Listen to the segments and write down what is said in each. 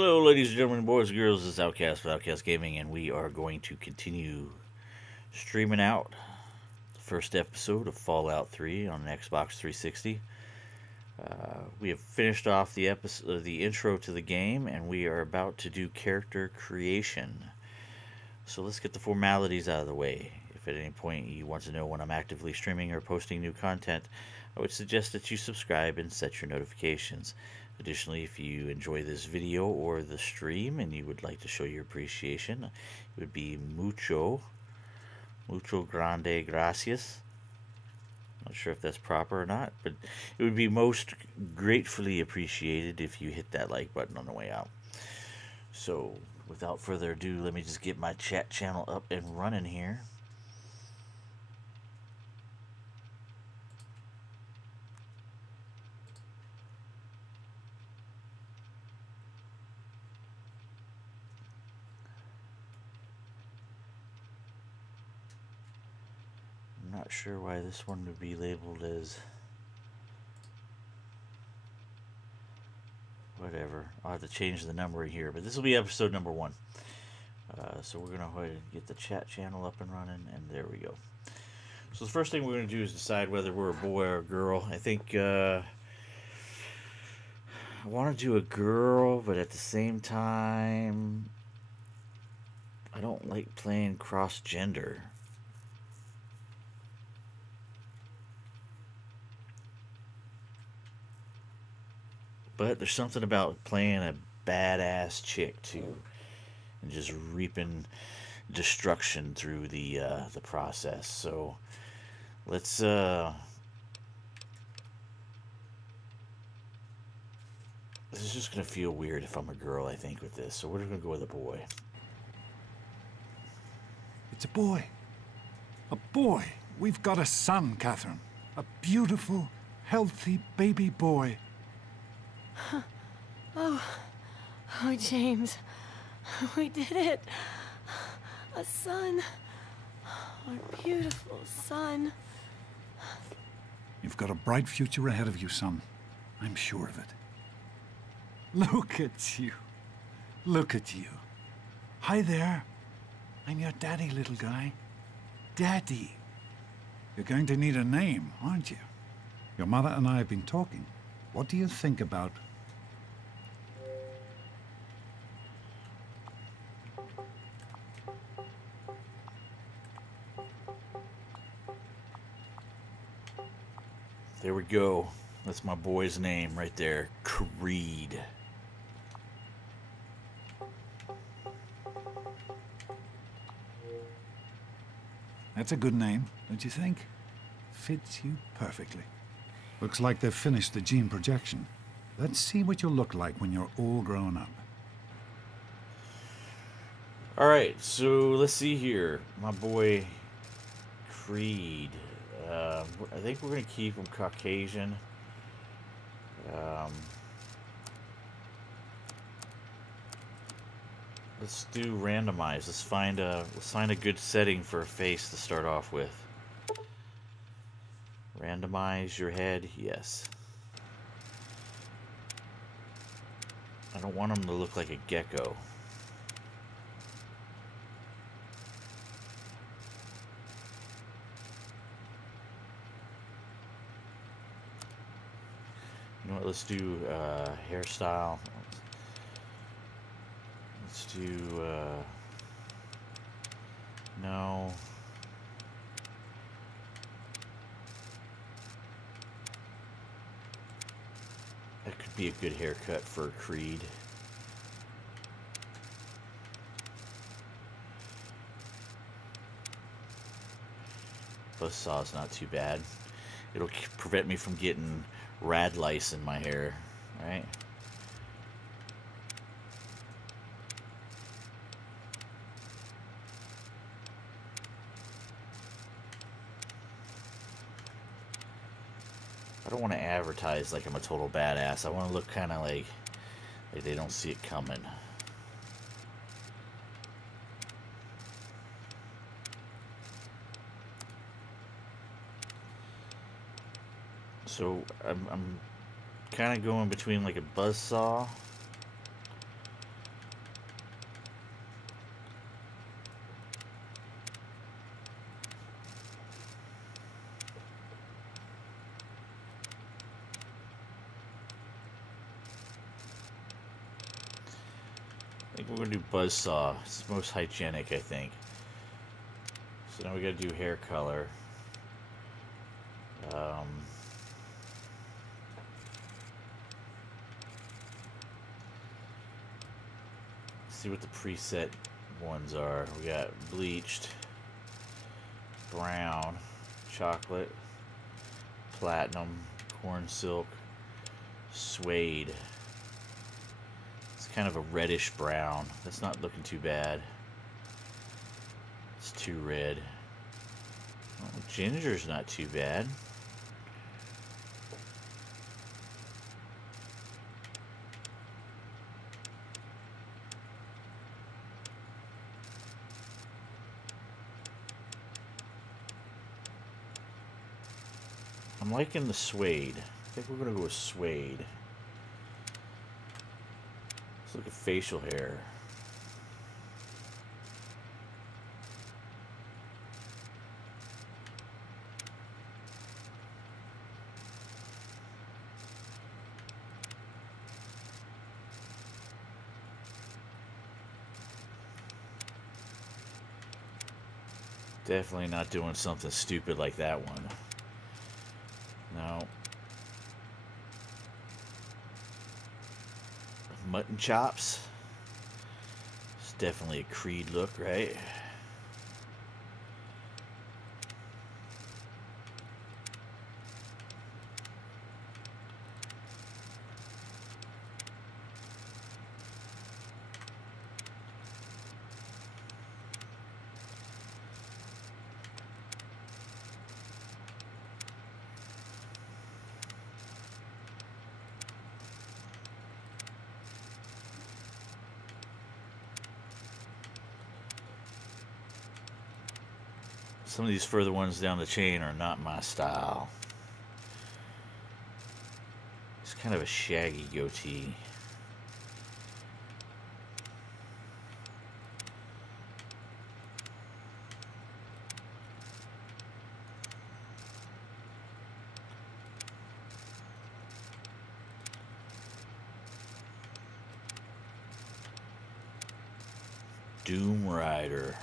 Hello, ladies and gentlemen, boys and girls. This is Outcast for Outcast Gaming, and we are going to continue streaming out the first episode of Fallout 3 on an Xbox 360. We have finished off the episode, the intro to the game, and we are about to do character creation. So let's get the formalities out of the way. If at any point you want to know when I'm actively streaming or posting new content, I would suggest that you subscribe and set your notifications. Additionally, if you enjoy this video or the stream and you would like to show your appreciation, it would be mucho grande gracias. Not sure if that's proper or not, but it would be most gratefully appreciated if you hit that like button on the way out. So, without further ado, let me just get my chat channel up and running here. Not sure why this one would be labeled as whatever. I'll have to change the numbering here, but this will be episode number 1. So we're going to go ahead and get the chat channel up and running, and there we go. So the first thing we're going to do is decide whether we're a boy or a girl. I think I want to do a girl, but at the same time, I don't like playing cross-gender. But there's something about playing a badass chick too, and just reaping destruction through the process. So let's this is just gonna feel weird if I'm a girl, I think, with this. So we're gonna go with a boy. It's a boy. A boy. We've got a son, Catherine. A beautiful, healthy baby boy. Oh, James, we did it. A son. Our beautiful son. You've got a bright future ahead of you, son. I'm sure of it. Look at you. Look at you. Hi there. I'm your daddy, little guy. Daddy. You're going to need a name, aren't you? Your mother and I have been talking. What do you think about... There we go. That's my boy's name right there. Creed. That's a good name, don't you think? Fits you perfectly. Looks like they've finished the gene projection. Let's see what you'll look like when you're all grown up. Alright, so let's see here. My boy Creed. I think we're going to keep him Caucasian. Let's do randomize. Let's find a good setting for a face to start off with. Randomize your head, yes. I don't want him to look like a gecko. You know what, let's do hairstyle. Let's do, no. That could be a good haircut for Creed. Buzzsaw's not too bad. It'll prevent me from getting rad lice in my hair, right? I don't want to advertise like I'm a total badass. I want to look kind of like they don't see it coming. So I'm kind of going between like a buzzsaw think we're going to do buzzsaw. It's the most hygienic, I think. So now we got to do hair color. See what the preset ones are. We got bleached, brown, chocolate, platinum, corn silk, suede. It's kind of a reddish brown. That's not looking too bad. It's too red. Oh, ginger's not too bad. I'm liking the suede. I think we're going to go with suede. Let's look at facial hair. Definitely not doing something stupid like that one. No. Mutton chops. It's definitely a Creed look, right? Some of these further ones down the chain are not my style. It's kind of a shaggy goatee. Doom Rider.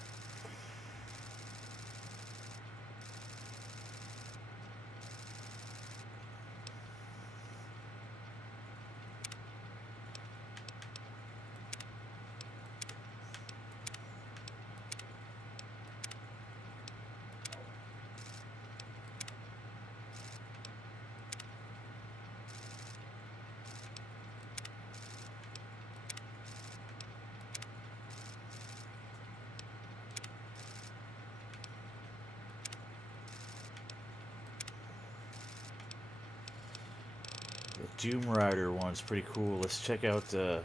The Doom Rider one's pretty cool. Let's check out the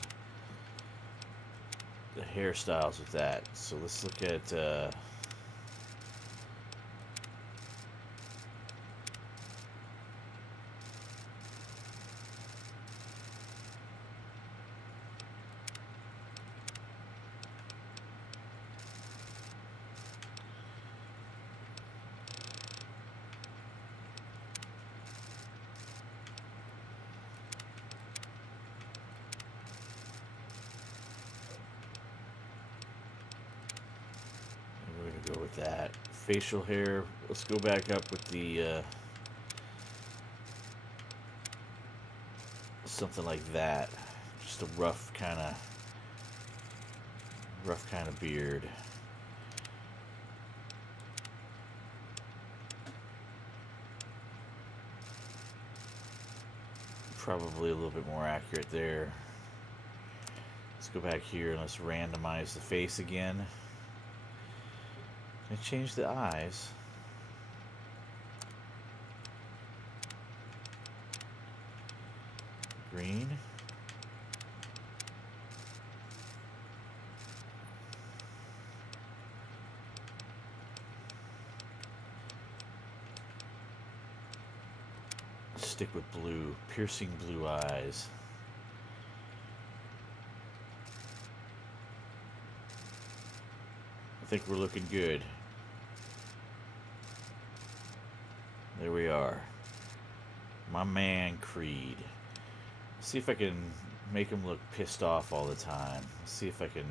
hairstyles with that. So let's look at go with that. Facial hair, let's go back up with the something like that. Just a rough kind of beard. Probably a little bit more accurate there. Let's go back here and let's randomize the face again. I change the eyes. Green. Stick with blue, piercing blue eyes. I think we're looking good. There we are. My man Creed. See if I can make him look pissed off all the time. Let's see if I can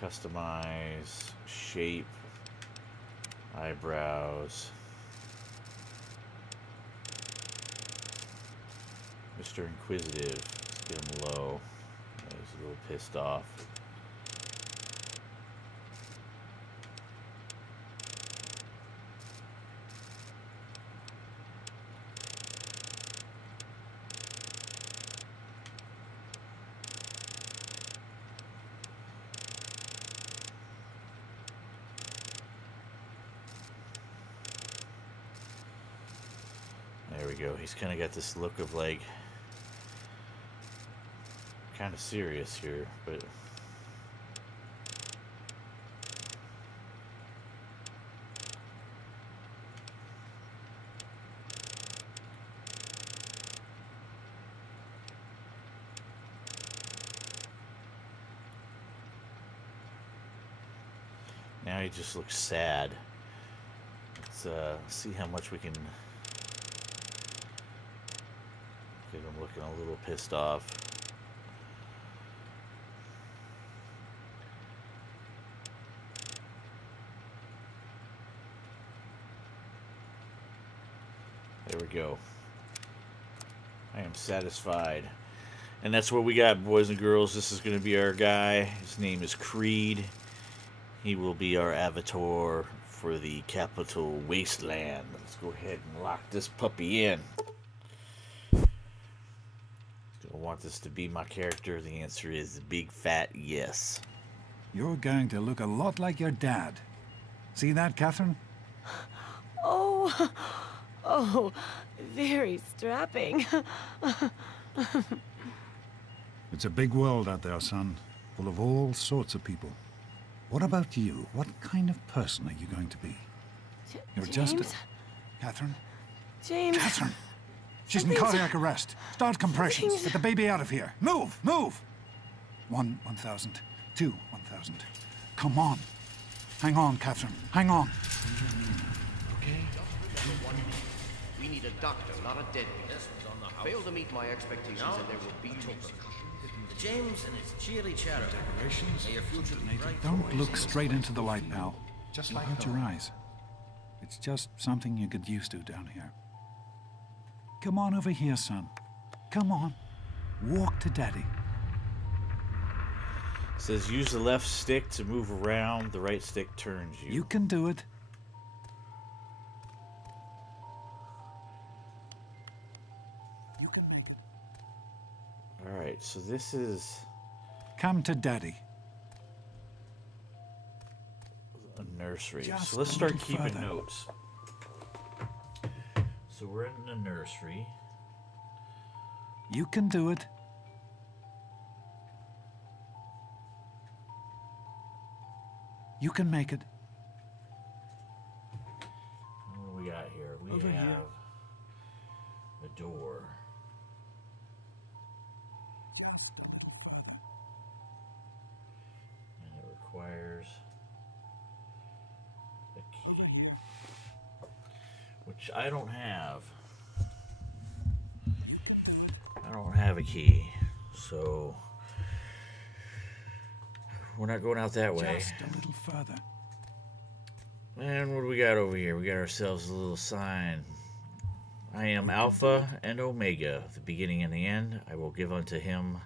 customize shape, eyebrows. Mr. Inquisitive. Let's get him low. He's a little pissed off. There we go. He's kind of got this look of like kind of serious here, but now he just looks sad. Let's see how much we can get him looking a little pissed off. There we go. I am satisfied. And that's what we got, boys and girls. This is going to be our guy. His name is Creed. He will be our avatar for the Capital Wasteland. Let's go ahead and lock this puppy in. Do I want this to be my character? The answer is a big fat yes. You're going to look a lot like your dad. See that, Catherine? Oh, oh, very strapping. It's a big world out there, son, full of all sorts of people. What about you? What kind of person are you going to be? You're James? just a... Catherine? James. Catherine! She's in Something's- cardiac arrest. Start compressions. Something's- Get the baby out of here. Move! Move! 1,000. 2, 1,000. Come on. Hang on, Catherine. Hang on. Okay. We need a doctor, not a deadbeat. Fail to meet my expectations, and there will be repercussions. James and his cheery chatter. May your future be bright. Don't look straight into the light, pal. Just like hurt your eyes. It's just something you get used to down here. Come on over here, son. Come on. Walk to Daddy. It says use the left stick to move around. The right stick turns you. You can do it. You can make it. Alright, so this is Come to Daddy. a nursery. Just So let's a start little keeping further. notes. So we're in the nursery. You can do it. You can make it. What do we got here? We Over have here. a door. Just a little further. And it requires a key. Which I don't have. I don't have a key. So we're not going out that way. Just a little further. And what do we got over here? We got ourselves a little sign. I am Alpha and Omega, the beginning and the end. I will give unto him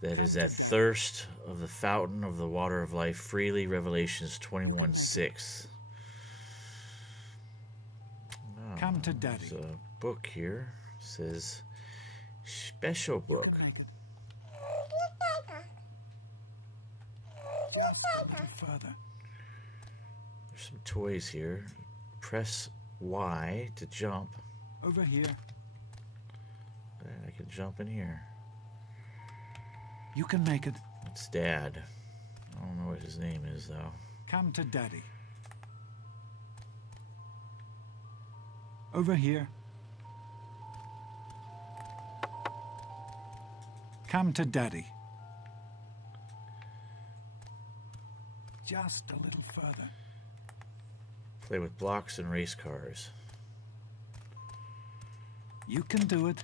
that is that thirst of the fountain of the water of life freely. Revelations 21:6. Come to Daddy. There's a book here. It says special book. Just a little further. There's some toys here. Press Y to jump. Over here. And I can jump in here. You can make it. It's Dad. I don't know what his name is though. Come to Daddy. Over here. Come to Daddy. Just a little further. Play with blocks and race cars. You can do it.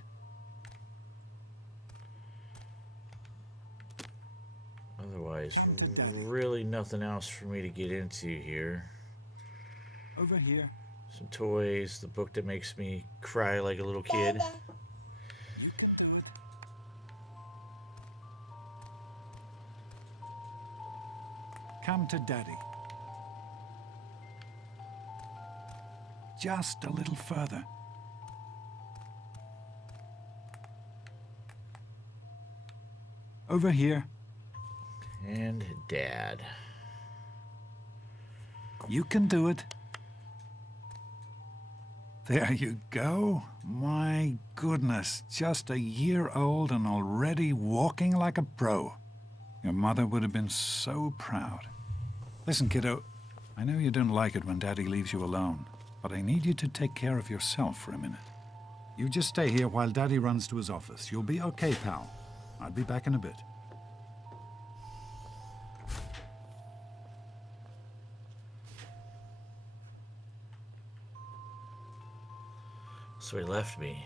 Otherwise, really nothing else for me to get into here. Over here. Some toys, the book that makes me cry like a little kid. You can do it. Come to Daddy. Just a little further. Over here. And Dad. You can do it. There you go. My goodness, just a year old and already walking like a pro. Your mother would have been so proud. Listen, kiddo, I know you don't like it when Daddy leaves you alone, but I need you to take care of yourself for a minute. You just stay here while Daddy runs to his office. You'll be okay, pal. I'll be back in a bit. So he left me.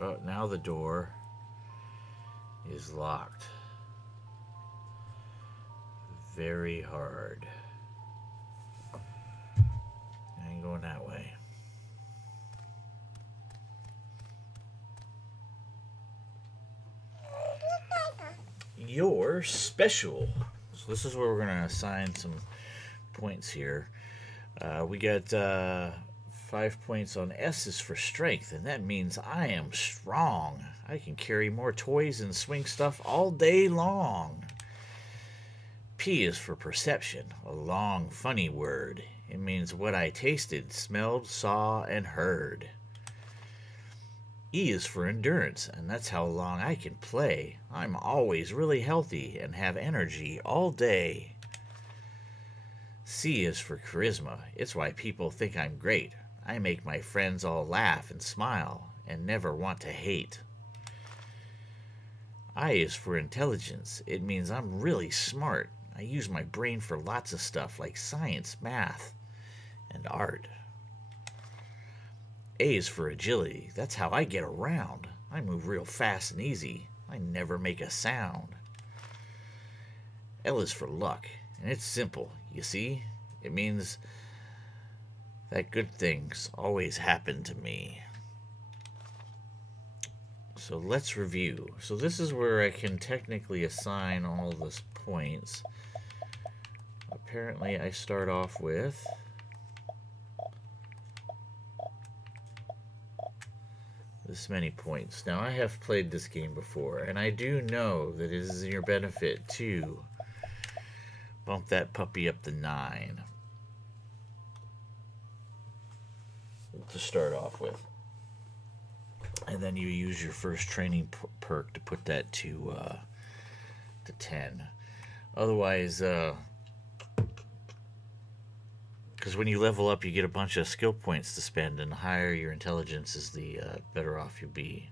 Oh, now the door is locked. Very hard. I ain't going that way. You're special. So this is where we're going to assign some points here. We got 5 points on S is for strength, and that means I am strong. I can carry more toys and swing stuff all day long. P is for perception, a long, funny word. It means what I tasted, smelled, saw, and heard. E is for endurance, and that's how long I can play. I'm always really healthy and have energy all day. C is for charisma. It's why people think I'm great. I make my friends all laugh and smile and never want to hate. I is for intelligence. It means I'm really smart. I use my brain for lots of stuff like science, math, and art. A is for agility. That's how I get around. I move real fast and easy. I never make a sound. L is for luck, and it's simple, you see? It means that good things always happen to me. So let's review. So this is where I can technically assign all those points. Apparently I start off with this many points. Now I have played this game before, and I do know that it is in your benefit to bump that puppy up to 9 to start off with, and then you use your first training perk to put that to 10. Otherwise, because when you level up, you get a bunch of skill points to spend, and the higher your intelligence is, the better off you'll be.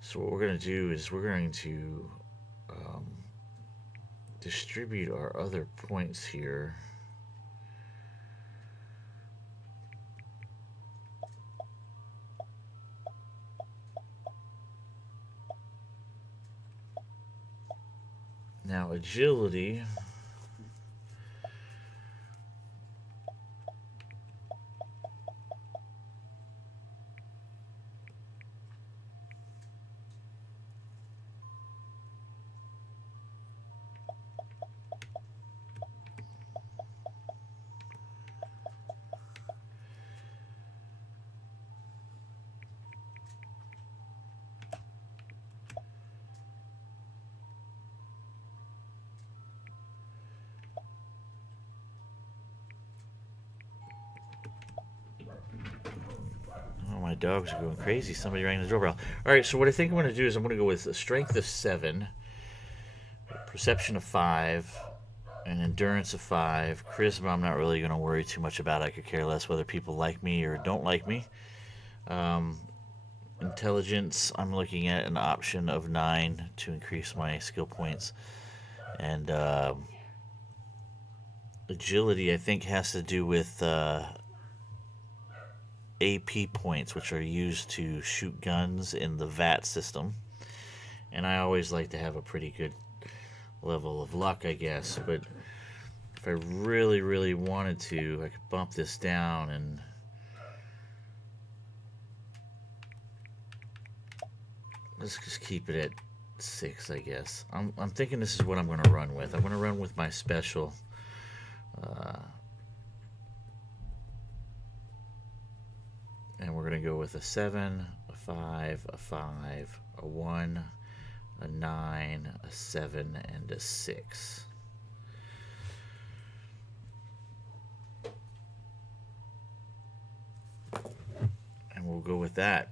So what we're going to do is we're going to distribute our other points here. Now, agility. My dogs are going crazy. Somebody rang the doorbell. All right, so what I think I'm going to do is I'm going to go with a strength of 7, perception of 5, and endurance of 5. Charisma, I'm not really going to worry too much about. I could care less whether people like me or don't like me. Intelligence, I'm looking at an option of 9 to increase my skill points. And agility, I think, has to do with AP points, which are used to shoot guns in the VAT system. And I always like to have a pretty good level of luck, I guess. But if I really, really wanted to, I could bump this down and... let's just keep it at 6, I guess. I'm thinking this is what I'm going to run with. I'm going to run with my special. And we're going to go with a 7, a 5, a 5, a 1, a 9, a 7, and a 6. And we'll go with that.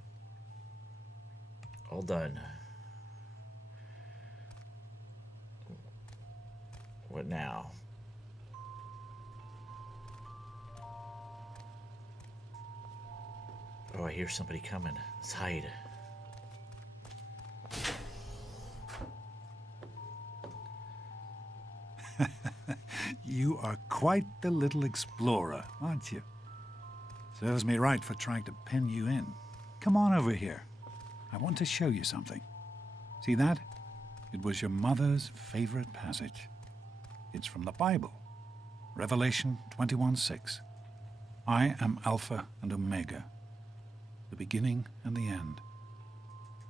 All done. What now? Oh, I hear somebody coming. Let's hide. You are quite the little explorer, aren't you? Serves me right for trying to pen you in. Come on over here. I want to show you something. See that? It was your mother's favorite passage. It's from the Bible. Revelation 21:6. I am Alpha and Omega, the beginning and the end.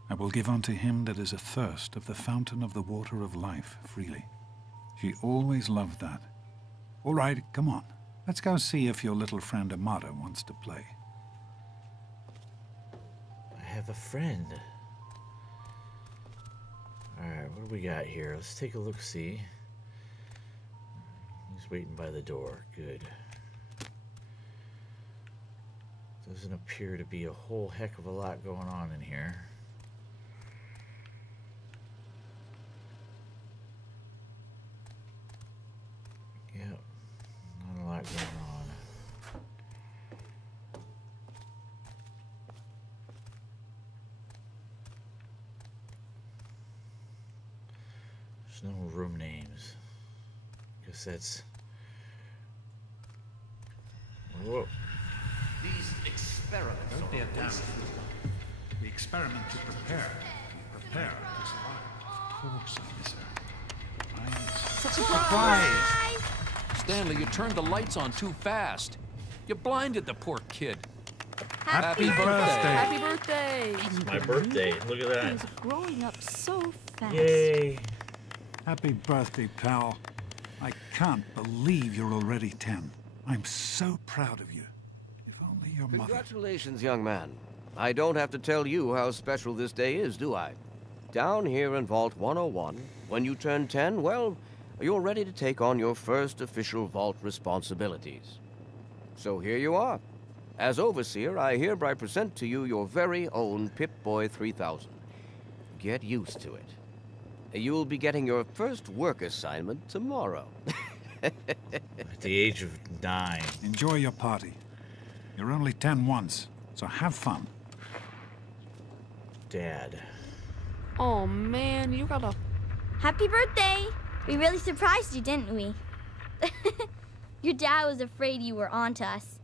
I will give unto him that is athirst of the fountain of the water of life freely. She always loved that. All right, come on. Let's go see if your little friend Amata wants to play. I have a friend. Alright, what do we got here? Let's take a look-see. He's waiting by the door. Good. Doesn't appear to be a whole heck of a lot going on in here. Yep, not a lot going on. There's no room names. Guess that's... Whoa. These experiments are a waste. We experiment to prepare. We prepare to survive. Of course, officer. Surprise! Stanley, you turned the lights on too fast. You blinded the poor kid. Happy birthday! Happy birthday! It's my birthday. Look at that. He's growing up so fast. Yay. Happy birthday, pal. I can't believe you're already 10. I'm so proud of you. If only your mother... Congratulations, young man. I don't have to tell you how special this day is, do I? Down here in Vault 101, when you turn 10, well, you're ready to take on your first official Vault responsibilities. So here you are. As Overseer, I hereby present to you your very own Pip-Boy 3000. Get used to it. You'll be getting your first work assignment tomorrow. At the age of 9. Enjoy your party. You're only 10 once, so have fun. Dad. Oh man, you got a... Happy birthday! We really surprised you, didn't we? Your dad was afraid you were onto us.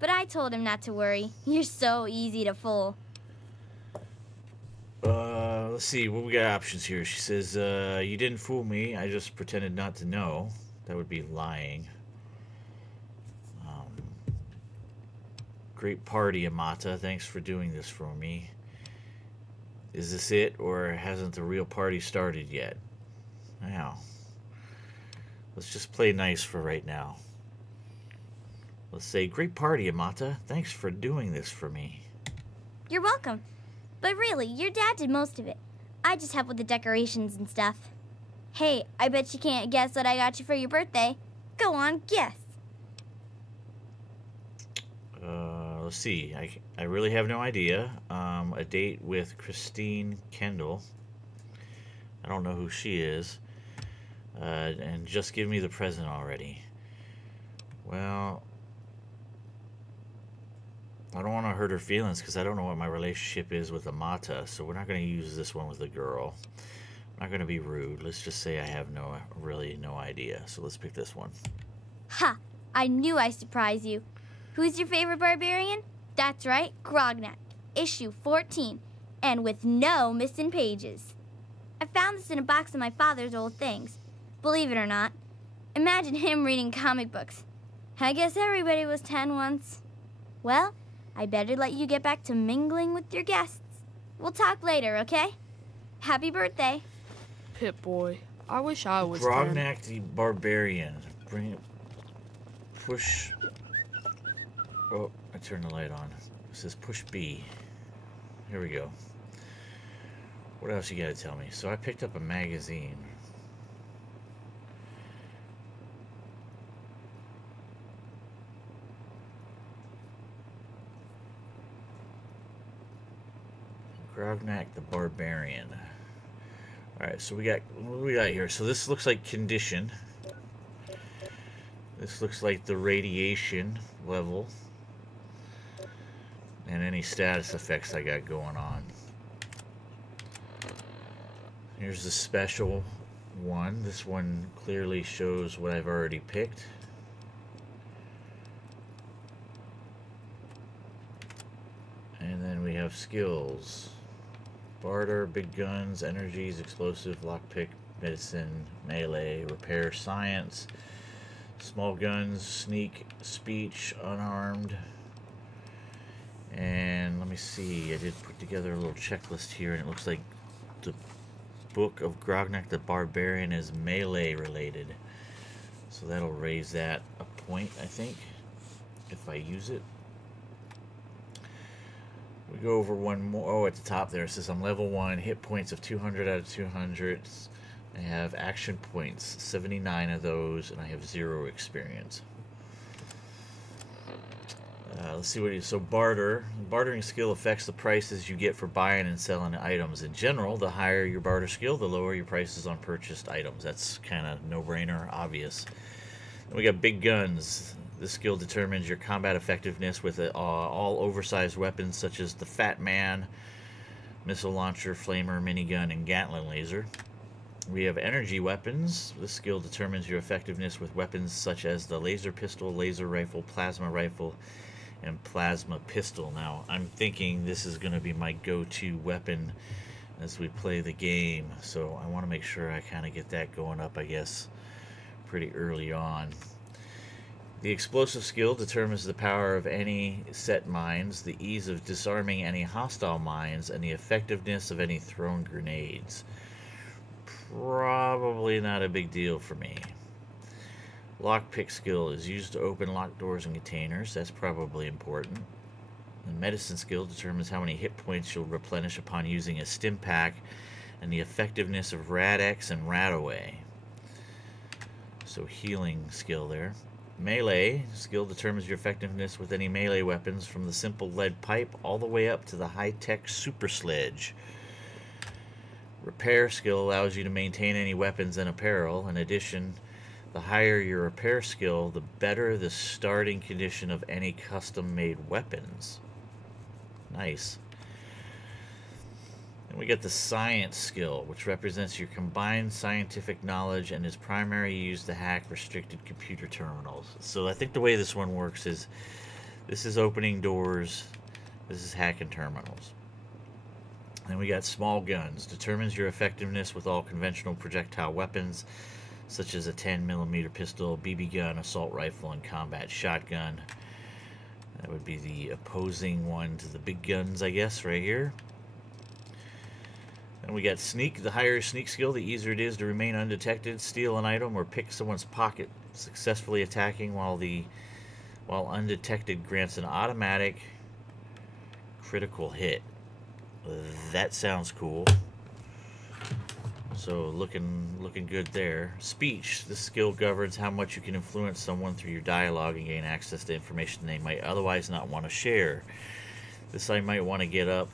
But I told him not to worry. You're so easy to fool. Let's see, what we got options here. She says, you didn't fool me, I just pretended not to know. That would be lying. Great party, Amata. Thanks for doing this for me. Is this it, or hasn't the real party started yet? Now, let's just play nice for right now. Let's say, great party, Amata. Thanks for doing this for me. You're welcome. But really, your dad did most of it. I just helped with the decorations and stuff. Hey, I bet you can't guess what I got you for your birthday. Go on, guess. Let's see. I really have no idea. A date with Christine Kendall. I don't know who she is. And just give me the present already. Well, I don't want to hurt her feelings because I don't know what my relationship is with Amata, so we're not going to use this one with the girl. I'm not going to be rude. Let's just say I have really no idea. So let's pick this one. Ha! I knew I'd surprise you. Who's your favorite barbarian? That's right, Grognak, issue 14, and with no missing pages. I found this in a box of my father's old things. Believe it or not, imagine him reading comic books. I guess everybody was 10 once. Well, I better let you get back to mingling with your guests. We'll talk later, okay? Happy birthday. Pip-Boy, I wish I was 10. Grognak the Barbarian. Bring it. Push. Oh, I turned the light on. It says push B. Here we go. What else you gotta tell me? So I picked up a magazine. Grognak the Barbarian. Alright, so what do we got here? So this looks like condition. This looks like the radiation level. And any status effects I got going on. Here's the special one. This one clearly shows what I've already picked. And then we have skills. Barter, big guns, energies, explosive, lockpick, medicine, melee, repair, science, small guns, sneak, speech, unarmed. And let me see, I did put together a little checklist here, and it looks like the Book of Grognak the Barbarian is melee related. So that'll raise that a point, I think, if I use it. We go over one more. Oh, at the top there it says I'm level 1, hit points of 200 out of 200. I have action points, 79 of those, and I have 0 experience. Let's see what it is. So barter. Bartering skill affects the prices you get for buying and selling items. In general, the higher your barter skill, the lower your prices on purchased items. That's kind of no-brainer, obvious. Then we got big guns. This skill determines your combat effectiveness with all oversized weapons such as the Fat Man, missile launcher, flamer, minigun, and Gatling laser. We have energy weapons. This skill determines your effectiveness with weapons such as the laser pistol, laser rifle, plasma rifle, and plasma pistol. Now, I'm thinking this is going to be my go-to weapon as we play the game, so I want to make sure I kind of get that going up, I guess, pretty early on. The explosive skill determines the power of any set mines, the ease of disarming any hostile mines, and the effectiveness of any thrown grenades. Probably not a big deal for me. Lockpick skill is used to open locked doors and containers. That's probably important. The medicine skill determines how many hit points you'll replenish upon using a stim pack, and the effectiveness of Rad-X and Rad-Away. So healing skill there. Melee skill determines your effectiveness with any melee weapons, from the simple lead pipe all the way up to the high-tech super sledge. Repair skill allows you to maintain any weapons and apparel. In addition, the higher your repair skill, the better the starting condition of any custom-made weapons. Nice. And we get the science skill, which represents your combined scientific knowledge and is primarily used to hack restricted computer terminals. So I think the way this one works is, this is opening doors, this is hacking terminals. Then we got small guns. Determines your effectiveness with all conventional projectile weapons, such as a 10mm pistol, BB gun, assault rifle, and combat shotgun. That would be the opposing one to the big guns, I guess, right here. And we got sneak. The higher your sneak skill, the easier it is to remain undetected, steal an item, or pick someone's pocket. Successfully attacking while undetected grants an automatic critical hit. That sounds cool. So looking good there. Speech. This skill governs how much you can influence someone through your dialogue and gain access to information they might otherwise not want to share. This I might want to get up.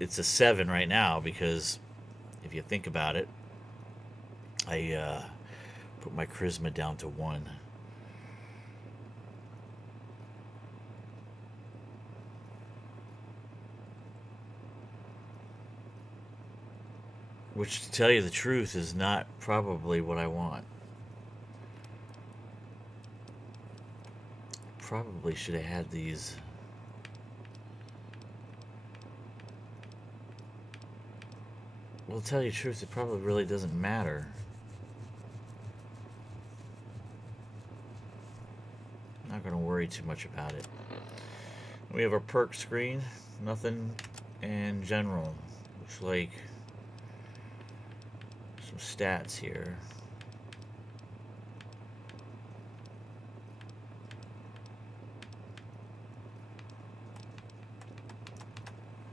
It's a 7 right now, because if you think about it, I put my charisma down to 1. Which, to tell you the truth, is not probably what I want. probably should have had these. Well, to tell you the truth, it probably really doesn't matter. Not going to worry too much about it. We have our perk screen. Nothing in general. Looks like some stats here.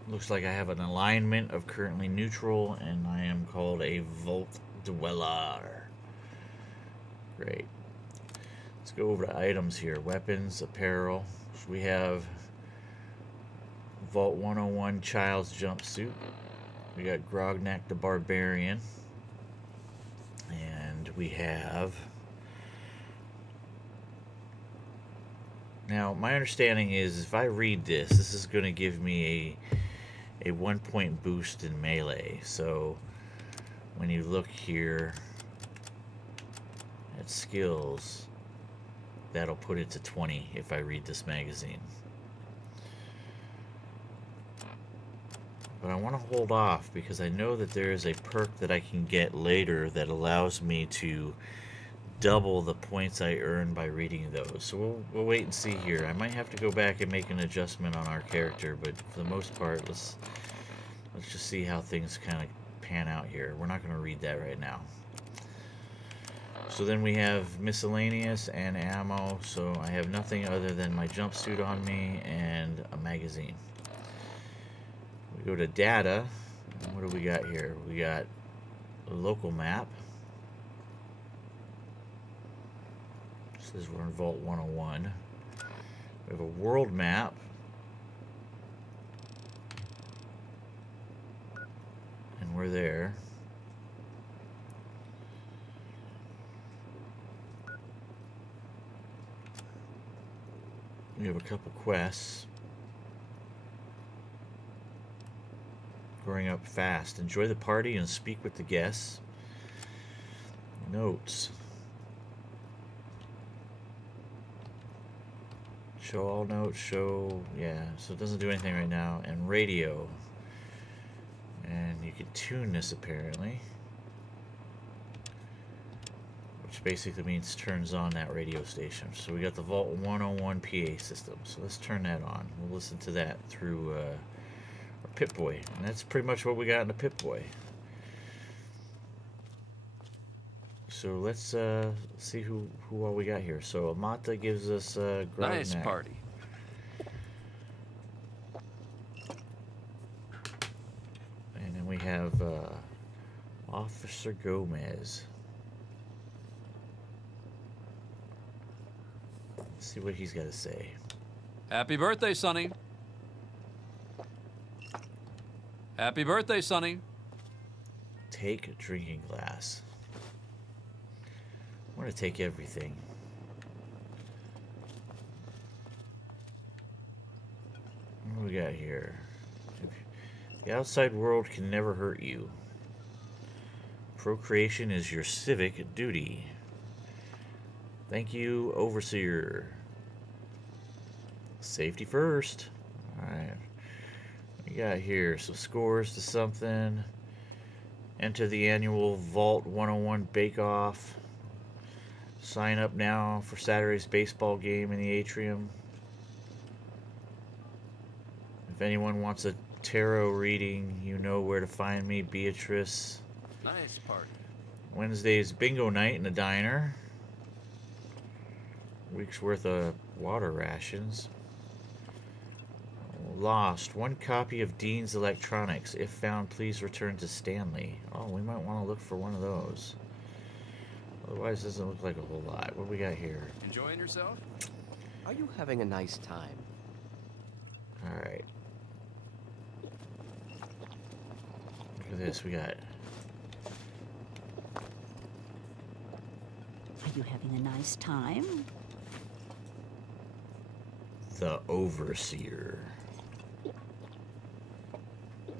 Looks like I have an alignment of currently neutral, and I am called a Vault Dweller. Great. Let's go over to items here. Weapons, apparel. So we have Vault 101 Child's Jumpsuit. We got Grognak the Barbarian. And we have... Now, my understanding is if I read this, this is going to give me a 1-point boost in melee. So when you look here at skills, that'll put it to 20 if I read this magazine. But I want to hold off because I know that there is a perk that I can get later that allows me to double the points I earn by reading those. So we'll wait and see here. I might have to go back and make an adjustment on our character, but for the most part, let's just see how things kind of pan out here. We're not going to read that right now. So then we have miscellaneous and ammo. So I have nothing other than my jumpsuit on me and a magazine. We go to data. And what do we got here? We got a local map. Says we're in Vault 101. We have a world map. And we're there. We have a couple quests. Growing up fast. Enjoy the party and speak with the guests. Notes. Show all notes, show, yeah, so it doesn't do anything right now. And radio. And you can tune this apparently. Which basically means turns on that radio station. So we got the Vault 101 PA system. So let's turn that on. We'll listen to that through our Pip-Boy. And that's pretty much what we got in the Pip-Boy. So let's see who all we got here. So Amata gives us Grognak. Nice party. And then we have Officer Gomez. Let's see what he's got to say. Happy birthday, Sonny. Happy birthday, Sonny. Take a drinking glass. I want to take everything. What do we got here? The outside world can never hurt you. Procreation is your civic duty. Thank you, Overseer. Safety first. Alright. What we got here? Some scores to something. Enter the annual Vault 101 Bake-Off. Sign up now for Saturday's baseball game in the atrium. If anyone wants a tarot reading, you know where to find me, Beatrice. Nice party. Wednesday's bingo night in the diner. Week's worth of water rations. Lost. 1 copy of Dean's Electronics. If found, please return to Stanley. Oh, we might want to look for one of those. Otherwise, it doesn't look like a whole lot. What do we got here? Enjoying yourself? Are you having a nice time? Alright. Look at this. We got... Are you having a nice time? The Overseer.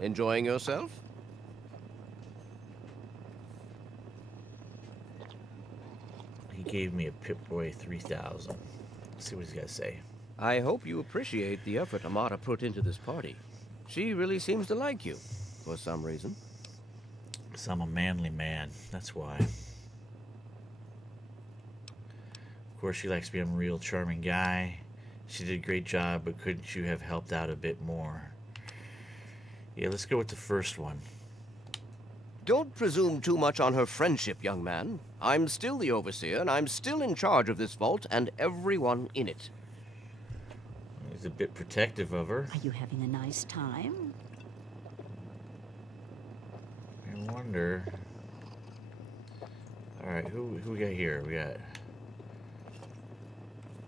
Enjoying yourself? He gave me a Pip-Boy 3000. Let's see what he's got to say. I hope you appreciate the effort Amata put into this party. She really seems to like you, for some reason. Because I'm a manly man. That's why. Of course, she likes me. I'm a real charming guy. She did a great job, but couldn't you have helped out a bit more? Yeah, let's go with the first one. Don't presume too much on her friendship, young man. I'm still the overseer, and I'm still in charge of this vault and everyone in it. He's a bit protective of her. Are you having a nice time? I wonder. Alright, who we got here? We got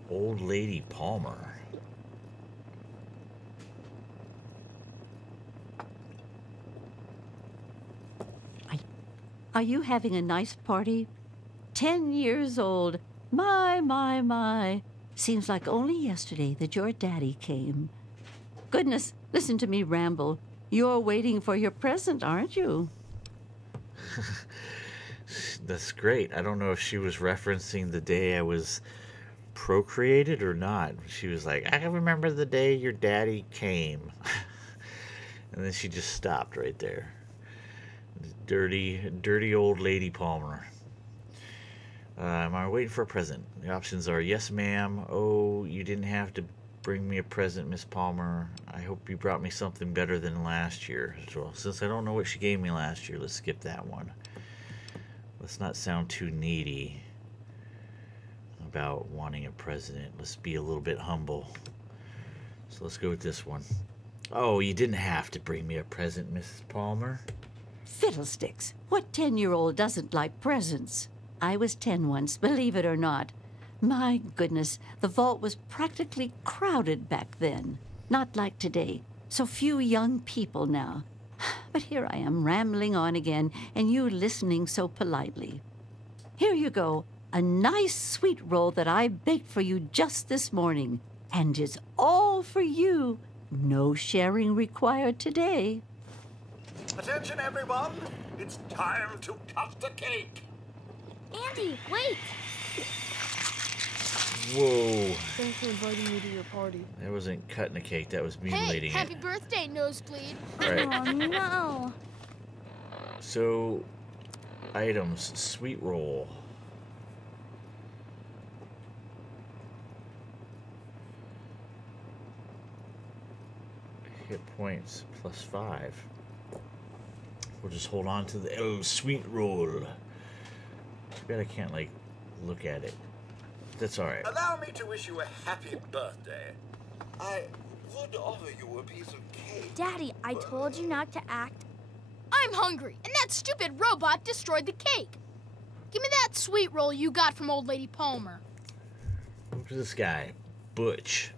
Old Lady Palmer. Are you having a nice party? 10 years old. My. Seems like only yesterday that your daddy came. Goodness, listen to me ramble. You're waiting for your present, aren't you? That's great. I don't know if she was referencing the day I was procreated or not. She was like, I can remember the day your daddy came. And then she just stopped right there. Dirty old lady Palmer. Am I waiting for a present? The options are yes, ma'am. Oh, you didn't have to bring me a present, Miss Palmer. I hope you brought me something better than last year. So, since I don't know what she gave me last year, let's skip that one. Let's not sound too needy about wanting a present. Let's be a little bit humble. So let's go with this one. Oh, you didn't have to bring me a present, Mrs. Palmer. Fiddlesticks. What 10-year-old doesn't like presents? I was 10 once, believe it or not. My goodness, the vault was practically crowded back then. Not like today. So few young people now. But here I am rambling on again, and you listening so politely. Here you go. A nice sweet roll that I baked for you just this morning. And it's all for you. No sharing required today. Attention, everyone! It's time to cut the cake! Andy, wait! Whoa. Thanks for inviting me to your party. That wasn't cutting a cake, that was Hey, mutilating happy it. birthday, Nosebleed. Right. Oh, no. So, items, sweet roll. Hit points +5. We'll just hold on to the sweet roll. Too bad I can't, like, look at it. That's alright. Allow me to wish you a happy birthday. I would offer you a piece of cake. Daddy, I told you not to act. I'm hungry, and that stupid robot destroyed the cake. Give me that sweet roll you got from Old Lady Palmer. Who's this guy? Butch.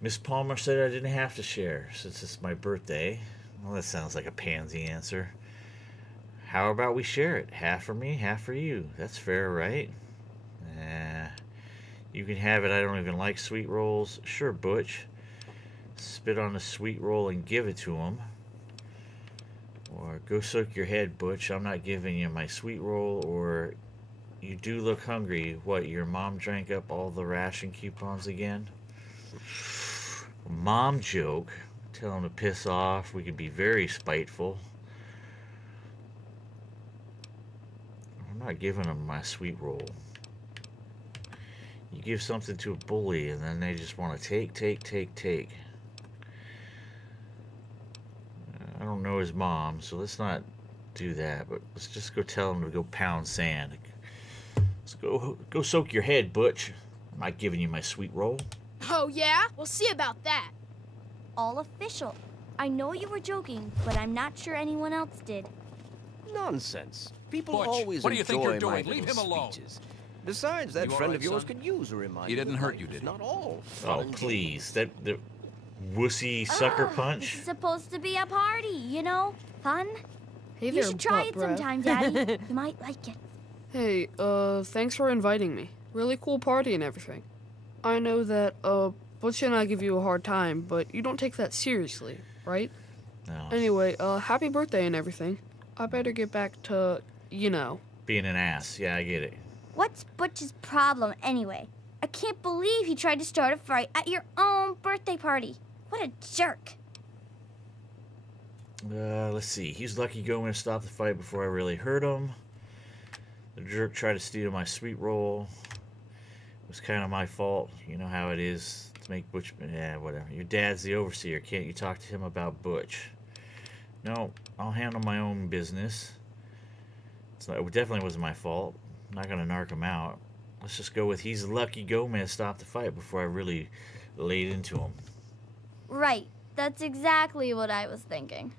Miss Palmer said I didn't have to share since it's my birthday. Well, that sounds like a pansy answer. How about we share it? Half for me, half for you. That's fair, right? You can have it. I don't even like sweet rolls. Sure, Butch. Spit on the sweet roll and give it to him. Or go soak your head, Butch. I'm not giving you my sweet roll. Or you do look hungry. What, your mom drank up all the ration coupons again? Mom joke. Tell him to piss off. We could be very spiteful. I'm not giving him my sweet roll. You give something to a bully and then they just want to take. I don't know his mom, so let's not do that, but let's just go tell him to go pound sand. Let's go soak your head, Butch. I'm not giving you my sweet roll. Oh, yeah? We'll see about that. All official. I know you were joking, but I'm not sure anyone else did. Nonsense. People Butch, always what do you think you're enjoy my doing? Leave little him alone. speeches. Besides, that You all friend right, of yours son? could use a reminder. He didn't that hurt life you, did is he? Not all fun Oh, and games. please. The wussy sucker Ugh, punch? This is supposed to be a party, you know? Fun. Hey You there, should try butt it breath. sometime, Daddy. You might like it. Hey, thanks for inviting me. Really cool party and everything. I know that, Butch and I give you a hard time, but you don't take that seriously, right? No. Anyway, happy birthday and everything. I better get back to, you know. Being an ass. Yeah, I get it. What's Butch's problem, anyway? I can't believe he tried to start a fight at your own birthday party. What a jerk. Let's see. He's lucky Gomez stopped the fight before I really hurt him. The jerk tried to steal my sweet roll. It was kind of my fault. You know how it is to make Butch... Yeah, whatever. Your dad's the overseer. Can't you talk to him about Butch? No, I'll handle my own business. It definitely wasn't my fault. I'm not going to narc him out. Let's just go with he's lucky Gomez stopped the fight before I really laid into him. Right. That's exactly what I was thinking.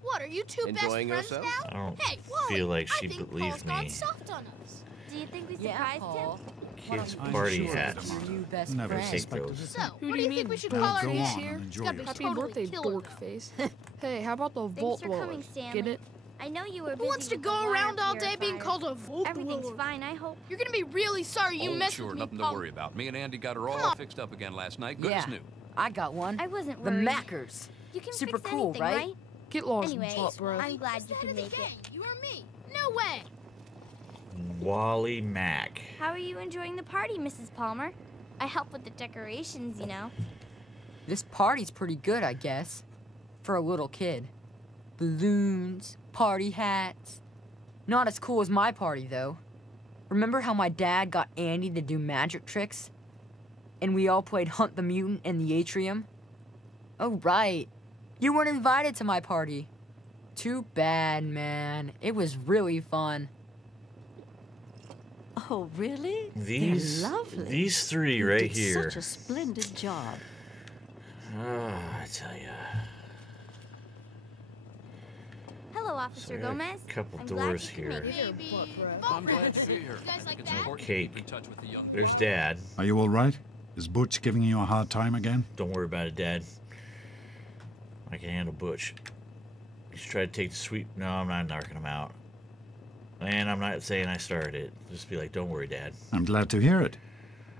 What, are you two Enjoying best friends yourself? now? I don't Hey, Wally, feel like she I think believes Paul's gone me. soft on us. Do you think we Yeah, surprised Paul. him? Kids' I'm party sure hats. of it, Your new best Never friend. Take suspected those. it. So, Who what do do you you think mean? we should Don't call our go new on here? and It's enjoy gotta be yourself. Happy totally birthday, killer dork now. face. Hey, how about the Thanks vault for coming, dwellers? Stanley. Get it? I know you were busy Who wants to with the go water around all day being purifier. called a vault Everything's dweller? fine, I hope. You're gonna be really sorry you Oh, messed sure, with me, nothing Paul. to worry about. Me and Andy got her Come all on. fixed up again last night. Good Yeah. as new. I got one. I wasn't The worried. Mackers. You can Super fix cool, anything, right? Get lost Anyways, in hot breath. I'm glad Just you ahead can of the make it. game. You or me? No way. Wally Mack. How are you enjoying the party, Mrs. Palmer? I help with the decorations, you know. This party's pretty good, I guess. For a little kid. Balloons, party hats. Not as cool as my party, though. Remember how my dad got Andy to do magic tricks? And we all played Hunt the Mutant in the atrium? Oh, right. You weren't invited to my party. Too bad, man. It was really fun. Oh, really? These They're lovely. these three You right did here. Such a splendid job. I tell ya. Hello, Officer So I got a Gomez. couple I'm doors glad you could here. make it. Maybe I'm glad to be here. You guys I like think it's that? important Cake. to keep in touch with the young There's people. Dad. Are you all right? Is Butch giving you a hard time again? Don't worry about it, Dad. I can handle Butch. He's trying to take the sweet... No, I'm not narking him out. And I'm not saying I started it. Just be like, don't worry, Dad. I'm glad to hear it.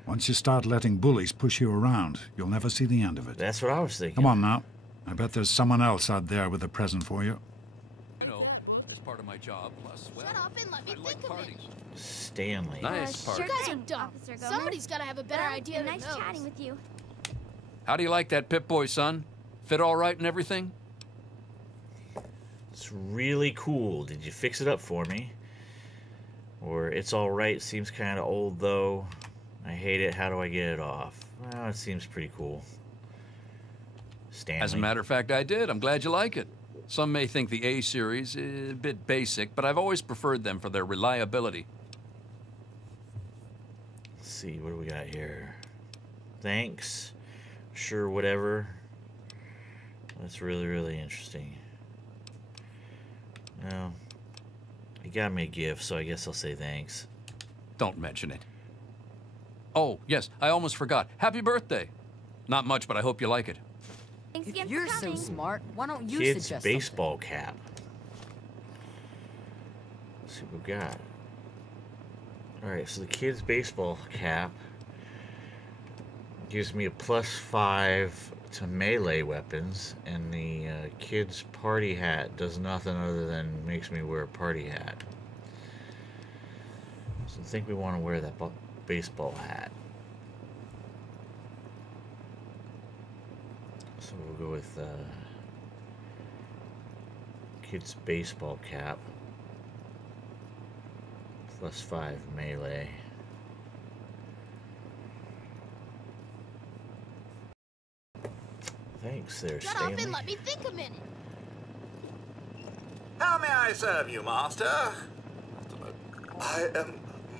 Once you start letting bullies push you around, you'll never see the end of it. That's what I was thinking. Come on now. I bet there's someone else out there with a present for you. You know, as part of my job, plus, well, Shut up and let me I like think of it. parties. Stanley. Nice Sure party. You guys are thing, dumb. Officer Gomez. Somebody's gotta have a better Well, idea than nice those. chatting with you. How do you like that Pip-Boy, son? Fit all right and everything? It's really cool. Did you fix it up for me? Or it's all right. Seems kind of old, though. I hate it. How do I get it off? Well, it seems pretty cool. Stanley. As a matter of fact, I did. I'm glad you like it. Some may think the A series is a bit basic, but I've always preferred them for their reliability. Let's see. What do we got here? Thanks. Sure, whatever. That's really, really interesting. Well, he got me a gift, so I guess I'll say thanks. Don't mention it. Oh, yes, I almost forgot. Happy birthday. Not much, but I hope you like it. Thanks If again you're for so coming. smart, why don't you Kid's suggest baseball cap. Let's see what we got. Alright, so the kid's baseball cap gives me a +5 to melee weapons, and the kid's party hat does nothing other than makes me wear a party hat. So I think we want to wear that baseball hat. So we'll go with kid's baseball cap +5 melee. Thanks there, Shut Stanley. up and let me think a minute. How may I serve you, Master? I am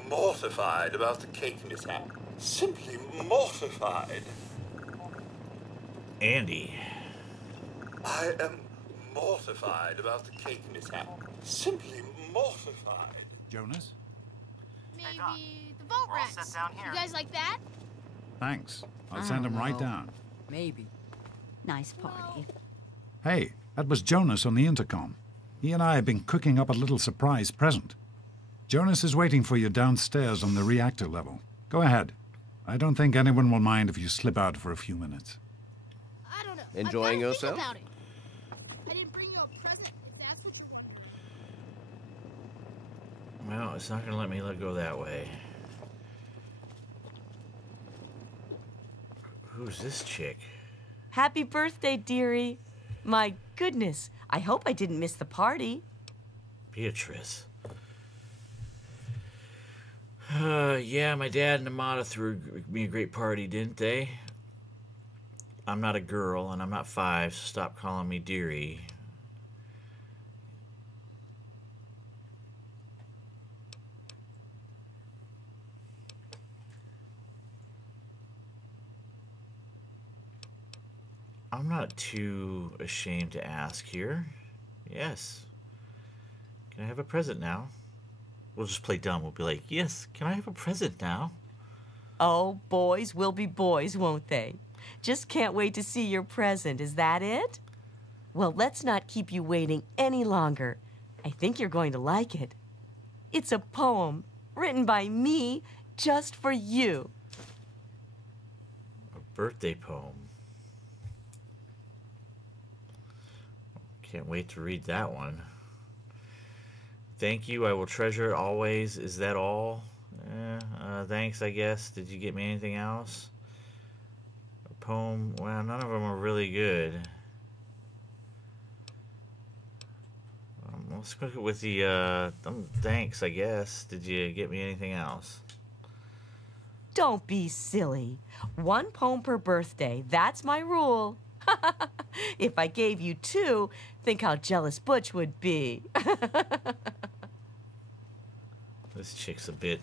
mortified about the cake mishap. Simply mortified. Andy. I am mortified about the cake mishap. Simply mortified. Jonas? Maybe the vault rats. You guys like that? Thanks. I'll I send don't him right know. down. Maybe. Nice party. Hey, that was Jonas on the intercom. He and I have been cooking up a little surprise present. Jonas is waiting for you downstairs on the reactor level. Go ahead. I don't think anyone will mind if you slip out for a few minutes. I don't know. Enjoying I've gotta yourself? Think about it. I didn't bring you a present. If that's what you're. Well, it's not going to let me go that way. Who's this chick? Happy birthday, dearie. My goodness, I hope I didn't miss the party. Beatrice. Yeah, my dad and Amada threw me a great party, didn't they? I'm not a girl, and I'm not 5, so stop calling me dearie. I'm not too ashamed to ask here. Yes. Can I have a present now? We'll just play dumb. We'll be like, yes, can I have a present now? Oh, boys will be boys, won't they? Just can't wait to see your present. Is that it? Well, let's not keep you waiting any longer. I think you're going to like it. It's a poem written by me just for you. A birthday poem. Can't wait to read that one. Thank you, I will treasure it always. Is that all? Thanks, I guess. Did you get me anything else? A poem? Well, none of them are really good. Let's go with the, thanks, I guess. Did you get me anything else? Don't be silly. 1 poem per birthday. That's my rule. If I gave you 2, think how jealous Butch would be. This chick's a bit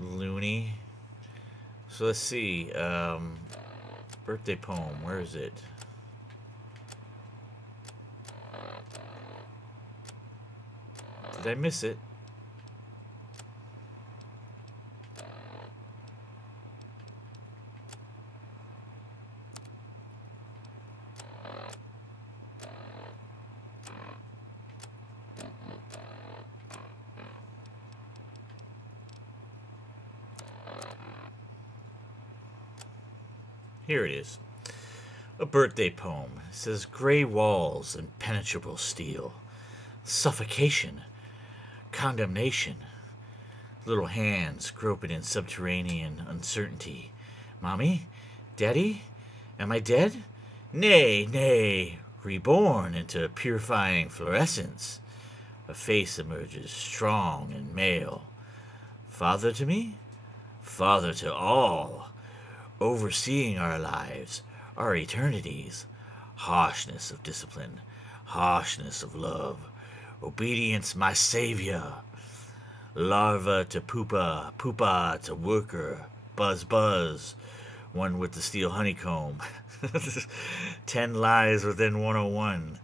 loony. So let's see. Birthday poem. Where is it? Did I miss it? Here it is. A birthday poem. It says, gray walls, impenetrable steel, suffocation, condemnation, little hands groping in subterranean uncertainty. Mommy? Daddy? Am I dead? Nay, nay, reborn into purifying fluorescence. A face emerges, strong and male. Father to me? Father to all. Overseeing our lives, our eternities. Harshness of discipline, harshness of love. Obedience, my savior. Larva to pupa, pupa to worker. Buzz, buzz. One with the steel honeycomb. 10 lies within 101.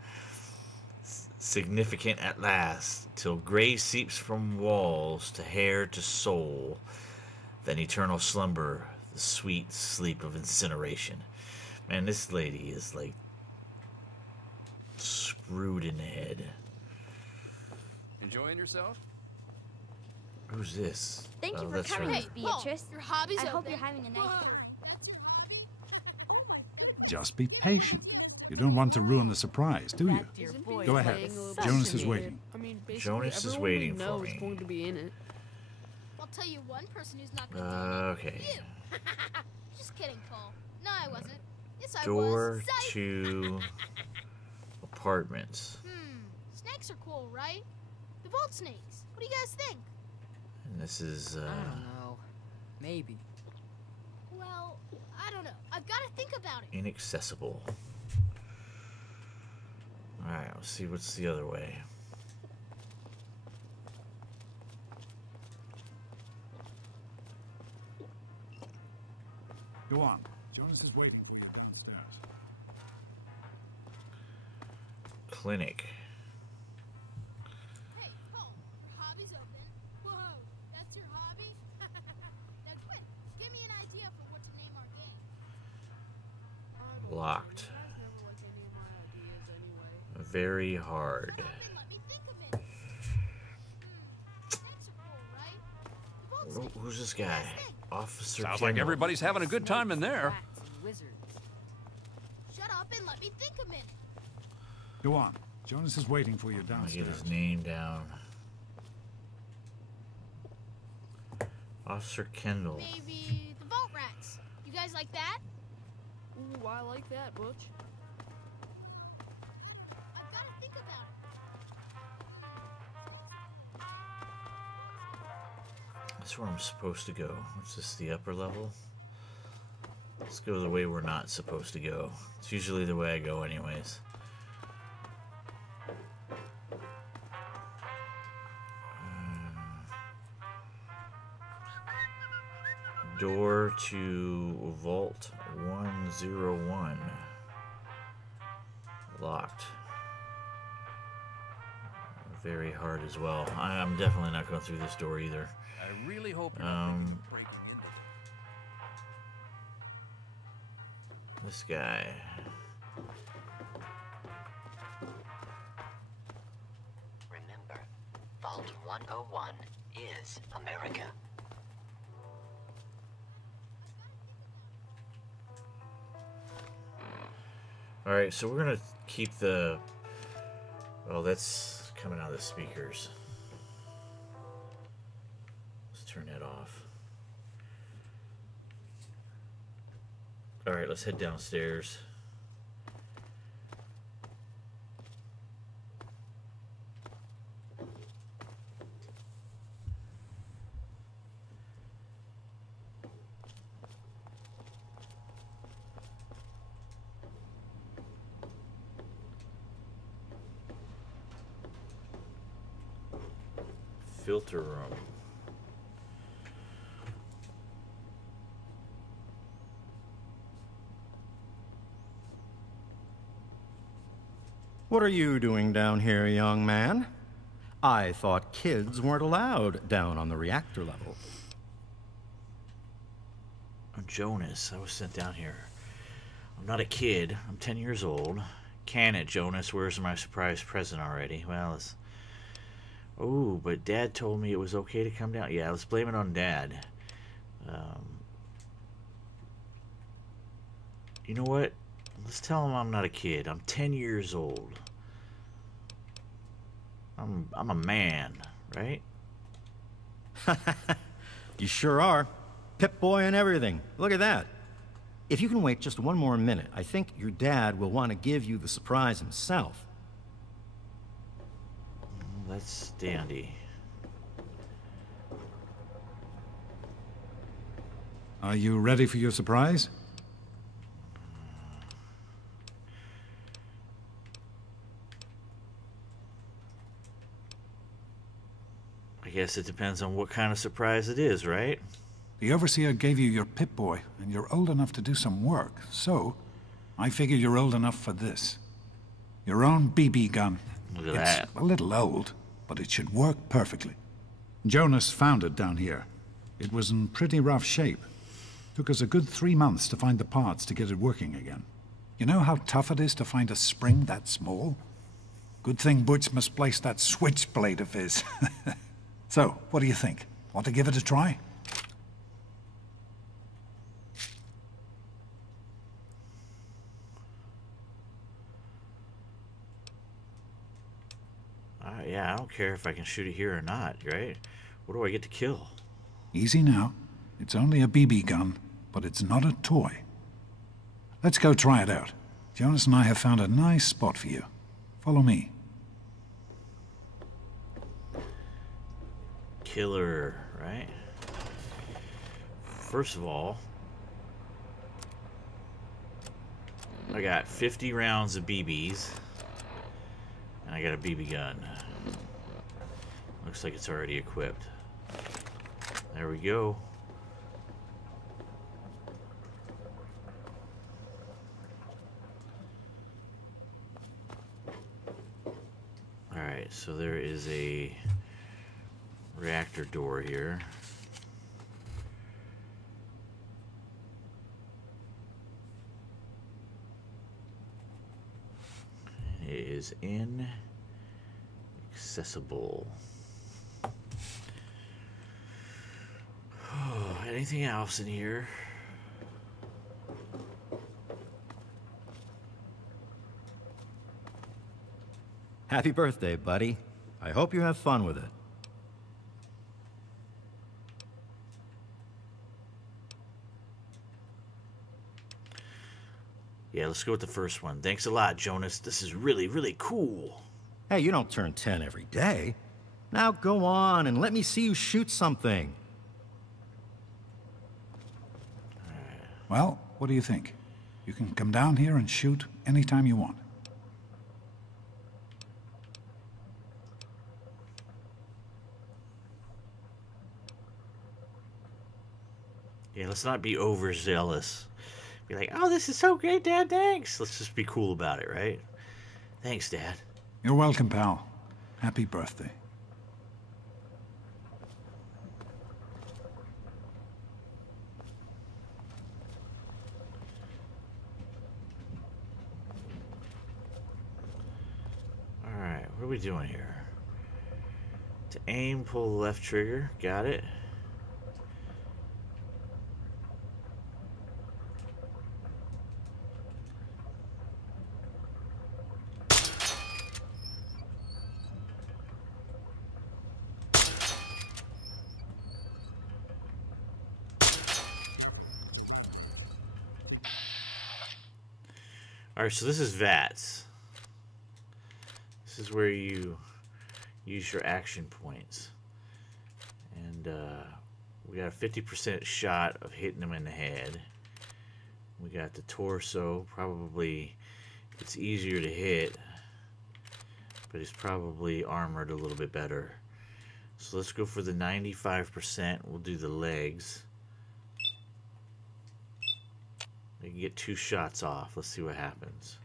Significant at last, till gray seeps from walls to hair to soul. Then eternal slumber, the sweet sleep of incineration. Man, this lady is like screwed in the head. Enjoying yourself? Who's this? Thank you for that's coming, her. Miss Beatrice. Your hobby's I hope open. you're having a nice Whoa, time. that's your hobby? Oh my goodness. Just be patient. You don't want to ruin the surprise, do you? Dear Isn't boy, Go ahead. playing a little Jonas bit is waiting. I mean, basically Jonas is everyone waiting we for know me. is going to be in it. I'll tell you one person who's not going to be Okay. you. Just kidding, Cole. No, I wasn't. Yes, I Door was. Psych. to apartments. Snakes are cool, right? The vault snakes. What do you guys think? And this is, I don't know. Maybe. Well, I don't know. I've got to think about it. inaccessible. Alright, let's see what's the other way. Go on. Jonas is waiting downstairs. Clinic. Hey, Cole, your hobby's open. Whoa, that's your hobby? Now quit. Give me an idea for what to name our game. Locked. Very hard. Shut up and let me think of it. Snakes are cool, right? The vault snakes. Who's this guy? Officer Sounds like Kendall. everybody's having a good time in there. Rats and wizards. Shut up and let me think a minute. Go on. Jonas is waiting for you I'll get downstairs. his name down. Officer Kendall. Maybe the vault rats. You guys like that? Ooh, I like that, Butch. I've got to think about it. That's where I'm supposed to go. What's this, the upper level? Let's go the way we're not supposed to go. It's usually the way I go anyways. Door to Vault 101. Locked. Very hard as well. I'm definitely not going through this door either. I really hope you're not thinking of breaking into This guy. Remember, Vault 101 is America. Alright, so we're gonna keep the... Oh, that's coming out of the speakers. Let's turn that off. Alright, let's head downstairs. Filter room. What are you doing down here, young man? I thought kids weren't allowed down on the reactor level. I'm Jonas. I was sent down here. I'm not a kid. I'm 10 years old. Can it, Jonas? Where's my surprise present already? Well, it's... Oh, but Dad told me it was okay to come down. Yeah, let's blame it on Dad. You know what? Let's tell him I'm not a kid. I'm 10 years old. I'm a man, right? You sure are. Pip-Boy and everything. Look at that. If you can wait just one more minute, I think your dad will want to give you the surprise himself. That's dandy. Are you ready for your surprise? I guess it depends on what kind of surprise it is, right? The Overseer gave you your Pip-Boy, and you're old enough to do some work, so I figure you're old enough for this. Your own BB gun. Look at It's that. a little old, but it should work perfectly. Jonas found it down here. It was in pretty rough shape. Took us a good 3 months to find the parts to get it working again. You know how tough it is to find a spring that small? Good thing Butch misplaced that switchblade of his. So, what do you think? Want to give it a try? Yeah, I don't care if I can shoot it here or not, right? What do I get to kill? Easy now. It's only a BB gun, but it's not a toy. Let's go try it out. Jonas and I have found a nice spot for you. Follow me. Killer, right? First of all, I got 50 rounds of BBs, and I got a BB gun. Looks like it's already equipped. There we go. Alright, so there is a reactor door here. It is inaccessible. Anything else in here? Happy birthday, buddy. I hope you have fun with it. Yeah, let's go with the first one. Thanks a lot, Jonas. This is really, really cool. Hey, you don't turn 10 every day. Now go on and let me see you shoot something. Well, what do you think? You can come down here and shoot anytime you want. Yeah, let's not be overzealous. Be like, oh, this is so great, Dad, thanks. Let's just be cool about it, right? Thanks, Dad. You're welcome, pal. Happy birthday. Alright, what are we doing here? To aim, pull the left trigger. Got it. Alright, so this is VATS. This is where you use your action points. And we got a 50% shot of hitting them in the head. We got the torso. Probably it's easier to hit, but it's probably armored a little bit better. So let's go for the 95%. We'll do the legs. You can get 2 shots off. Let's see what happens.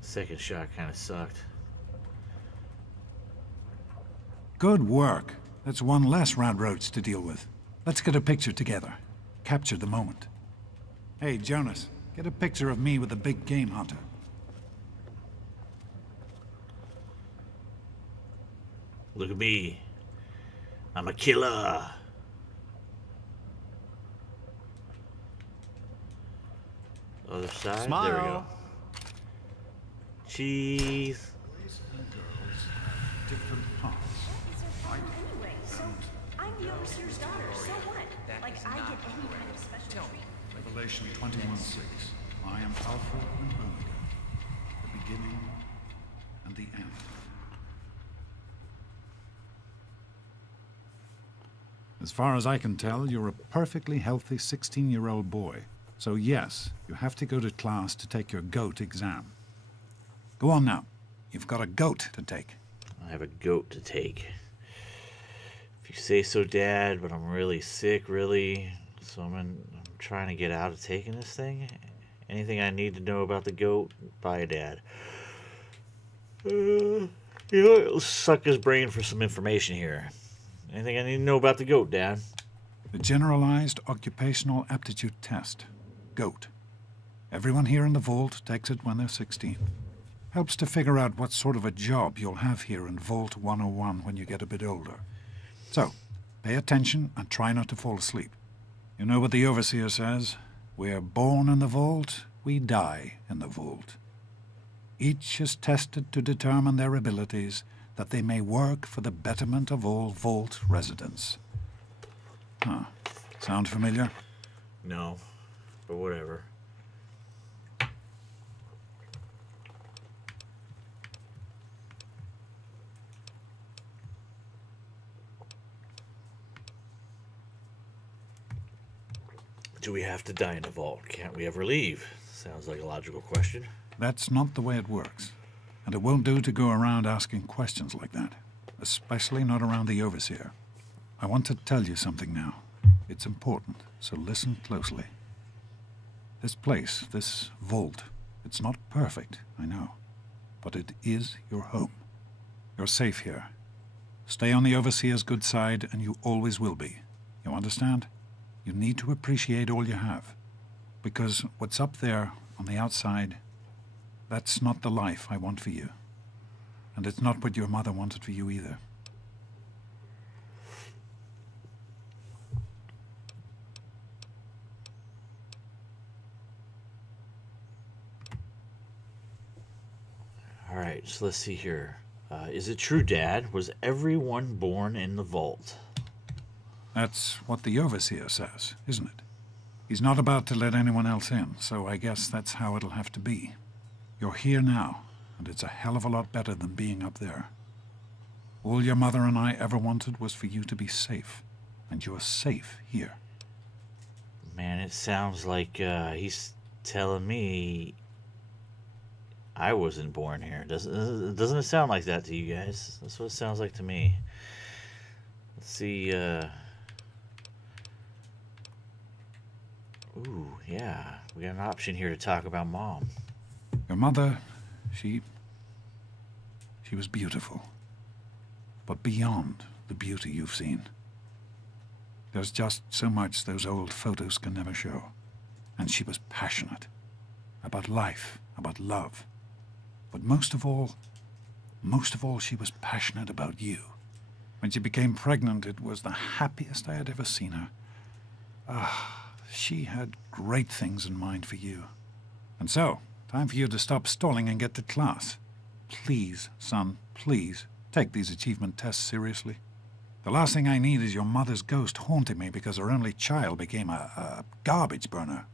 Second shot kind of sucked. Good work. That's one less rad roach to deal with. Let's get a picture together. Capture the moment. Hey, Jonas, get a picture of me with the big game hunter. Look at me. I'm a killer. Other side. Smile. There we go. Cheese. Boys and girls have different paths. Right? Anyway, so I'm the overseer's daughter, so what? Like, I get any kind of special treatment. Revelation 21:6. I am Alpha and Omega, the beginning and the end. As far as I can tell, you're a perfectly healthy 16-year-old boy. So yes, you have to go to class to take your GOAT exam. Go on now. You've got a GOAT to take. I have a goat to take. If you say so, Dad, but I'm really sick, really. So I'm trying to get out of taking this thing. Anything I need to know about the goat? Bye, Dad. You know what? Let's suck his brain for some information here. Anything I need to know about the goat, Dad? The Generalized Occupational Aptitude Test. GOAT. Everyone here in the vault takes it when they're 16. Helps to figure out what sort of a job you'll have here in Vault 101 when you get a bit older. So, pay attention and try not to fall asleep. You know what the Overseer says? We're born in the vault, we die in the vault. Each is tested to determine their abilities, that they may work for the betterment of all vault residents. Huh. Sound familiar? No, but whatever. Do we have to die in the vault? Can't we ever leave? Sounds like a logical question. That's not the way it works. And it won't do to go around asking questions like that. Especially not around the Overseer. I want to tell you something now. It's important, so listen closely. This place, this vault, it's not perfect, I know. But it is your home. You're safe here. Stay on the Overseer's good side, and you always will be. You understand? You need to appreciate all you have. Because what's up there, on the outside, that's not the life I want for you. And it's not what your mother wanted for you either. Alright, so let's see here. Is it true, Dad? Was everyone born in the vault? That's what the overseer says, isn't it? He's not about to let anyone else in, so I guess that's how it'll have to be. You're here now, and it's a hell of a lot better than being up there. All your mother and I ever wanted was for you to be safe, and you're safe here. Man, it sounds like he's telling me I wasn't born here. Doesn't it sound like that to you guys? That's what it sounds like to me. Let's see. Ooh, yeah. We got an option here to talk about Mom. Your mother, she was beautiful. But beyond the beauty you've seen. There's just so much those old photos can never show. And she was passionate. About life, about love. But most of all, she was passionate about you. When she became pregnant, it was the happiest I had ever seen her. She had great things in mind for you. And so, time for you to stop stalling and get to class. Please, son, please, take these achievement tests seriously. The last thing I need is your mother's ghost haunting me because her only child became a garbage burner.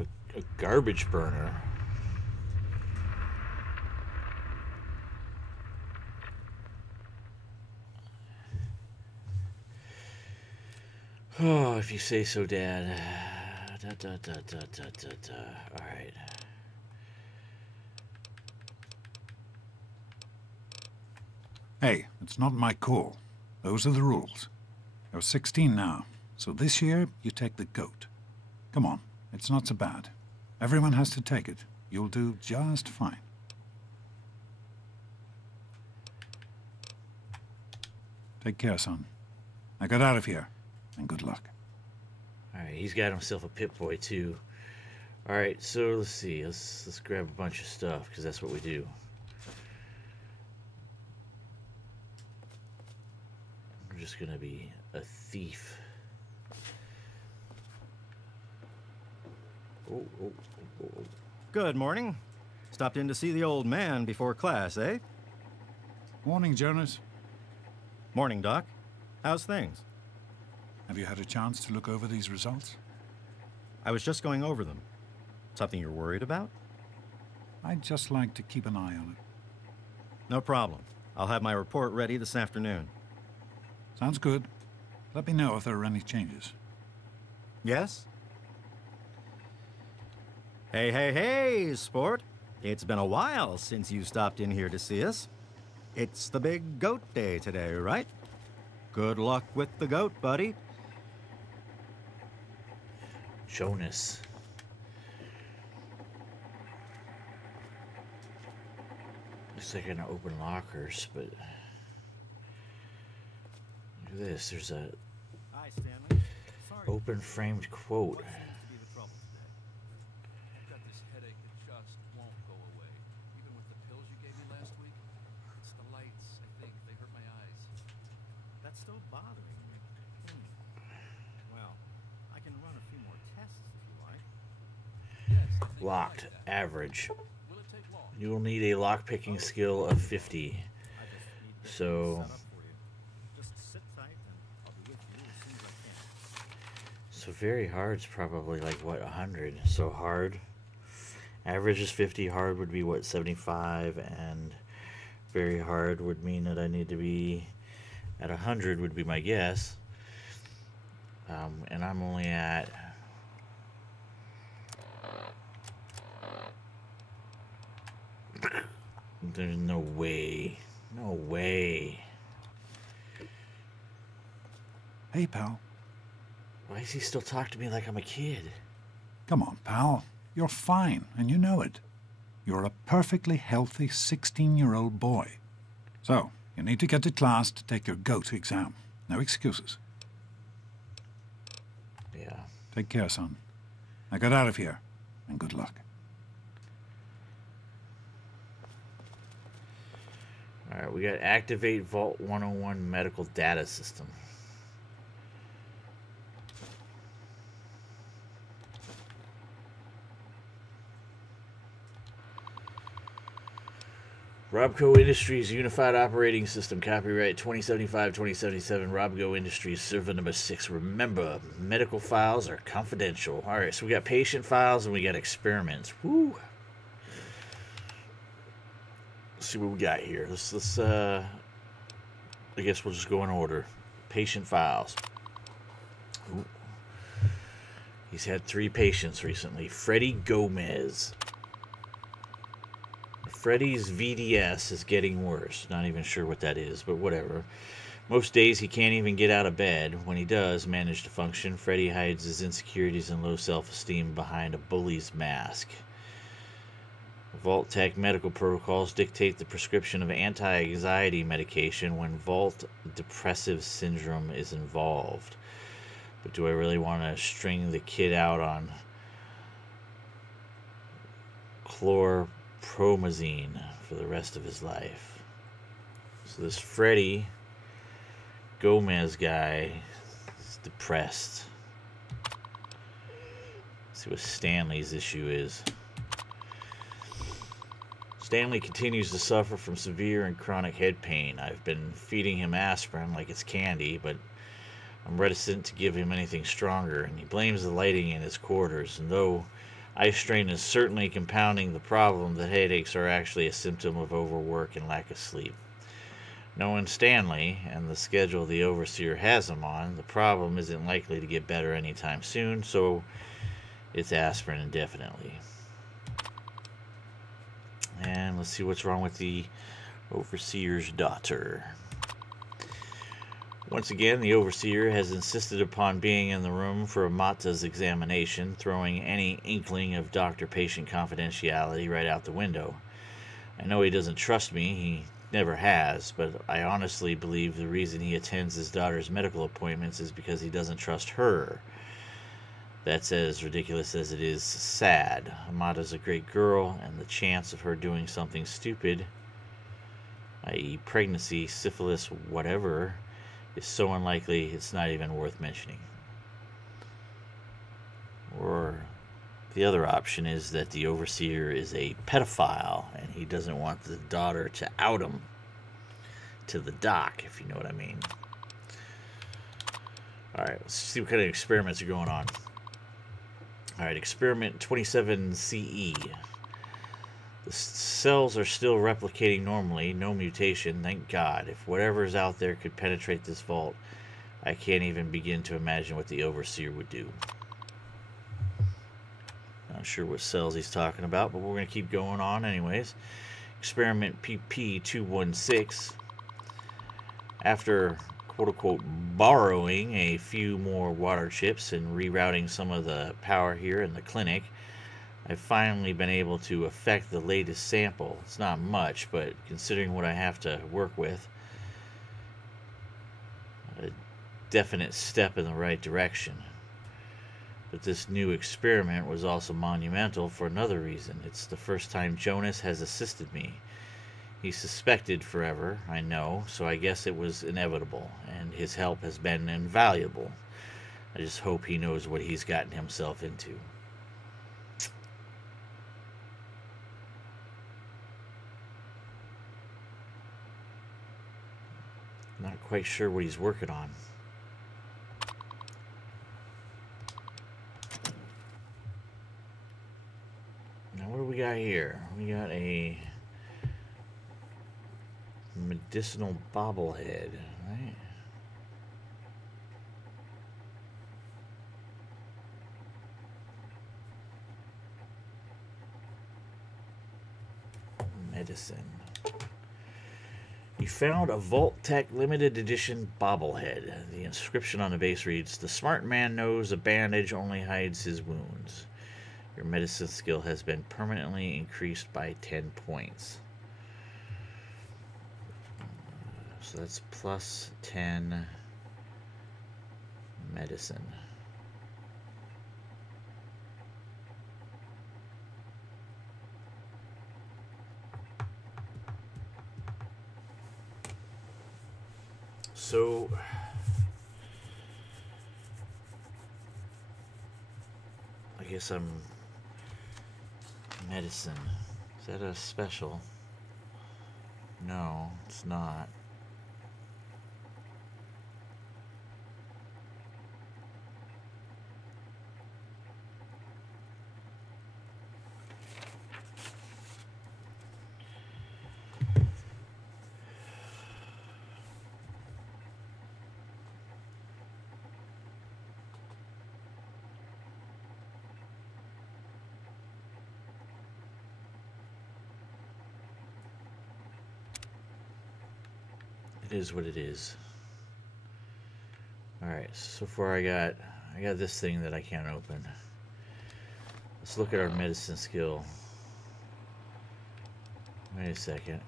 A garbage burner? Oh, if you say so, Dad. All right. Hey, it's not my call. Those are the rules. You're 16 now, so this year you take the goat. Come on, it's not so bad. Everyone has to take it. You'll do just fine. Take care, son. Now get out of here, and good luck. Alright, he's got himself a Pip-Boy, too. Alright, so let's see. Let's grab a bunch of stuff, because that's what we do. I'm just gonna be a thief. Oh. Good morning. Stopped in to see the old man before class, eh? Morning, Jonas. Morning, Doc. How's things? Have you had a chance to look over these results? I was just going over them. Something you're worried about? I'd just like to keep an eye on it. No problem. I'll have my report ready this afternoon. Sounds good. Let me know if there are any changes. Yes? Hey, sport. It's been a while since you stopped in here to see us. It's the big goat day today, right? Good luck with the goat, buddy. Jonas. Looks like gonna open lockers, but look at this. There's a open framed quote. I've got this headache that just won't go away. Even with the pills you gave me last week. It's the lights, I think. They hurt my eyes. That's still bothering you. Well, I can run a few more tests if you like. Locked. Average. You will need a lockpicking skill of 50. So very hard's probably like what, 100. So hard. Average is 50. Hard would be what, 75, and very hard would mean that I need to be at 100 would be my guess. And I'm only at there's no way. No way. Hey, pal. Why does he still talk to me like I'm a kid? Come on, pal. You're fine, and you know it. You're a perfectly healthy 16-year-old boy. So, you need to get to class to take your GOAT exam. No excuses. Yeah. Take care, son. Now get out of here, and good luck. Alright, we got activate Vault 101 medical data system. Robco Industries Unified Operating System, copyright 2075-2077, Robco Industries, server number 6. Remember, medical files are confidential. Alright, so we got patient files and we got experiments. Woo! Let's see what we got here. Let's I guess we'll just go in order. Patient files. Ooh. He's had 3 patients recently. Freddie Gomez. Freddy's VDS is getting worse. Not even sure what that is, but whatever. Most days he can't even get out of bed. When he does manage to function, Freddy hides his insecurities and low self-esteem behind a bully's mask. Vault Tech medical protocols dictate the prescription of anti-anxiety medication when Vault depressive syndrome is involved. But do I really want to string the kid out on chlorpromazine for the rest of his life? So this Freddy Gomez guy is depressed. Let's see what Stanley's issue is. Stanley continues to suffer from severe and chronic head pain. I've been feeding him aspirin like it's candy, but I'm reticent to give him anything stronger, and he blames the lighting in his quarters. And though eye strain is certainly compounding the problem, the headaches are actually a symptom of overwork and lack of sleep. Knowing Stanley and the schedule the overseer has him on, the problem isn't likely to get better anytime soon, so it's aspirin indefinitely. And let's see what's wrong with the overseer's daughter. Once again, the overseer has insisted upon being in the room for Amata's examination, throwing any inkling of doctor-patient confidentiality right out the window. I know he doesn't trust me, he never has, but I honestly believe the reason he attends his daughter's medical appointments is because he doesn't trust her. That's as ridiculous as it is sad. Amata's a great girl, and the chance of her doing something stupid, i.e. pregnancy, syphilis, whatever, is so unlikely it's not even worth mentioning. Or the other option is that the overseer is a pedophile and he doesn't want the daughter to out him to the doc, if you know what I mean. Alright, let's see what kind of experiments are going on. Alright, experiment 27CE. The cells are still replicating normally, no mutation, thank God. If whatever's out there could penetrate this vault, I can't even begin to imagine what the overseer would do. Not sure what cells he's talking about, but we're going to keep going on anyways. Experiment PP216. After quote-unquote borrowing a few more water chips and rerouting some of the power here in the clinic, I've finally been able to affect the latest sample. It's not much, but considering what I have to work with, a definite step in the right direction. But this new experiment was also monumental for another reason. It's the first time Jonas has assisted me. He suspected forever, I know, so I guess it was inevitable, and his help has been invaluable. I just hope he knows what he's gotten himself into. Not quite sure what he's working on. Now what do we got here? We got a medicinal bobblehead, right? Medicine. You found a Vault Tech limited edition bobblehead. The inscription on the base reads, "The smart man knows a bandage only hides his wounds. Your medicine skill has been permanently increased by 10 points. So that's plus 10 medicine. So I guess I'm medicine. Is that a special? No, it's not. It is what it is. Alright, so far I got this thing that I can't open. Let's look at our medicine skill. Wait a second.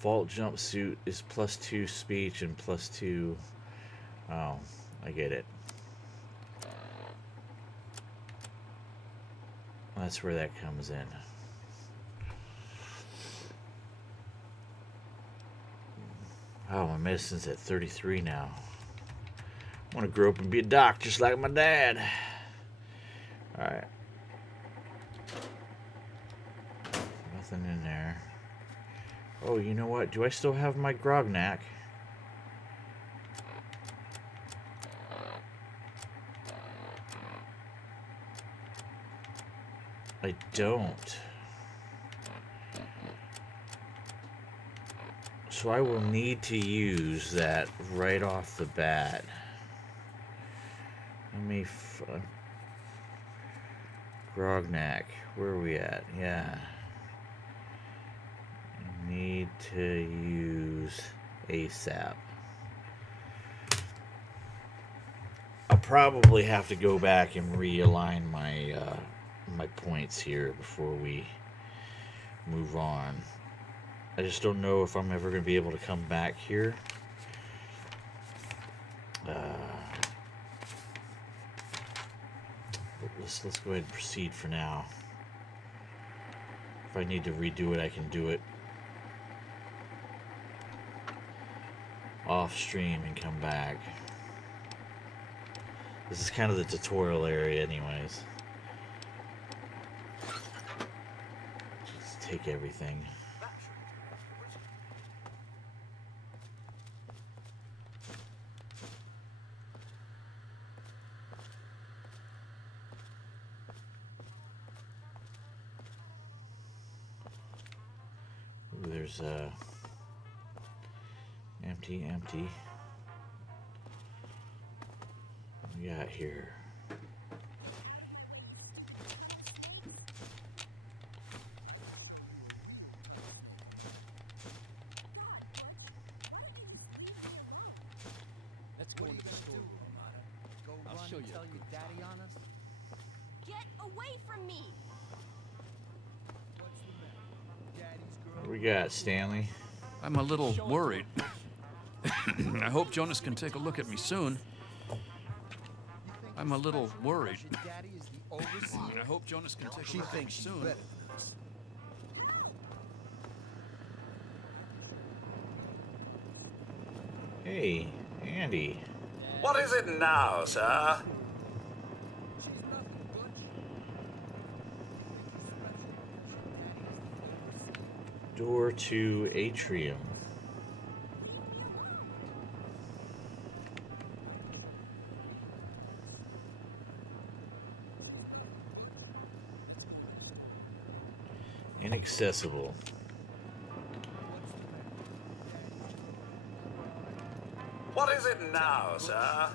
Vault jumpsuit is +2 speech and +2. Oh, I get it. That's where that comes in. Oh, my medicine's at 33 now. I want to grow up and be a doc just like my dad. Alright. Nothing in there. Oh, you know what? Do I still have my grognac? I don't. So I will need to use that right off the bat. Let me... Grognac. Where are we at? Yeah. Need to use ASAP. I'll probably have to go back and realign my my points here before we move on. I just don't know if I'm ever going to be able to come back here. Let's go ahead and proceed for now. If I need to redo it, I can do it off stream and come back. This is kind of the tutorial area anyways. Just take everything. Ooh, there's empty. What we got here? Let's go to the storeroom, Anna. I'll show you. Tell your daddy on us? Get away from me! What we got, Stanley? I'm a little worried. I hope Jonas can take a look at me soon. I'm a little worried. I hope Jonas can take a look at me soon. Hey, Andy. What is it now, sir? Door to atrium. Inaccessible. What is it now, sir?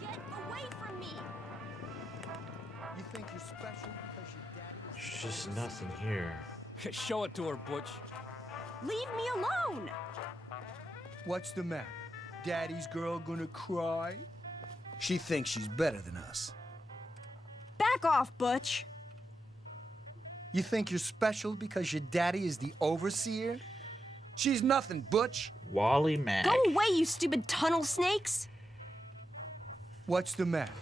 Get away from me! You think you're special because your daddy is... There's just nothing here. Show it to her, Butch. Leave me alone! What's the matter? Daddy's girl gonna cry? She thinks she's better than us. Back off, Butch! You think you're special because your daddy is the overseer? She's nothing, Butch. Wally Mack. Go away, you stupid tunnel snakes! What's the matter?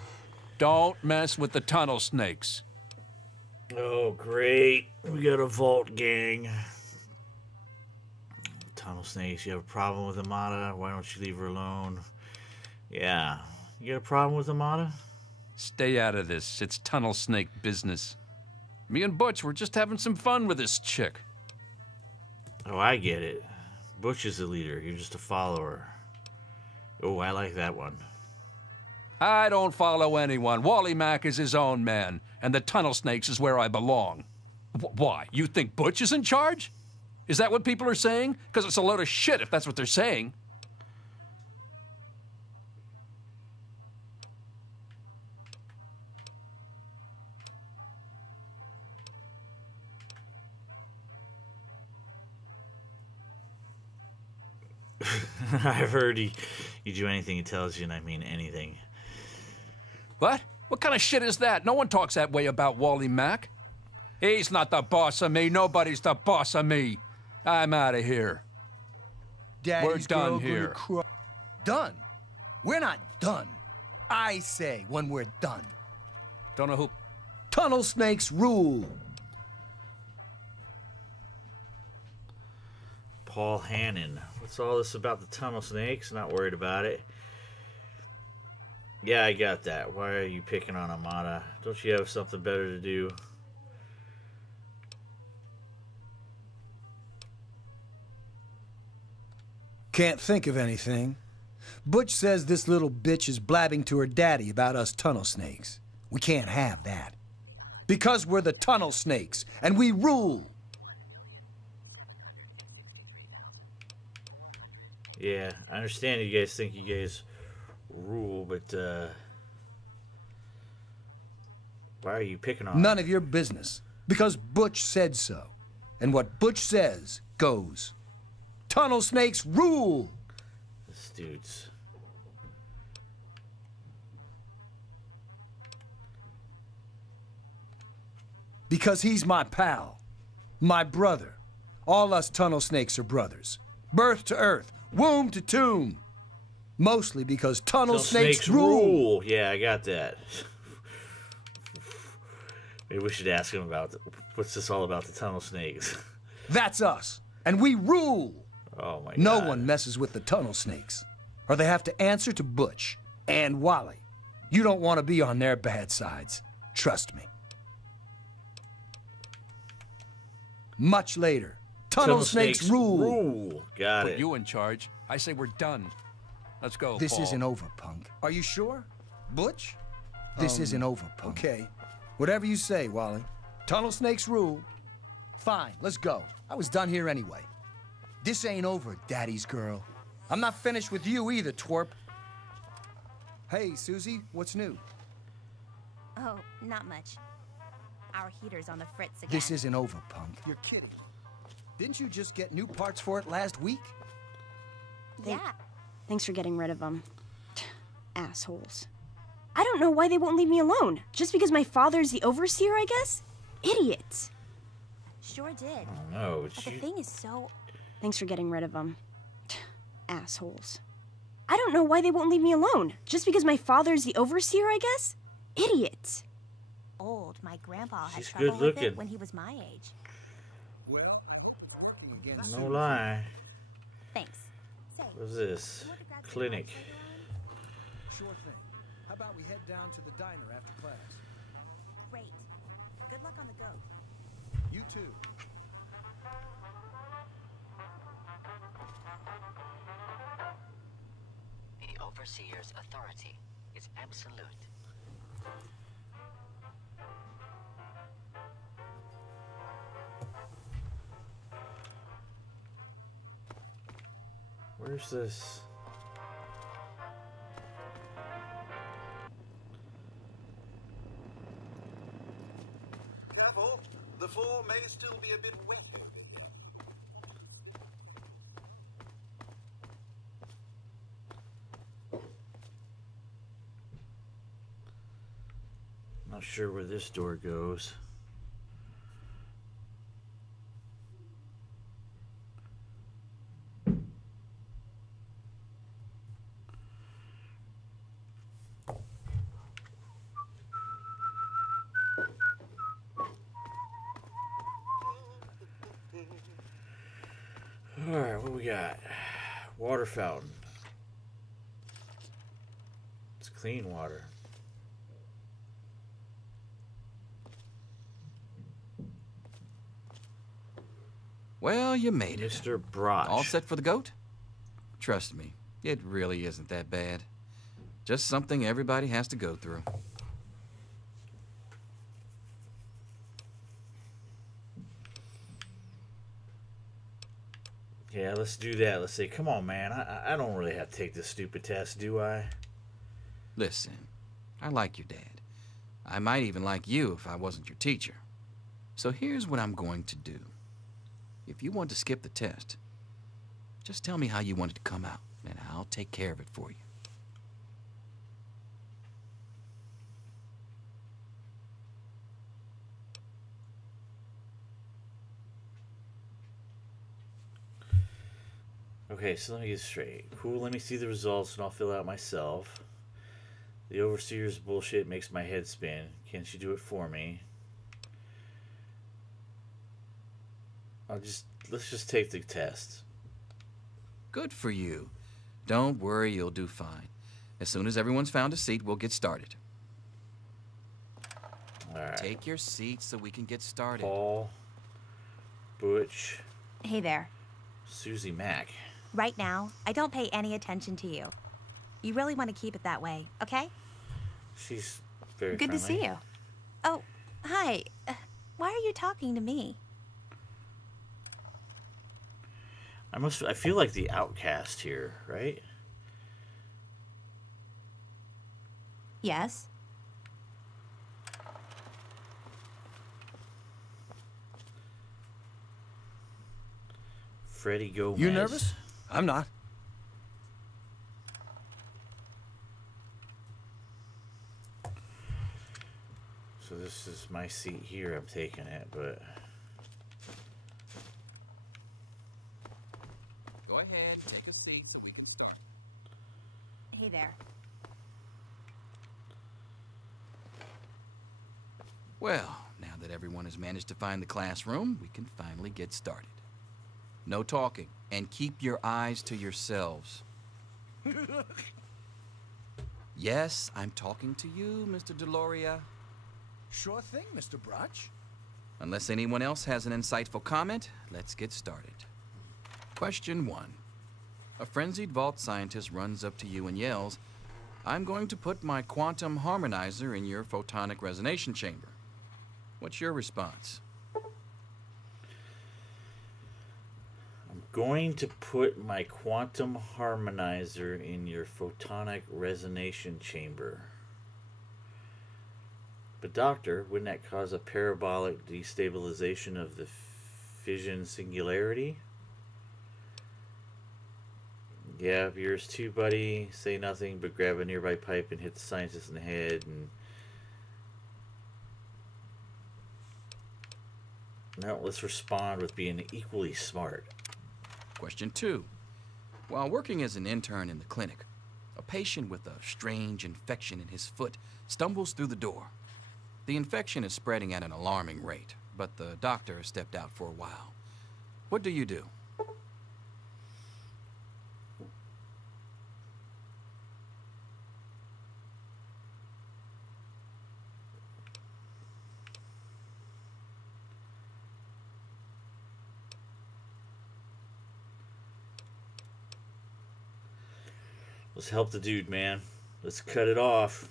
Don't mess with the tunnel snakes. Oh, great. We got a vault gang. Tunnel snakes. You have a problem with Amata? Why don't you leave her alone? Yeah. You got a problem with Amata? Stay out of this. It's tunnel snake business. Me and Butch were just having some fun with this chick. Oh, I get it. Butch is the leader. You're just a follower. Oh, I like that one. I don't follow anyone. Wally Mack is his own man, and the tunnel snakes is where I belong. Why? You think Butch is in charge? Is that what people are saying? Because it's a load of shit if that's what they're saying. I've heard you do anything he tells you, and I mean anything. What? What kind of shit is that? No one talks that way about Wally Mack. He's not the boss of me. Nobody's the boss of me. I'm out of here. Daddy's We're done girl here. Done? We're not done. I say when we're done. Don't know who. Tunnel snakes rule. Paul Hannon. What's all this about the tunnel snakes? Not worried about it. Yeah, I got that. Why are you picking on Amata? Don't you have something better to do? Can't think of anything. Butch says this little bitch is blabbing to her daddy about us tunnel snakes. We can't have that. Because we're the tunnel snakes, and we rule. Yeah, I understand you guys think you guys rule, but why are you picking on None of your business. Because Butch said so. And what Butch says goes. Tunnel snakes rule! this dude's? Because he's my pal. My brother. All us tunnel snakes are brothers. Birth to earth. Womb to tomb. Mostly because tunnel snakes rule. Yeah, I got that. Maybe we should ask him about what's this all about the tunnel snakes. That's us. And we rule. Oh my No God. one messes with the tunnel snakes. Or they have to answer to Butch and Wally. You don't want to be on their bad sides. Trust me. Much later. Tunnel snakes rule. Got Put it. you in charge. I say we're done. Let's go, This Paul. isn't over, punk. Are you sure? Butch? This isn't over, punk. Okay. Whatever you say, Wally. Tunnel snakes rule. Fine, let's go. I was done here anyway. This ain't over, daddy's girl. I'm not finished with you either, twerp. Hey, Susie, what's new? Oh, not much. Our heater's on the fritz again. This isn't over, punk. You're kidding. Didn't you just get new parts for it last week? Yeah. Thanks for getting rid of them. Assholes. I don't know why they won't leave me alone. Just because my father's the overseer, I guess? Idiots. Sure did. No, But the thing is so... Thanks for getting rid of them. Assholes. I don't know why they won't leave me alone. Just because my father's the overseer, I guess? Idiots. old. My grandpa had She's trouble good with looking. it when he was my age. Well, No lie. Thanks. Say, What's this? Clinic. Sure thing. How about we head down to the diner after class? great. Good luck on the goat. You too. The Overseer's authority is absolute. Where's this? Careful, the floor may still be a bit wet. Not sure where this door goes. Alright, what we we got? Water fountain. It's clean water. Well, you made it. Mr. Broch. All set for the goat? Trust me, it really isn't that bad. Just something everybody has to go through. Yeah, let's do that. Let's say, come on, man. I don't really have to take this stupid test, do I? Listen, I like your dad. I might even like you if I wasn't your teacher. So here's what I'm going to do. If you want to skip the test, just tell me how you want it to come out, and I'll take care of it for you. Okay, so let me get straight. Cool, let me see the results and I'll fill out myself. The overseer's bullshit makes my head spin. Can't you do it for me? Let's just take the test. Good for you. Don't worry, you'll do fine. As soon as everyone's found a seat, we'll get started. All right. Take your seat so we can get started. Paul, Butch. Hey there. Susie Mack. Right now, I don't pay any attention to you. You really want to keep it that way, okay? She's very Good friendly. to see you. Oh, hi. Why are you talking to me? I feel like the outcast here, right? Yes. Freddie Gomez. You nervous? I'm not. So this is my seat here. I'm taking it, but Go ahead, take a seat so we can... Hey there. Well, now that everyone has managed to find the classroom, we can finally get started. No talking, and keep your eyes to yourselves. Yes, I'm talking to you, Mr. Deloria. Sure thing, Mr. Broch. Unless anyone else has an insightful comment, let's get started. Question 1. A frenzied vault scientist runs up to you and yells, "I'm going to put my quantum harmonizer in your photonic resonation chamber." What's your response? I'm going to put my quantum harmonizer in your photonic resonation chamber. But doctor, wouldn't that cause a parabolic destabilization of the fission singularity? Yeah, yours too, buddy. Say nothing, but grab a nearby pipe and hit the scientist in the head. And now let's respond with being equally smart. Question 2. While working as an intern in the clinic, a patient with a strange infection in his foot stumbles through the door. The infection is spreading at an alarming rate, but the doctor has stepped out for a while. What do you do? Let's help the dude, man. Let's cut it off.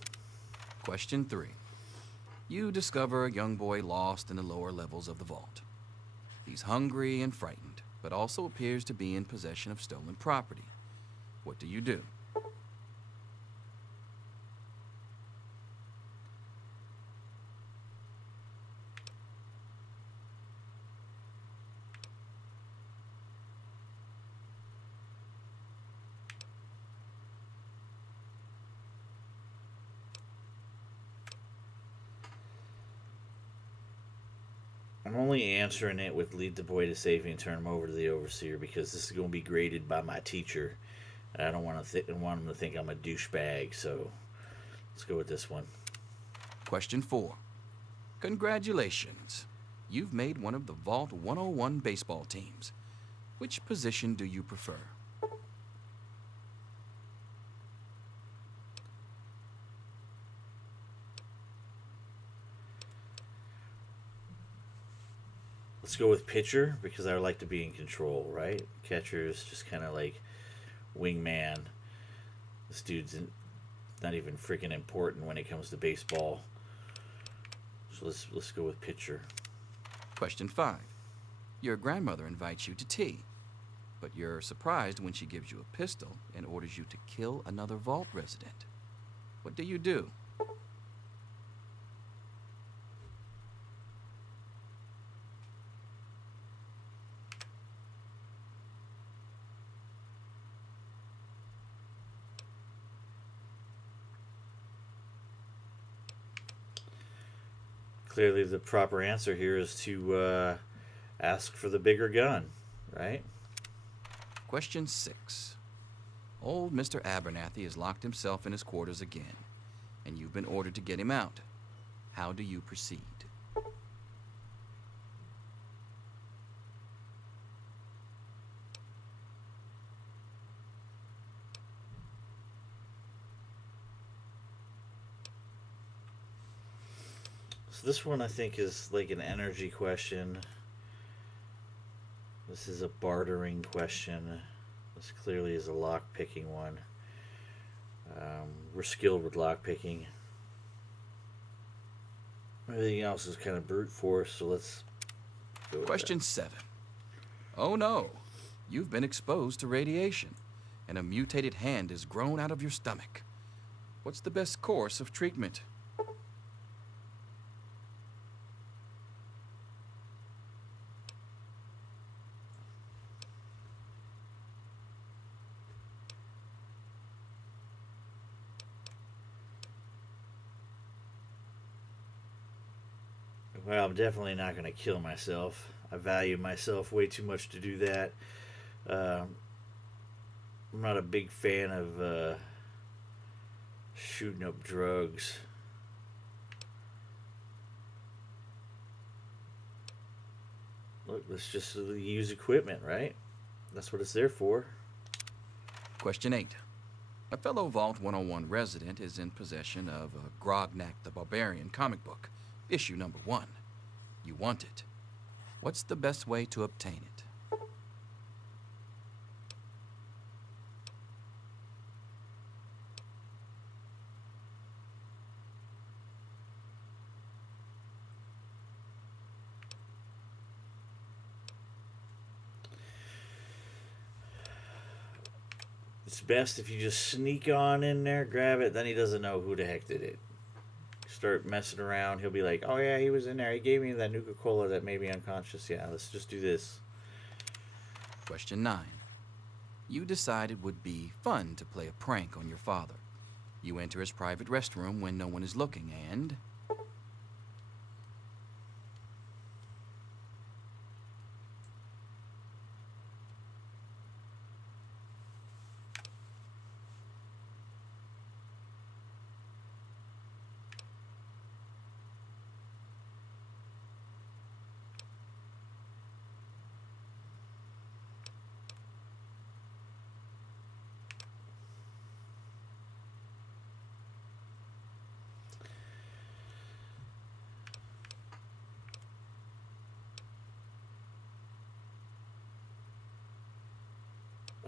Question 3. You discover a young boy lost in the lower levels of the vault. He's hungry and frightened, but also appears to be in possession of stolen property. What do you do? I'm only answering it with lead the boy to safety and turn him over to the overseer because this is going to be graded by my teacher. And I don't want him to think I'm a douchebag, so let's go with this one. Question 4. Congratulations. You've made one of the Vault 101 baseball teams. Which position do you prefer? Let's go with pitcher because I like to be in control, right? Catcher is just kind of like wingman. This dude's not even freaking important when it comes to baseball. So let's go with pitcher. Question 5. Your grandmother invites you to tea, but you're surprised when she gives you a pistol and orders you to kill another vault resident. What do you do? Clearly the proper answer here is to ask for the bigger gun, right? Question 6. Old Mr. Abernathy has locked himself in his quarters again, and you've been ordered to get him out. How do you proceed? So this one I think is like an energy question. This is a bartering question. This clearly is a lock-picking one. We're skilled with lock-picking. Everything else is kind of brute force, so let's go with Question 7. Oh no, you've been exposed to radiation, and a mutated hand has grown out of your stomach. What's the best course of treatment? Well, I'm definitely not going to kill myself. I value myself way too much to do that. I'm not a big fan of shooting up drugs. Look, let's just use equipment, right? That's what it's there for. Question 8. A fellow Vault 101 resident is in possession of a Grognak the Barbarian comic book, issue number 1. You want it. What's the best way to obtain it? It's best if you just sneak on in there, grab it, then he doesn't know who the heck did it. Start messing around, he'll be like, oh yeah, he was in there, he gave me that Nuka-Cola that made me unconscious. Yeah, let's just do this. Question 9. You decide it would be fun to play a prank on your father. You enter his private restroom when no one is looking and...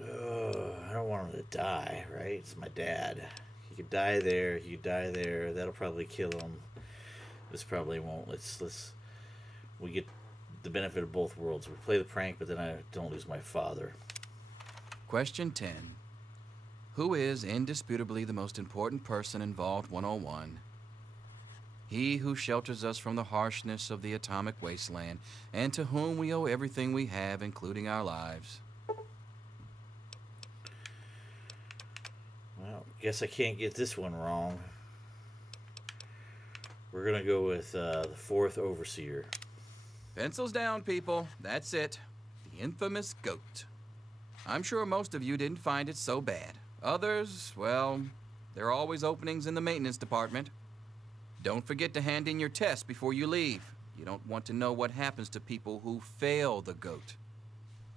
I don't want him to die, right? It's my dad. He could die there, he could die there. That'll probably kill him. This probably won't. We get the benefit of both worlds. We play the prank, but then I don't lose my father. Question 10. Who is indisputably the most important person in Vault 101? He who shelters us from the harshness of the atomic wasteland, and to whom we owe everything we have, including our lives. Well, guess I can't get this one wrong. We're gonna go with the 4th Overseer. Pencils down, people. That's it. The infamous goat. I'm sure most of you didn't find it so bad. Others, well, there are always openings in the maintenance department. Don't forget to hand in your test before you leave. You don't want to know what happens to people who fail the goat.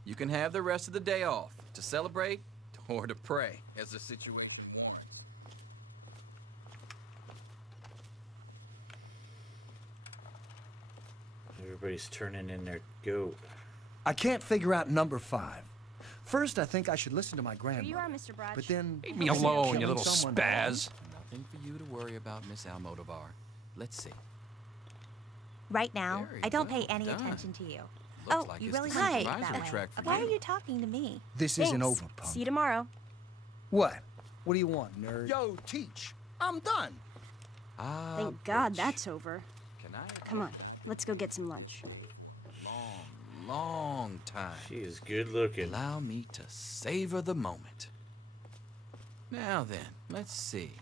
You can have the rest of the day off to celebrate or to pray, as the situation warrants. Everybody's turning in their goat. I can't figure out number 5. First, I think I should listen to my Here grandmother. you are, Mr. Brotch. But then... Leave me alone, you little someone spaz. Nothing for you to worry about, Miss Almodovar. Let's see. Right now, Very I don't pay well any done. attention to you. Looks like you it's really the want to take it supervisory that way. track for Why you. are you talking to me? This Thanks. isn't over, punk. See you tomorrow. What? What do you want, nerd? Yo, teach. I'm done. Ah, Thank God that's over. Can I? Come on, let's go get some lunch. Long time. She is good looking. Allow me to savor the moment. Now then, let's see.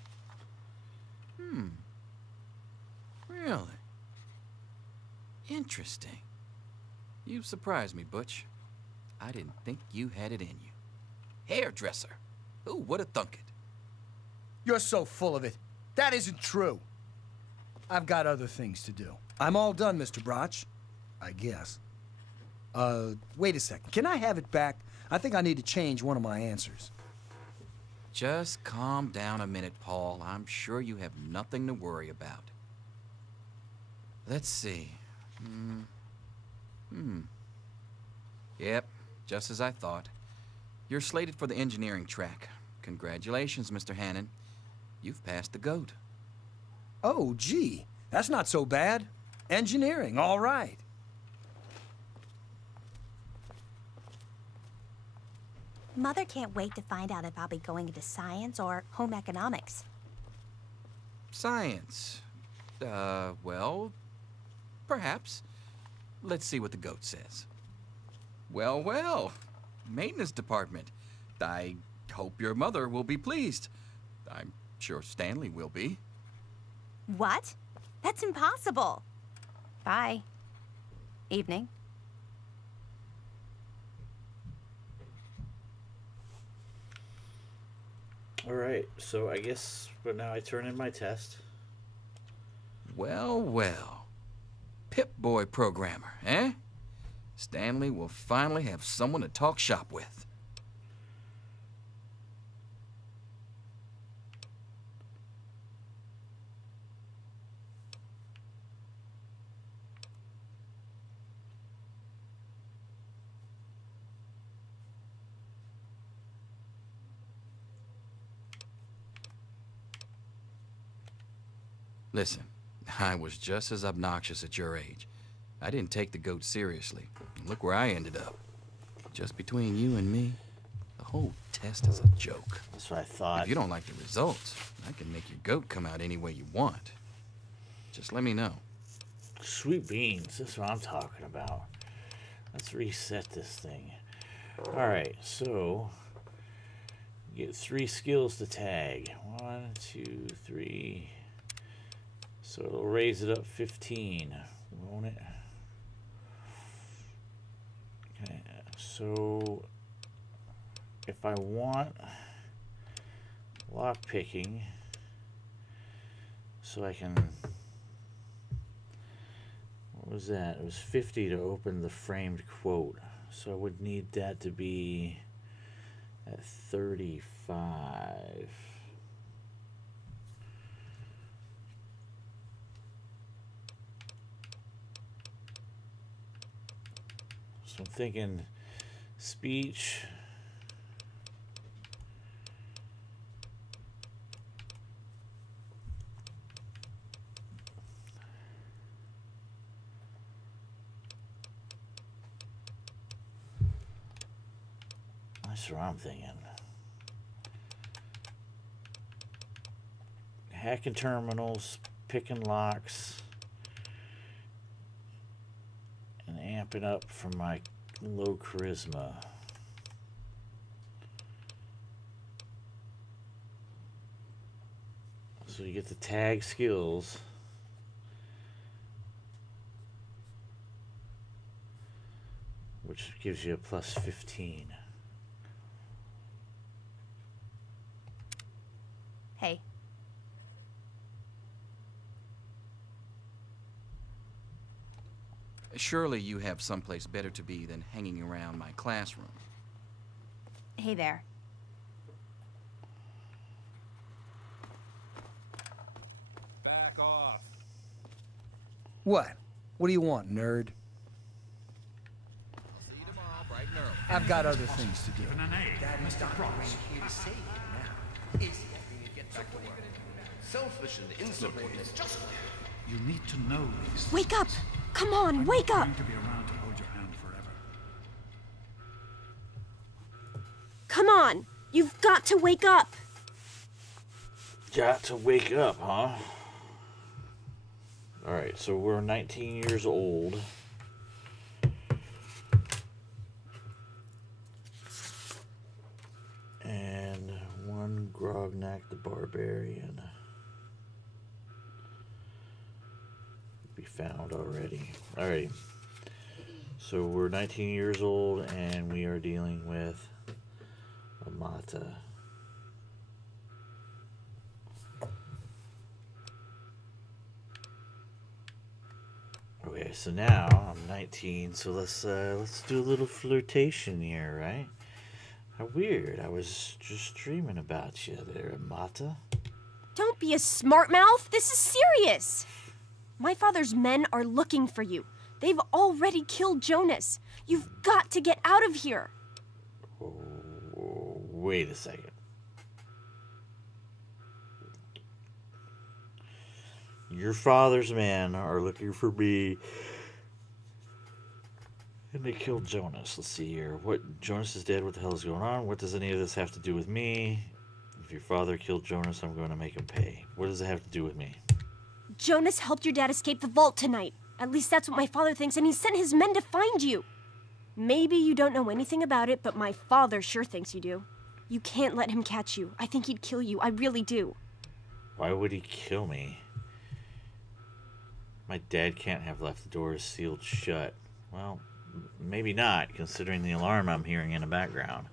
Really? Interesting. You surprised me, Butch. I didn't think you had it in you. Hairdresser. Who would have thunk it? You're so full of it. That isn't true. I've got other things to do. I'm all done, Mr. Brotch. I guess. Wait a second. Can I have it back? I think I need to change one of my answers. Just calm down a minute, Paul. I'm sure you have nothing to worry about. Let's see. Yep, just as I thought. You're slated for the engineering track. Congratulations, Mr. Hannon. You've passed the GOAT. Oh, gee. That's not so bad. Engineering, all right. Mother can't wait to find out if I'll be going into science or home economics. Science. Well, perhaps. Let's see what the GOAT says. Well, well. Maintenance department. I hope your mother will be pleased. I'm sure Stanley will be. What? That's impossible. Bye. Evening. Alright, so I guess, but now I turn in my test. Well, well. Pip-Boy programmer, eh? Stanley will finally have someone to talk shop with. Listen, I was just as obnoxious at your age. I didn't take the GOAT seriously. Look where I ended up. Just between you and me, the whole test is a joke. That's what I thought. If you don't like the results, I can make your GOAT come out any way you want. Just let me know. Sweet beans, that's what I'm talking about. Let's reset this thing. Alright, so get 3 skills to tag. 1, 2, 3. So it'll raise it up 15, won't it? Okay, so if I want lock picking, so I can, what was that? It was 50 to open the framed quote. So I would need that to be at 35. So I'm thinking speech. That's what I'm thinking. Hacking terminals, picking locks, and amping up for my low charisma. So you get the tag skills. Which gives you a plus 15. Hey. Surely you have someplace better to be than hanging around my classroom. Hey there. Back off. What? What do you want, nerd? See you tomorrow, bright and early. I've got other things to do. Daddy's doctor ain't here to save you now. Is he? Get back to work. Selfish and insubordinate, just like You need to know these things. Wake up! Come on, wake up! I'm not going to be around to hold your hand forever. Come on! You've got to wake up! Got to wake up, huh? Alright, so we're 19 years old. And one Grognak the Barbarian. Be found already. Alrighty. So we're 19 years old and we are dealing with Amata. Okay, so now I'm 19, so let's do a little flirtation here, right? How weird. I was just dreaming about you there, Amata. Don't be a smart mouth. This is serious. My father's men are looking for you. They've already killed Jonas. You've got to get out of here. Oh, wait a second. Your father's men are looking for me. And they killed Jonas. Let's see here. What? Jonas is dead. What the hell is going on? What does any of this have to do with me? If your father killed Jonas, I'm going to make him pay. What does it have to do with me? Jonas helped your dad escape the vault tonight. At least that's what my father thinks, and he sent his men to find you. Maybe you don't know anything about it, but my father sure thinks you do. You can't let him catch you. I think he'd kill you. I really do. Why would he kill me? My dad can't have left the doors sealed shut. Well, maybe not, considering the alarm I'm hearing in the background.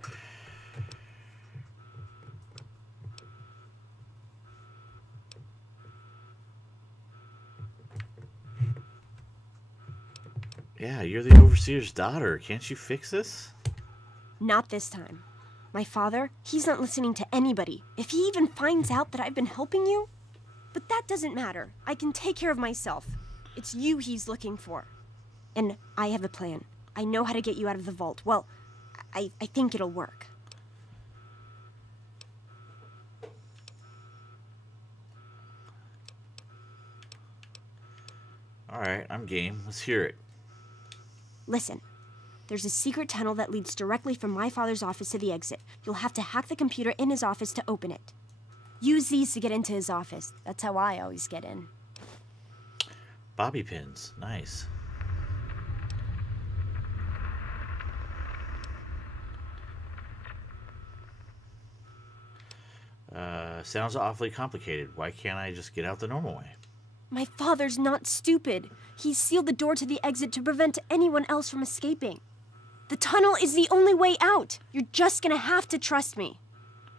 Yeah, you're the overseer's daughter. Can't you fix this? Not this time. My father, he's not listening to anybody. If he even finds out that I've been helping you... But that doesn't matter. I can take care of myself. It's you he's looking for. And I have a plan. I know how to get you out of the vault. Well, I think it'll work. Alright, I'm game. Let's hear it. Listen, there's a secret tunnel that leads directly from my father's office to the exit. You'll have to hack the computer in his office to open it. Use these to get into his office. That's how I always get in. Bobby pins. Nice. Sounds awfully complicated. Why can't I just get out the normal way? My father's not stupid. He's sealed the door to the exit to prevent anyone else from escaping. The tunnel is the only way out. You're just gonna have to trust me.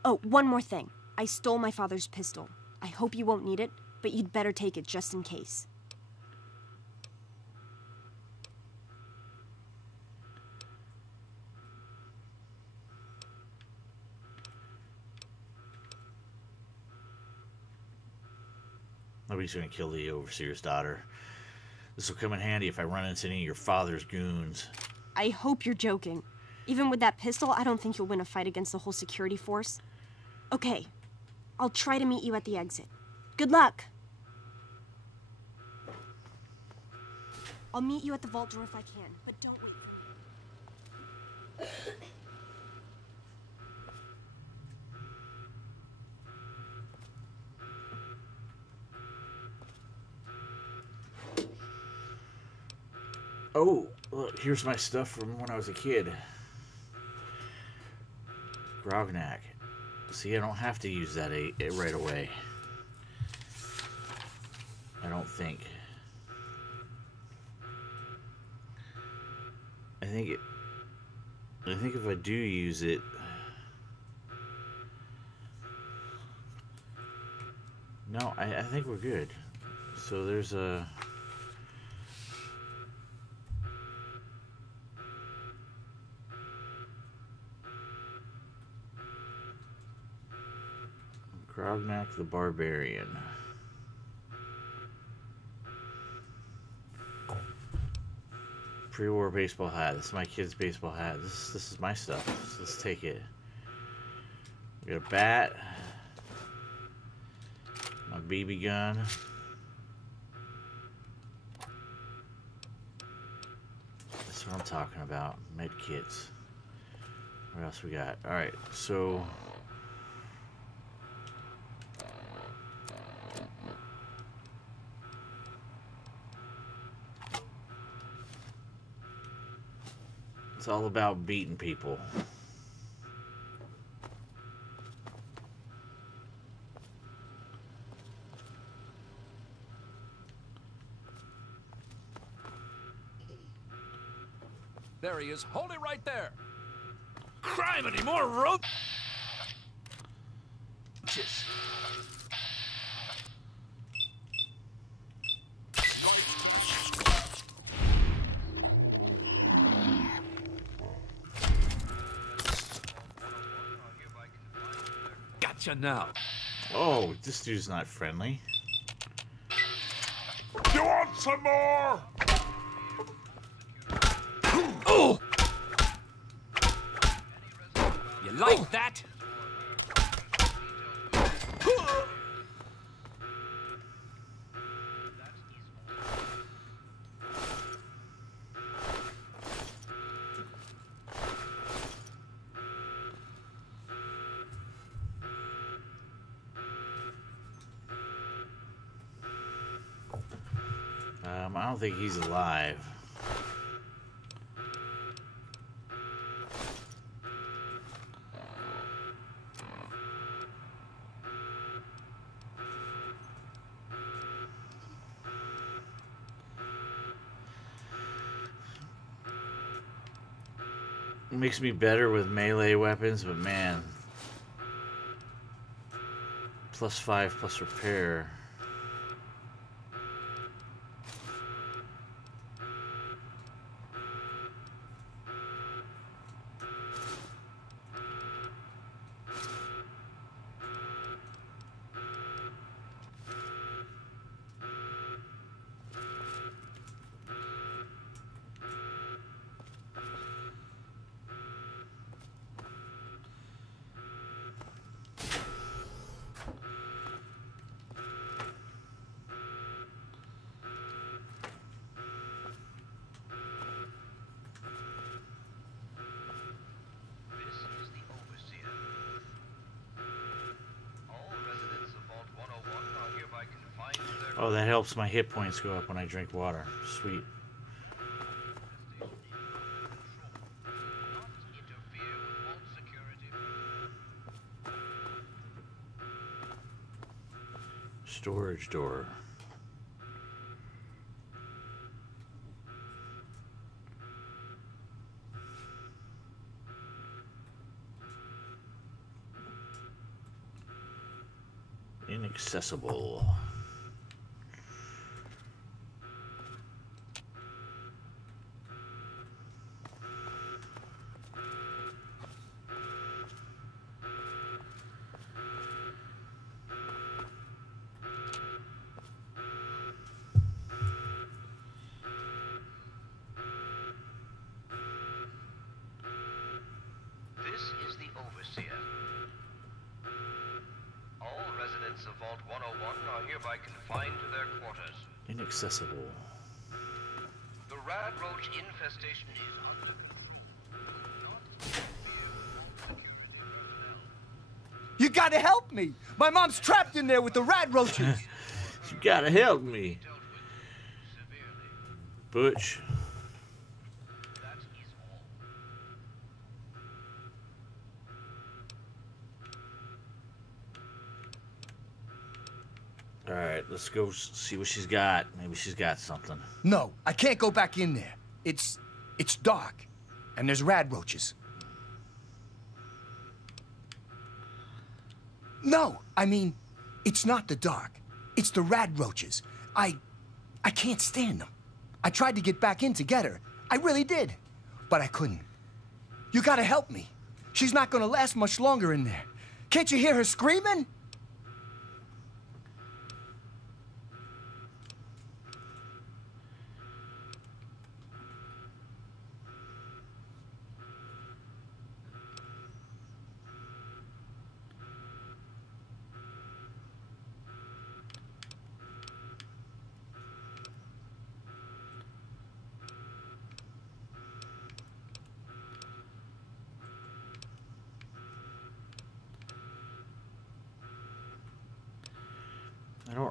Oh, one more thing. I stole my father's pistol. I hope you won't need it, but you'd better take it just in case. Nobody's gonna kill the overseer's daughter. This will come in handy if I run into any of your father's goons. I hope you're joking. Even with that pistol, I don't think you'll win a fight against the whole security force. Okay, I'll try to meet you at the exit. Good luck! I'll meet you at the vault door if I can, but don't wait. Oh, look, here's my stuff from when I was a kid. Grognak. See, I don't have to use that right away. I don't think. I think if I do use it... No, I think we're good. So there's a... Grognak the Barbarian. Pre-war baseball hat. This is my kid's baseball hat. This is my stuff. So let's take it. We got a bat. My BB gun. That's what I'm talking about. Med kits. What else we got? Alright, so it's all about beating people. There he is. Hold it right there. Crime anymore, roach. Gotcha now. Oh, this dude's not friendly. You want some more? Oh! You like that? I don't think he's alive. It makes me better with melee weapons, but man, +5 plus repair. Oh, that helps my hit points go up when I drink water. Sweet. Storage door. Inaccessible. This is the Overseer. All residents of Vault 101 are hereby confined to their quarters. Inaccessible. The rad roach infestation is on. You gotta help me! My mom's trapped in there with the rat roaches! You gotta help me. Butch. Alright, let's go see what she's got. Maybe she's got something. No, I can't go back in there. It's dark, and there's rad roaches. No, I mean, it's not the dark. It's the rad roaches. I can't stand them. I tried to get back in to get her. I really did. But I couldn't. You gotta help me. She's not gonna last much longer in there. Can't you hear her screaming?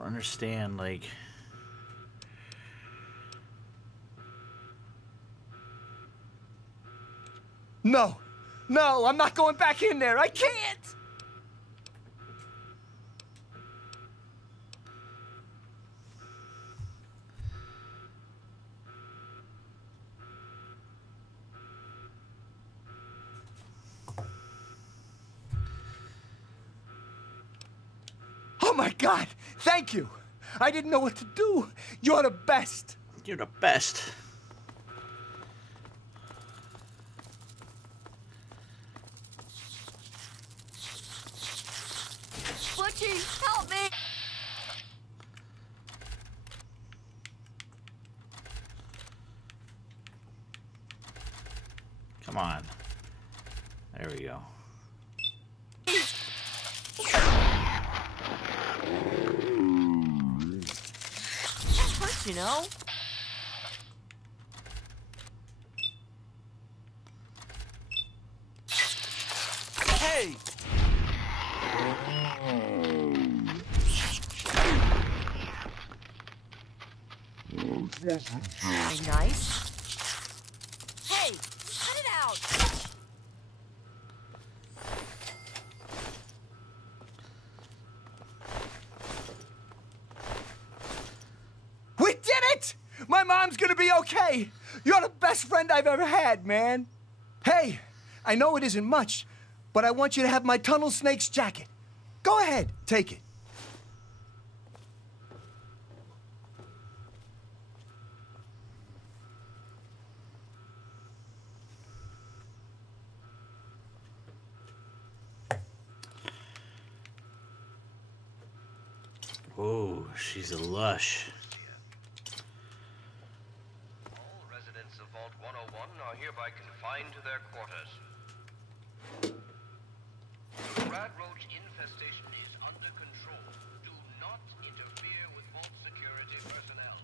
understand, like... No! No, I'm not going back in there! I can't! Oh my God! Thank you! I didn't know what to do. You're the best. You're the best. Butchie, help me! Come on. There we go. Hurt, you know? Hey! Nice. Hey, cut it out! We did it! My mom's gonna be okay. You're the best friend I've ever had, man. Hey, I know it isn't much, but I want you to have my tunnel snake's jacket. Go ahead, take it. Whoa, she's a lush. All residents of Vault 101 are hereby confined to their quarters. The rat roach infestation is under control. Do not interfere with Vault security personnel.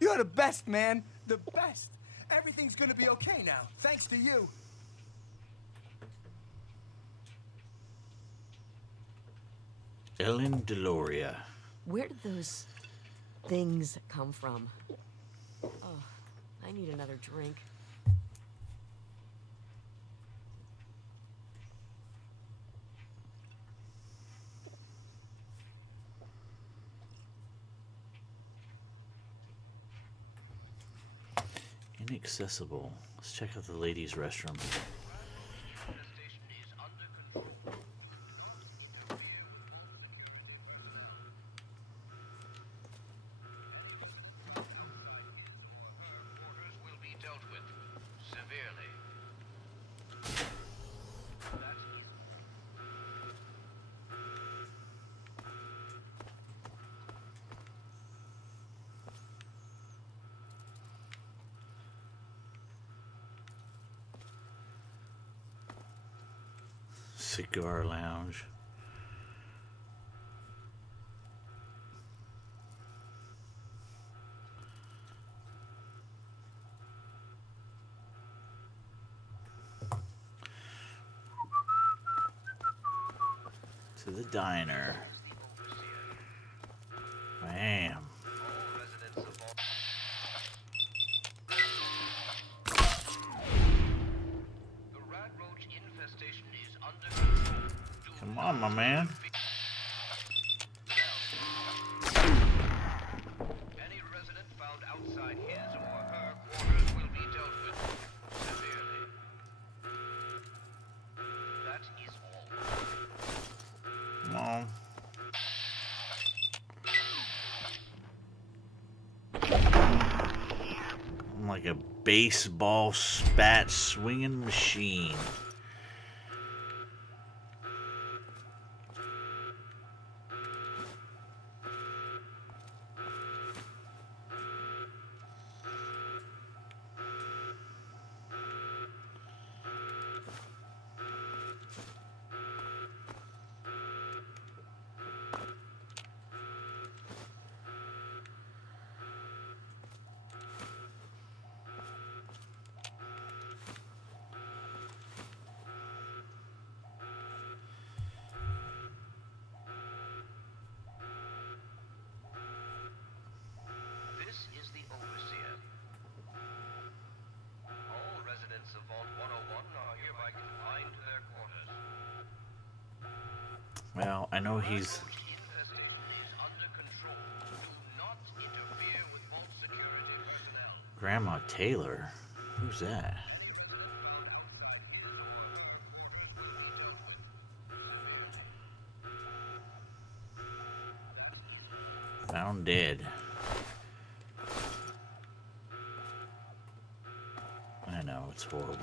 You're the best, man. The best. Everything's gonna be okay now, thanks to you. Ellen Deloria. Where did those things come from? Oh, I need another drink. Inaccessible. Let's check out the ladies' restroom. Cigar lounge. To the diner. Bam. Come on, my man. Any resident found outside his or her quarters will be dealt with severely. That is all. Come on. I'm like a baseball spat swinging machine. Well, I know he's... Grandma Taylor? Who's that? Found dead. I know, it's horrible.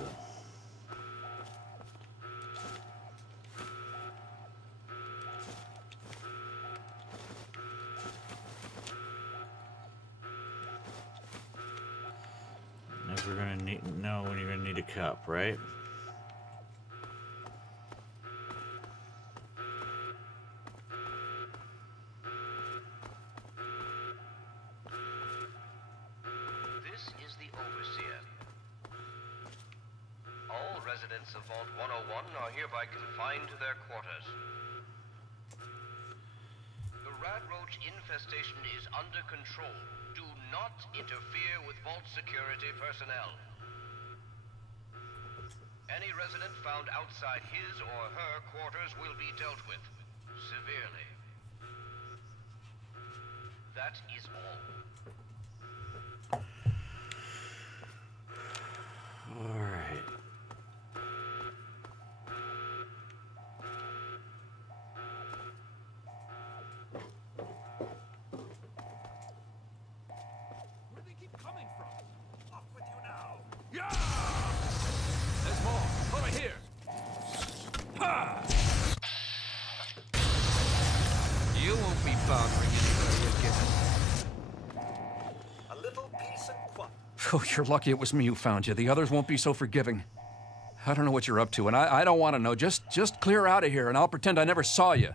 Never gonna know when you're gonna need a cup, right? This is the Overseer. All residents of Vault 101 are hereby confined to their quarters. The rat roach infestation is under control. Do not interfere with Vault security personnel. Any resident found outside his or her quarters will be dealt with severely. That is all. All right. Where do they keep coming from? Off with you now. Yeah! There's more. Over here. Ha! You won't be bothering anybody again. A little peace and quiet. Oh, you're lucky it was me who found you. The others won't be so forgiving. I don't know what you're up to, and I don't want to know. Just clear out of here, and I'll pretend I never saw you.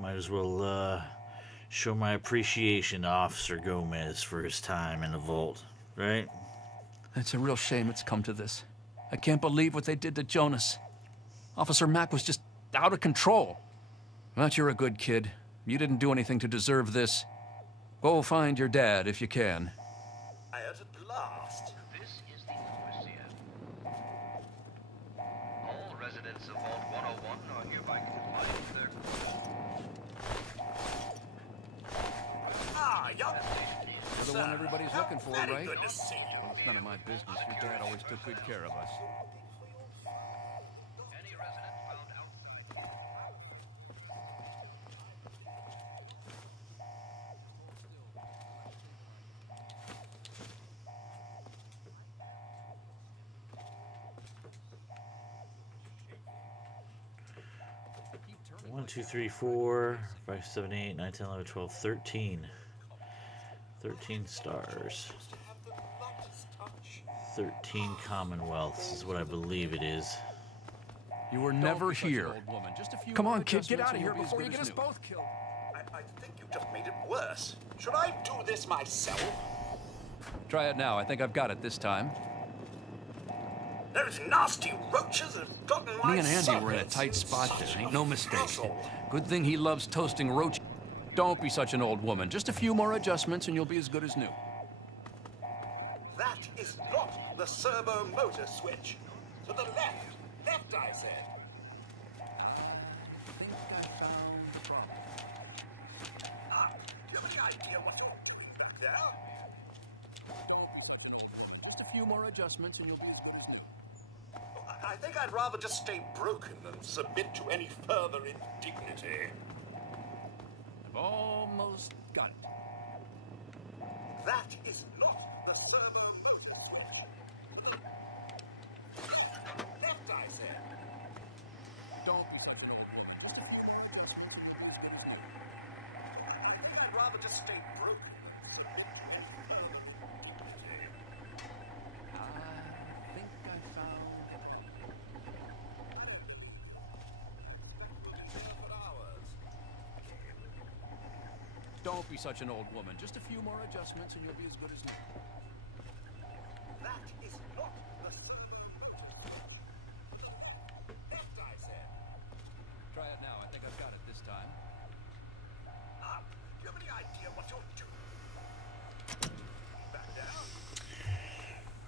Might as well show my appreciation to Officer Gomez for his time in the vault, right? It's a real shame it's come to this. I can't believe what they did to Jonas. Officer Mack was just out of control. But you're a good kid. You didn't do anything to deserve this. Go find your dad if you can. At last. This is the Overseer. All residents of Vault 101 are hereby confined to their Young. You're the one everybody's looking for, Very right? good to see you. Well, it's none of my business. Your dad always took good care of us. Any resident found outside. 1, 2, 3, 4, 5, 7, 8, 9, 10, 11, 12, 13. 13 stars. 13 Commonwealths is what I believe it is. You were never here. Come on, kid, get out of here before you get us both killed. I think you just made it worse. Should I do this myself? Try it now. I think I've got it this time. Those nasty roaches have gotten my Me and Andy were in a circuits. tight spot there. Ain't no mistake. Hassle. Good thing he loves toasting roach. Don't be such an old woman. Just a few more adjustments and you'll be as good as new. That is not the servo motor switch. To the left. Left, I said. Do you have any idea what you're doing back there? Just a few more adjustments and you'll be... I think I'd rather just stay broken than submit to any further indignity. I've almost got it. That is not the servo motor switch. Left, I said. Don't be such an old woman. I'd rather just stay broken. I think I found... Don't be such an old woman. Just a few more adjustments and you'll be as good as new. That is not the left, I said. Try it now. I think I've got it this time. Do you have any idea what you're doing?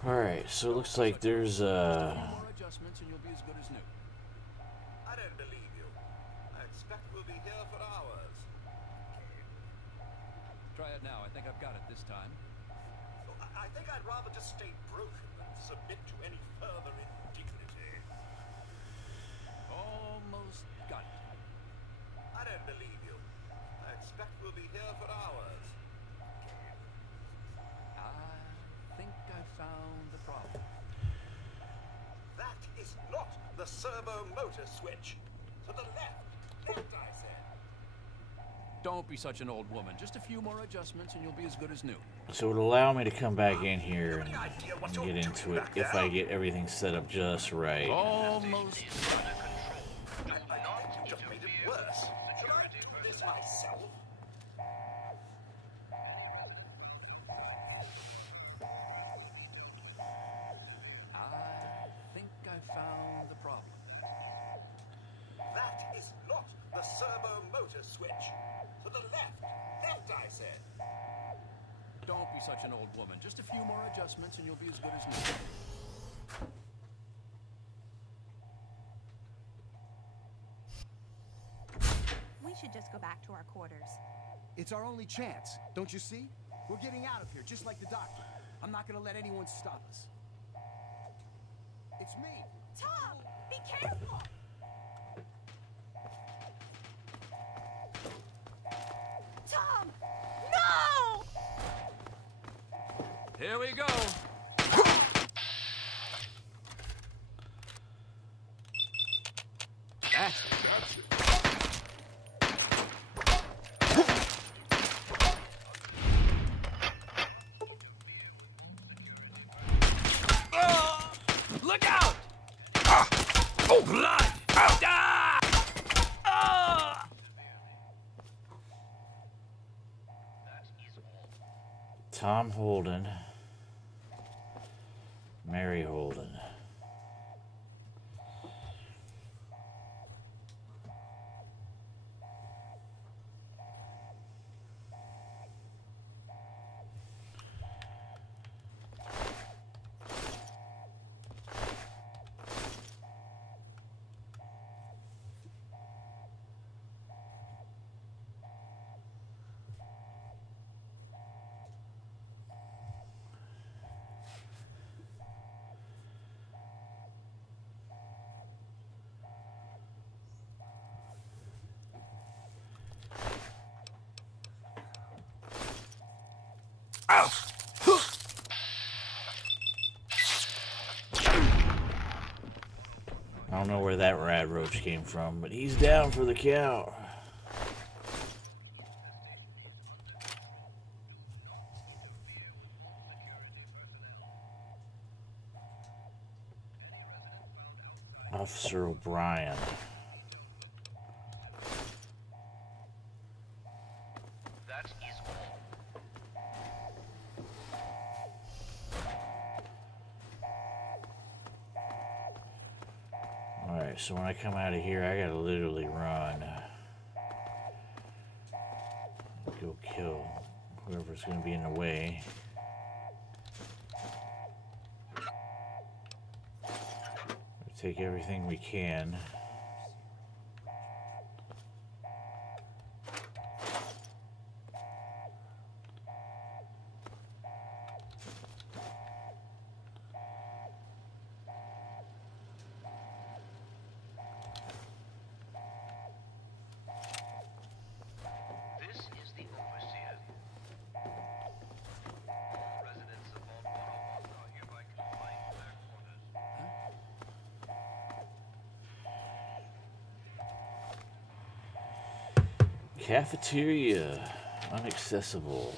Alright, so it looks like there's More adjustments and you'll be as good as new. I don't believe you. I expect we'll be here for hours. Try it now. I think I've got it this time. I think I'd rather just stay broken than submit to any further indignity. Almost got it. I don't believe you. I expect we'll be here for hours. I think I found the problem. That is not the servo motor switch. To the left. Left, I said. Don't be such an old woman. Just a few more adjustments and you'll be as good as new. so it'll allow me to come back in here and get into it if I get everything set up just right. Almost. I think you just made it worse. Should I do this myself? I think I found the problem. That is not the servo motor switch. To the left. Left, I said. Don't be such an old woman. Just a few more adjustments and you'll be as good as new. We should just go back to our quarters. It's our only chance, don't you see? We're getting out of here, just like the doctor. I'm not gonna let anyone stop us. It's me. Tom, be careful! Tom! No! Here we go. That's it. Look out! Oh, blood! Ah! Ah! Tom Holden. Mary Holden. I don't know where that rad roach came from, but he's down for the count. Officer O'Brien. That is all. Alright, so when I come out of here, I gotta literally run. Go kill whoever's gonna be in the way. Take everything we can. This is the overseer. All residents of Vault 101 are hereby confined to their quarters. Cafeteria. Unaccessible.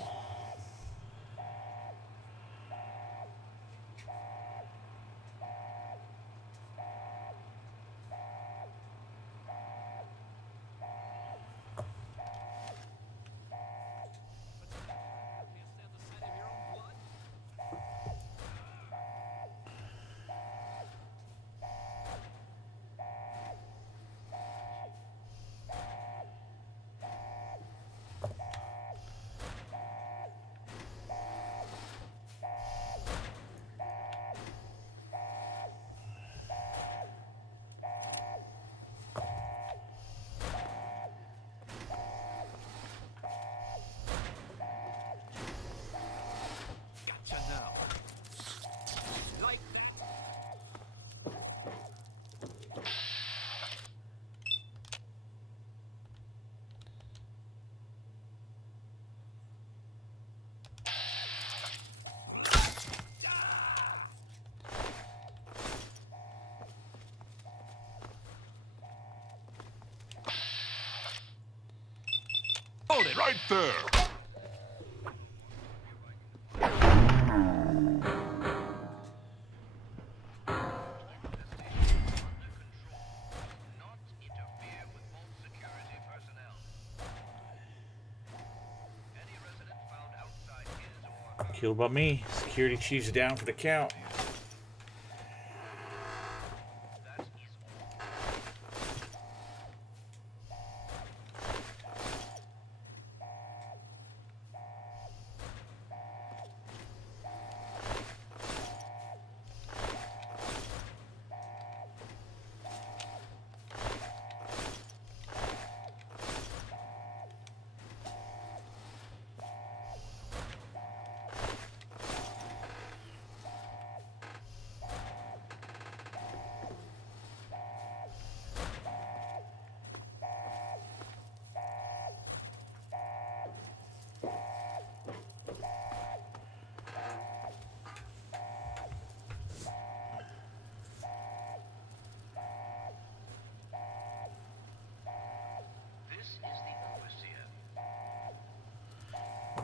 it right there. Killed by me. Security chief's down for the count.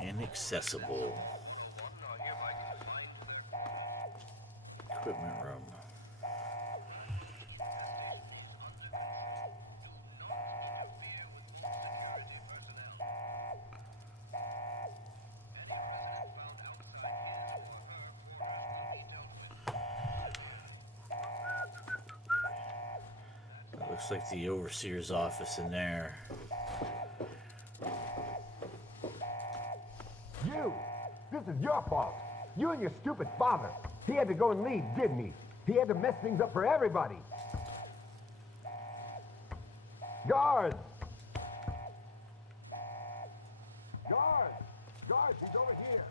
Inaccessible. Equipment room. That looks like the overseer's office in there. You! This is your fault. You and your stupid father. He had to go and leave, didn't he? He had to mess things up for everybody. Guards! Guards! Guards, he's over here.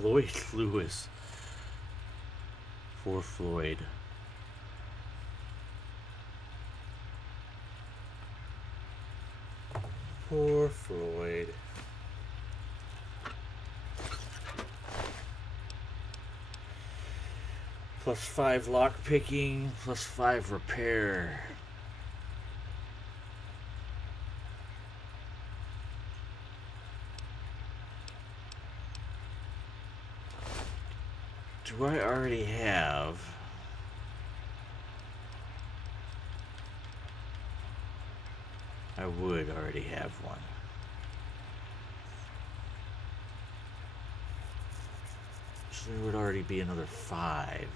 Floyd Lewis. For Floyd. Poor Floyd. +5 lock picking, +5 repair. Do I already have? I would already have one. So there would already be another 5.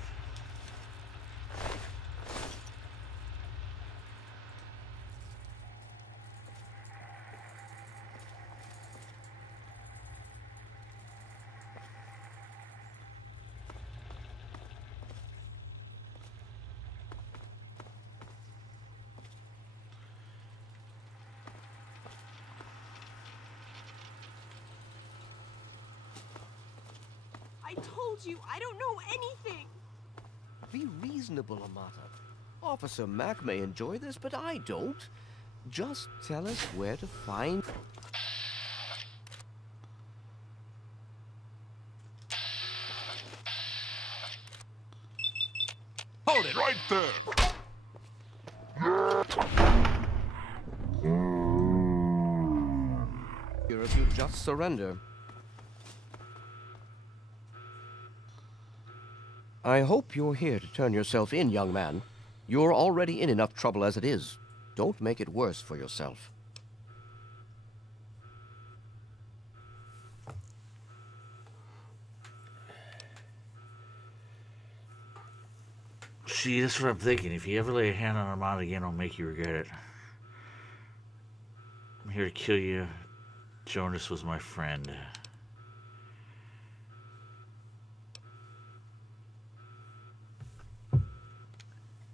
I told you, I don't know anything. Be reasonable, Amata. Officer Mack may enjoy this, but I don't. Just tell us where to find... Hold it right there. Here if you just surrender. I hope you're here to turn yourself in, young man. You're already in enough trouble as it is. Don't make it worse for yourself. See, that's what I'm thinking. If you ever lay a hand on Armand again, I'll make you regret it. I'm here to kill you Jonas was my friend.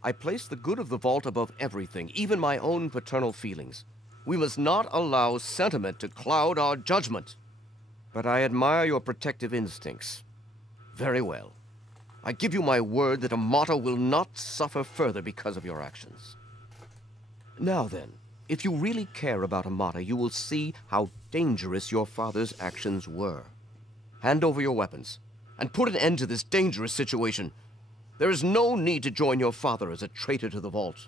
I place the good of the vault above everything, even my own paternal feelings. We must not allow sentiment to cloud our judgment. But I admire your protective instincts. Very well. I give you my word that Amata will not suffer further because of your actions. Now then, if you really care about Amata, you will see how dangerous your father's actions were. Hand over your weapons, and put an end to this dangerous situation. There is no need to join your father as a traitor to the vault.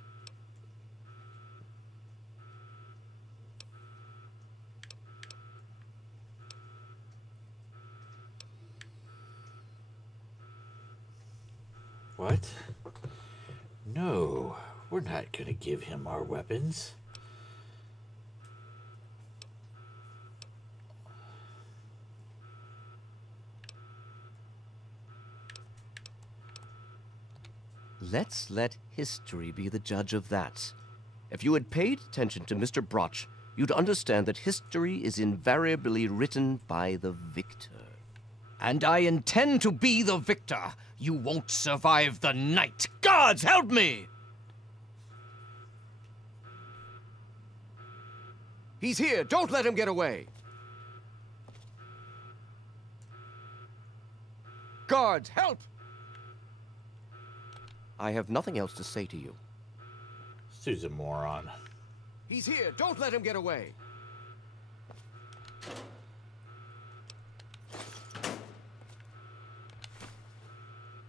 What? No, we're not gonna give him our weapons. Let's let history be the judge of that. If you had paid attention to Mr. Broch, you'd understand that history is invariably written by the victor. And I intend to be the victor. You won't survive the night. Gods help me! He's here. Don't let him get away. Guards, help! I have nothing else to say to you. This dude's a moron. He's here. Don't let him get away.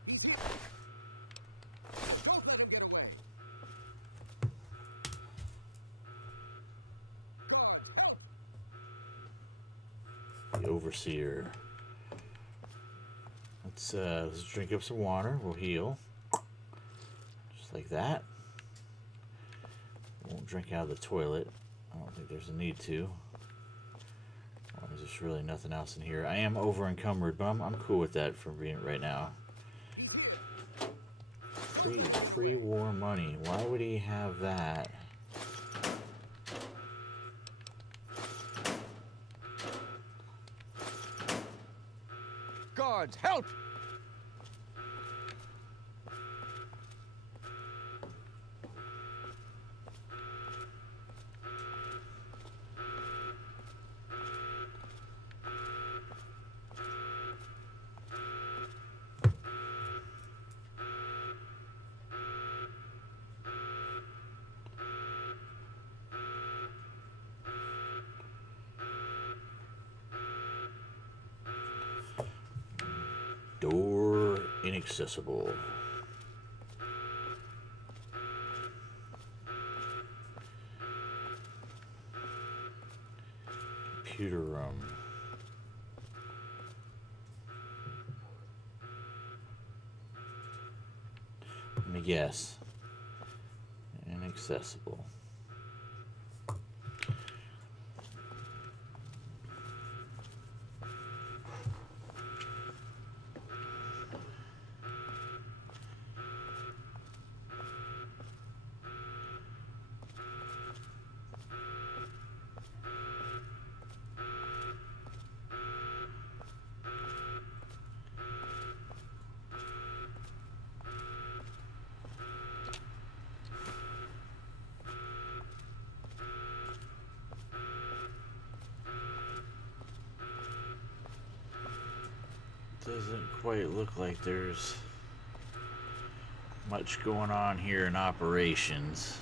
He's here. Don't let him get away. The overseer. Let's drink up some water. We'll heal. Just like that. Won't drink out of the toilet. I don't think there's a need to. Well, there's just really nothing else in here. I am over encumbered, but I'm cool with that for being right now. Free war money. Why would he have that? Guards, help! Door inaccessible. Computer room. Let me guess. Inaccessible. Doesn't quite look like there's much going on here in operations.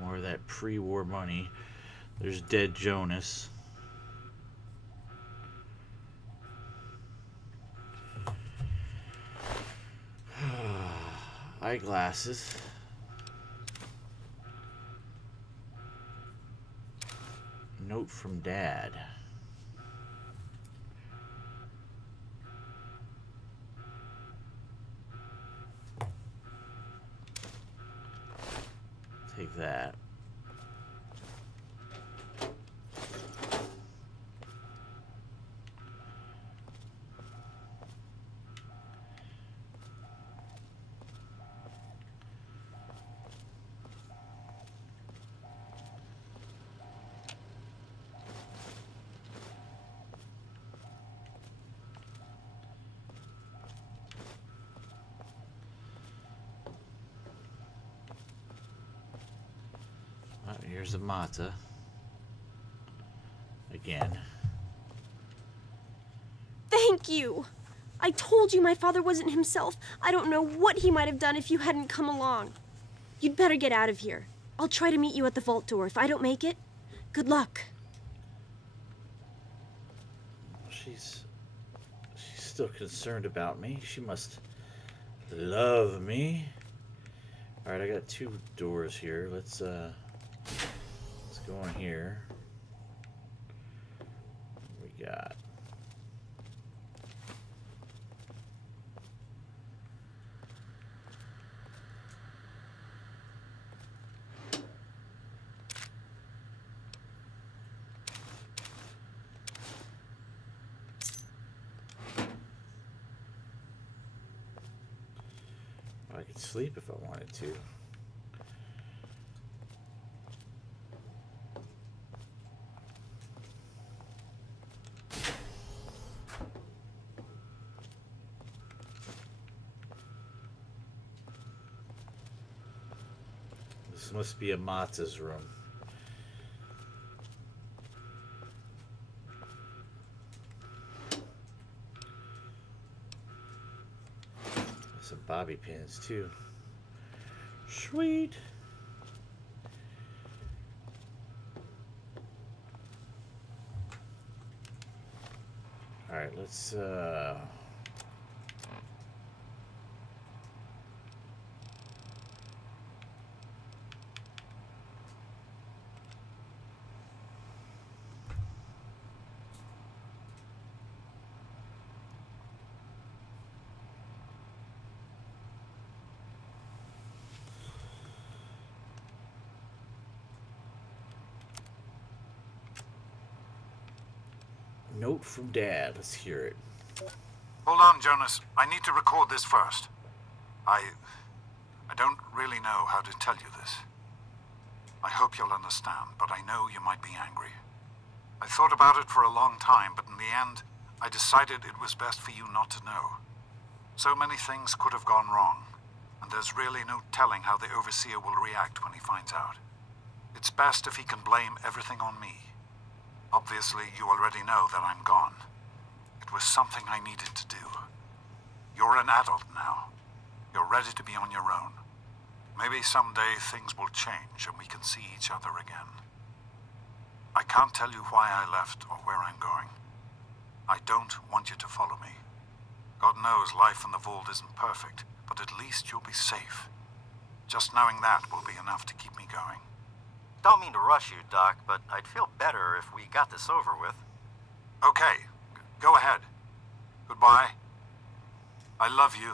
More of that pre-war money. There's dead Jonas. Eyeglasses. Note from Dad. There's a Mata. Again. Thank you! I told you my father wasn't himself. I don't know what he might have done if you hadn't come along. You'd better get out of here. I'll try to meet you at the vault door. If I don't make it, good luck. She's still concerned about me. She must love me. All right, I got 2 doors here. Let's go in here. What we got? I could sleep if I wanted to. This must be a Mata's room. Some bobby pins too. Sweet. All right, let's note from Dad. Let's hear it. Hold on, Jonas. I need to record this first. I don't really know how to tell you this. I hope you'll understand, but I know you might be angry. I thought about it for a long time, but in the end, I decided it was best for you not to know. So many things could have gone wrong, and there's really no telling how the Overseer will react when he finds out. It's best if he can blame everything on me. Obviously, you already know that I'm gone. It was something I needed to do. You're an adult now. You're ready to be on your own. Maybe someday things will change and we can see each other again. I can't tell you why I left or where I'm going. I don't want you to follow me. God knows life in the vault isn't perfect, but at least you'll be safe. Just knowing that will be enough to keep me going. Don't mean to rush you, Doc, but I'd feel better if we got this over with. Okay, go ahead. Goodbye. I love you.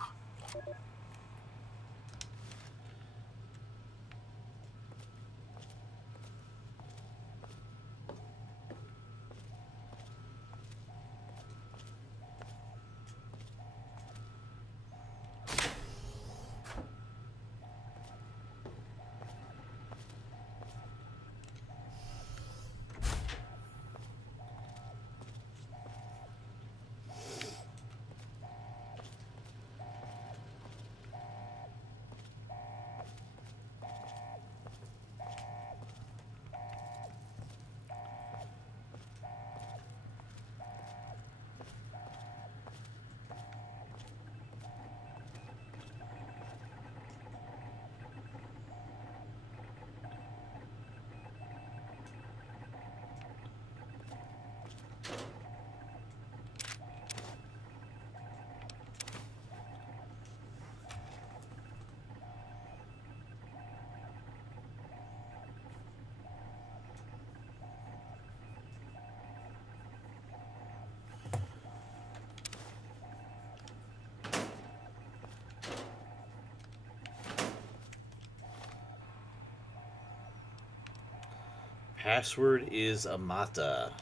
Password is Amata.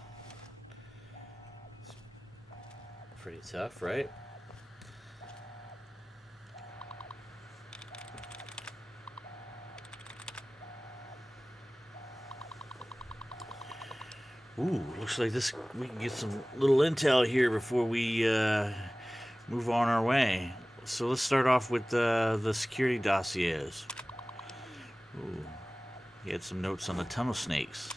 Pretty tough, right? Ooh, looks like this we can get some little intel here before we move on our way. So let's start off with the security dossiers. Ooh. He had some notes on the tunnel snakes.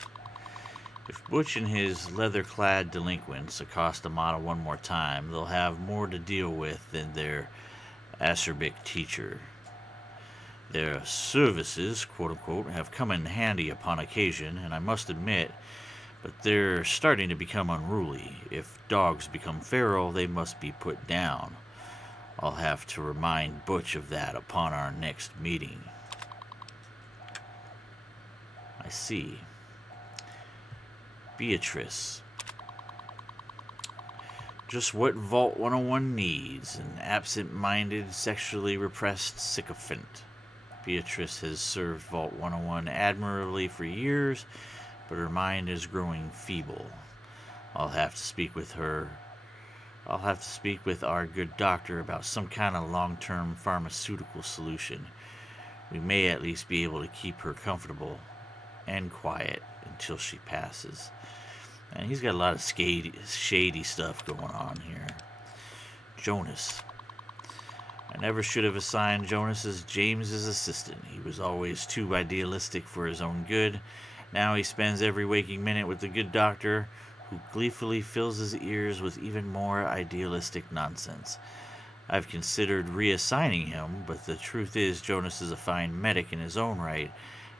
If Butch and his leather-clad delinquents accost Amata one more time, they'll have more to deal with than their acerbic teacher. Their services, quote-unquote, have come in handy upon occasion, and I must admit, but they're starting to become unruly. If dogs become feral, they must be put down. I'll have to remind Butch of that upon our next meeting. I see. Beatrice. Just what Vault 101 needs, an absent-minded, sexually repressed sycophant. Beatrice has served Vault 101 admirably for years, but her mind is growing feeble. I'll have to speak with our good doctor about some kind of long-term pharmaceutical solution. We may at least be able to keep her comfortable and quiet until she passes. And he's got a lot of shady stuff going on here. Jonas. I never should have assigned Jonas as James's assistant. He was always too idealistic for his own good. Now he spends every waking minute with the good doctor, who gleefully fills his ears with even more idealistic nonsense. I've considered reassigning him, but the truth is Jonas is a fine medic in his own right,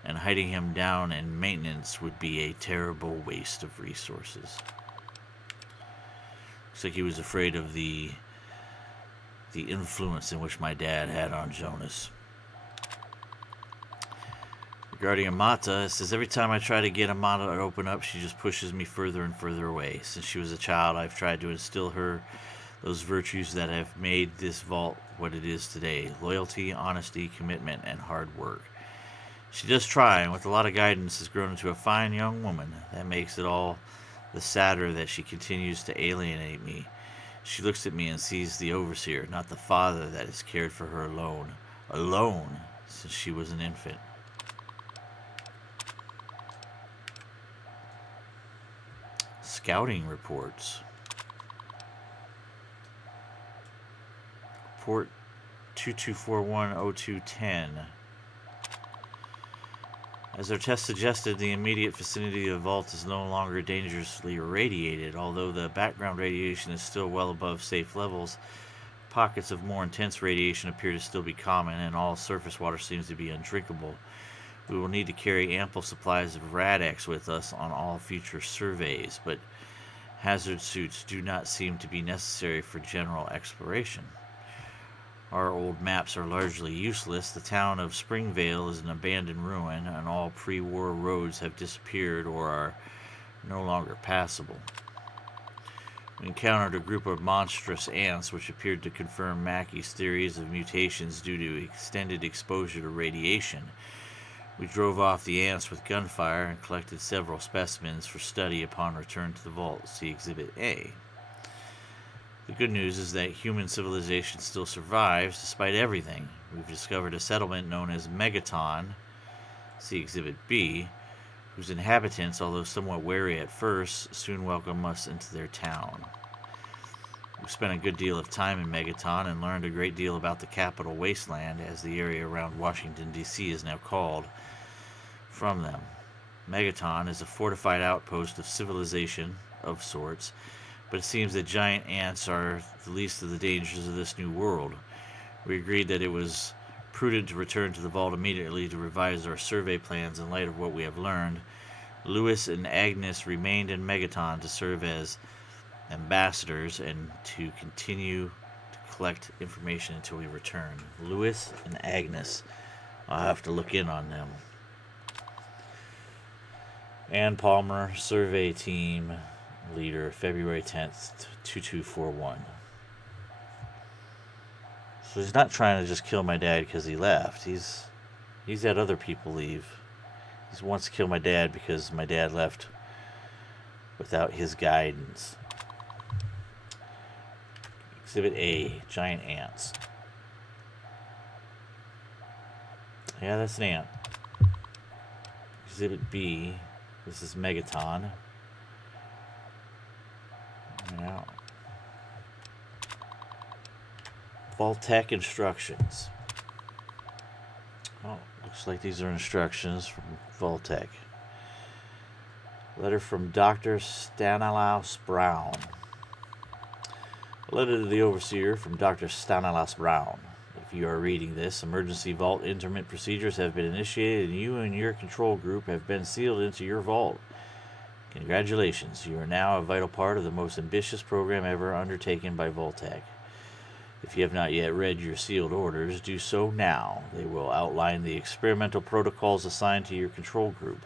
and hiding him down in maintenance would be a terrible waste of resources. Looks like he was afraid of the influence in which my dad had on Jonas. Regarding Amata, it says every time I try to get Amata to open up, she just pushes me further and further away. Since she was a child, I've tried to instill her those virtues that have made this vault what it is today: loyalty, honesty, commitment, and hard work. She does try, and with a lot of guidance has grown into a fine young woman. That makes it all the sadder that she continues to alienate me. She looks at me and sees the overseer, not the father that has cared for her alone since she was an infant. Scouting reports. Report 22410210. As our test suggested, the immediate vicinity of the vault is no longer dangerously irradiated. Although the background radiation is still well above safe levels, pockets of more intense radiation appear to still be common, and all surface water seems to be undrinkable. We will need to carry ample supplies of Rad-X with us on all future surveys, but hazard suits do not seem to be necessary for general exploration. Our old maps are largely useless. The town of Springvale is an abandoned ruin, and all pre-war roads have disappeared or are no longer passable. We encountered a group of monstrous ants which appeared to confirm Mackey's theories of mutations due to extended exposure to radiation. We drove off the ants with gunfire and collected several specimens for study upon return to the vault. See Exhibit A. The good news is that human civilization still survives despite everything. We've discovered a settlement known as Megaton, see Exhibit B, whose inhabitants, although somewhat wary at first, soon welcome us into their town. We've spent a good deal of time in Megaton and learned a great deal about the Capital Wasteland, as the area around Washington, D.C. is now called, from them. Megaton is a fortified outpost of civilization, of sorts, but it seems that giant ants are the least of the dangers of this new world. We agreed that it was prudent to return to the vault immediately to revise our survey plans in light of what we have learned. Lewis and Agnes remained in Megaton to serve as ambassadors and to continue to collect information until we return. Lewis and Agnes. I'll have to look in on them. Ann Palmer, survey team leader, February 10th, 2241. So he's not trying to just kill my dad because he left. He's had other people leave. He wants to kill my dad because my dad left without his guidance. Exhibit A, giant ants. Yeah, that's an ant. Exhibit B, this is Megaton. Now, Vault-Tec instructions. Oh, Looks like these are instructions from Vault-Tec. Letter from Dr. Stanislaus Brown. A letter to the Overseer from Dr. Stanislaus Brown. If you are reading this, emergency vault interment procedures have been initiated and you and your control group have been sealed into your vault. Congratulations, you are now a vital part of the most ambitious program ever undertaken by Vault-Tec. If you have not yet read your sealed orders, do so now. They will outline the experimental protocols assigned to your control group.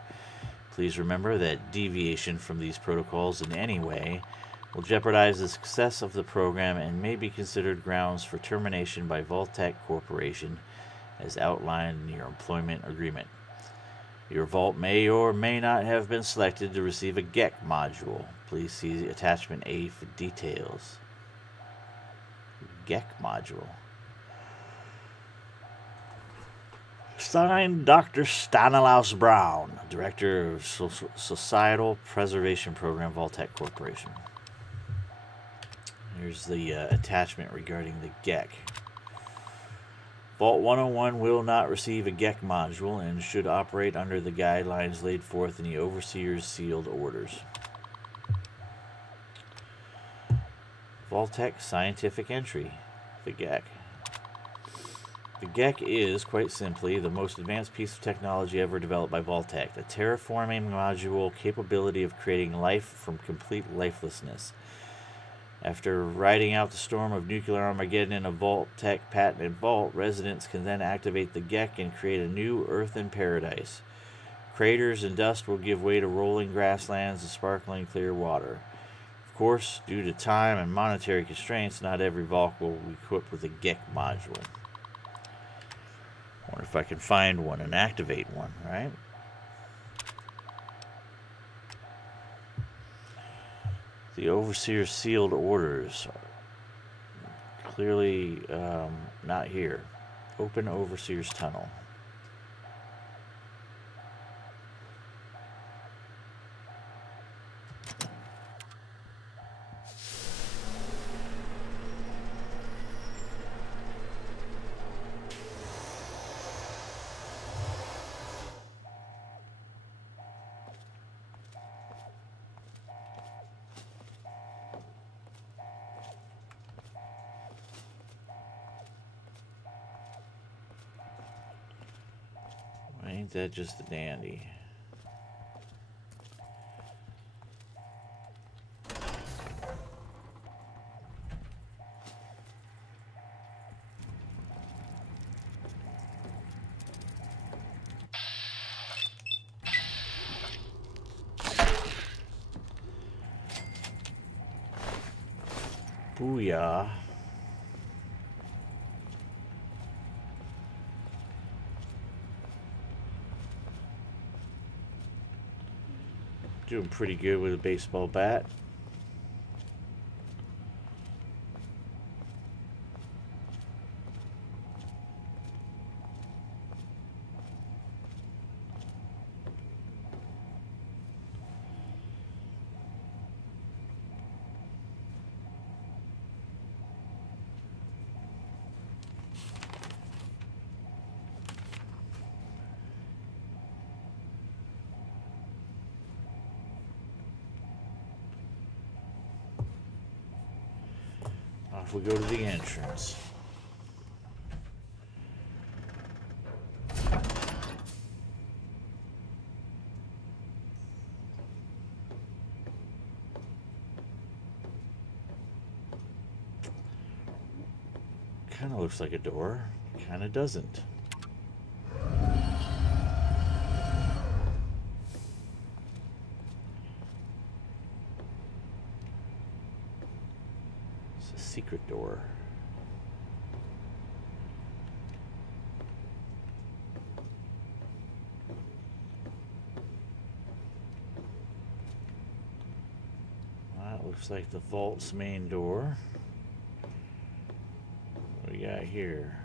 Please remember that deviation from these protocols in any way will jeopardize the success of the program and may be considered grounds for termination by Vault-Tec Corporation as outlined in your employment agreement. Your vault may or may not have been selected to receive a GEC module. Please see attachment A for details. GEC module. Signed, Dr. Stanislaus Brown, Director of Societal Preservation Program, Vault-Tec Corporation. Here's the attachment regarding the GEC. Vault 101 will not receive a GEC module and should operate under the guidelines laid forth in the Overseer's sealed orders. Vault-Tec Scientific Entry, the GEC. The GEC is, quite simply, the most advanced piece of technology ever developed by Vault-Tec, the terraforming module capability of creating life from complete lifelessness. After riding out the storm of nuclear Armageddon in a Vault-Tec patented vault, residents can then activate the GEC and create a new earthen paradise. Craters and dust will give way to rolling grasslands and sparkling clear water. Of course, due to time and monetary constraints, not every vault will be equipped with a GEC module. I wonder if I can find one and activate one, right? The Overseer's sealed orders are clearly not here. Open Overseer's tunnel. Ain't that just a dandy? Booyah. Doing pretty good with a baseball bat. Off we go to the entrance. Kind of looks like a door, kind of doesn't. Secret door. That looks like the vault's main door. What do we got here?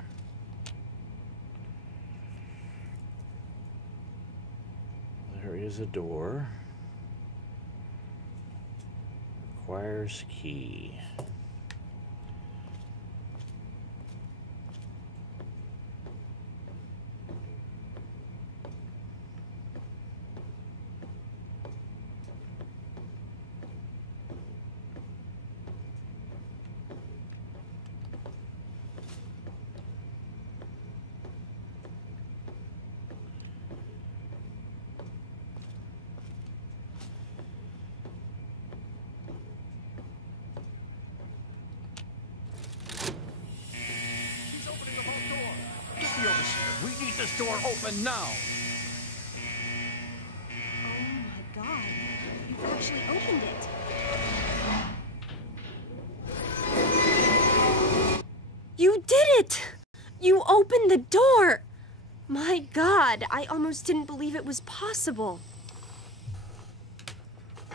There is a door. Requires key. door open now! Oh my god. You've actually opened it. You did it! You opened the door! My god, I almost didn't believe it was possible.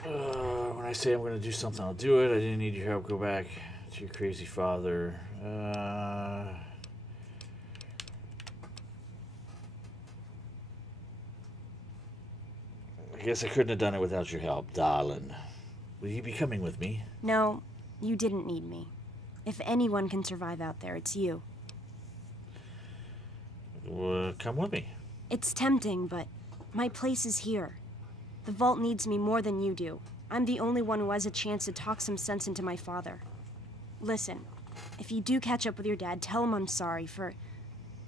When I say I'm going to do something, I'll do it. I didn't need your help. Go back to your crazy father. I guess I couldn't have done it without your help, darling. Will you be coming with me? No, you didn't need me. If anyone can survive out there, it's you. Come with me. It's tempting, but my place is here. The vault needs me more than you do. I'm the only one who has a chance to talk some sense into my father. Listen, if you do catch up with your dad, tell him I'm sorry for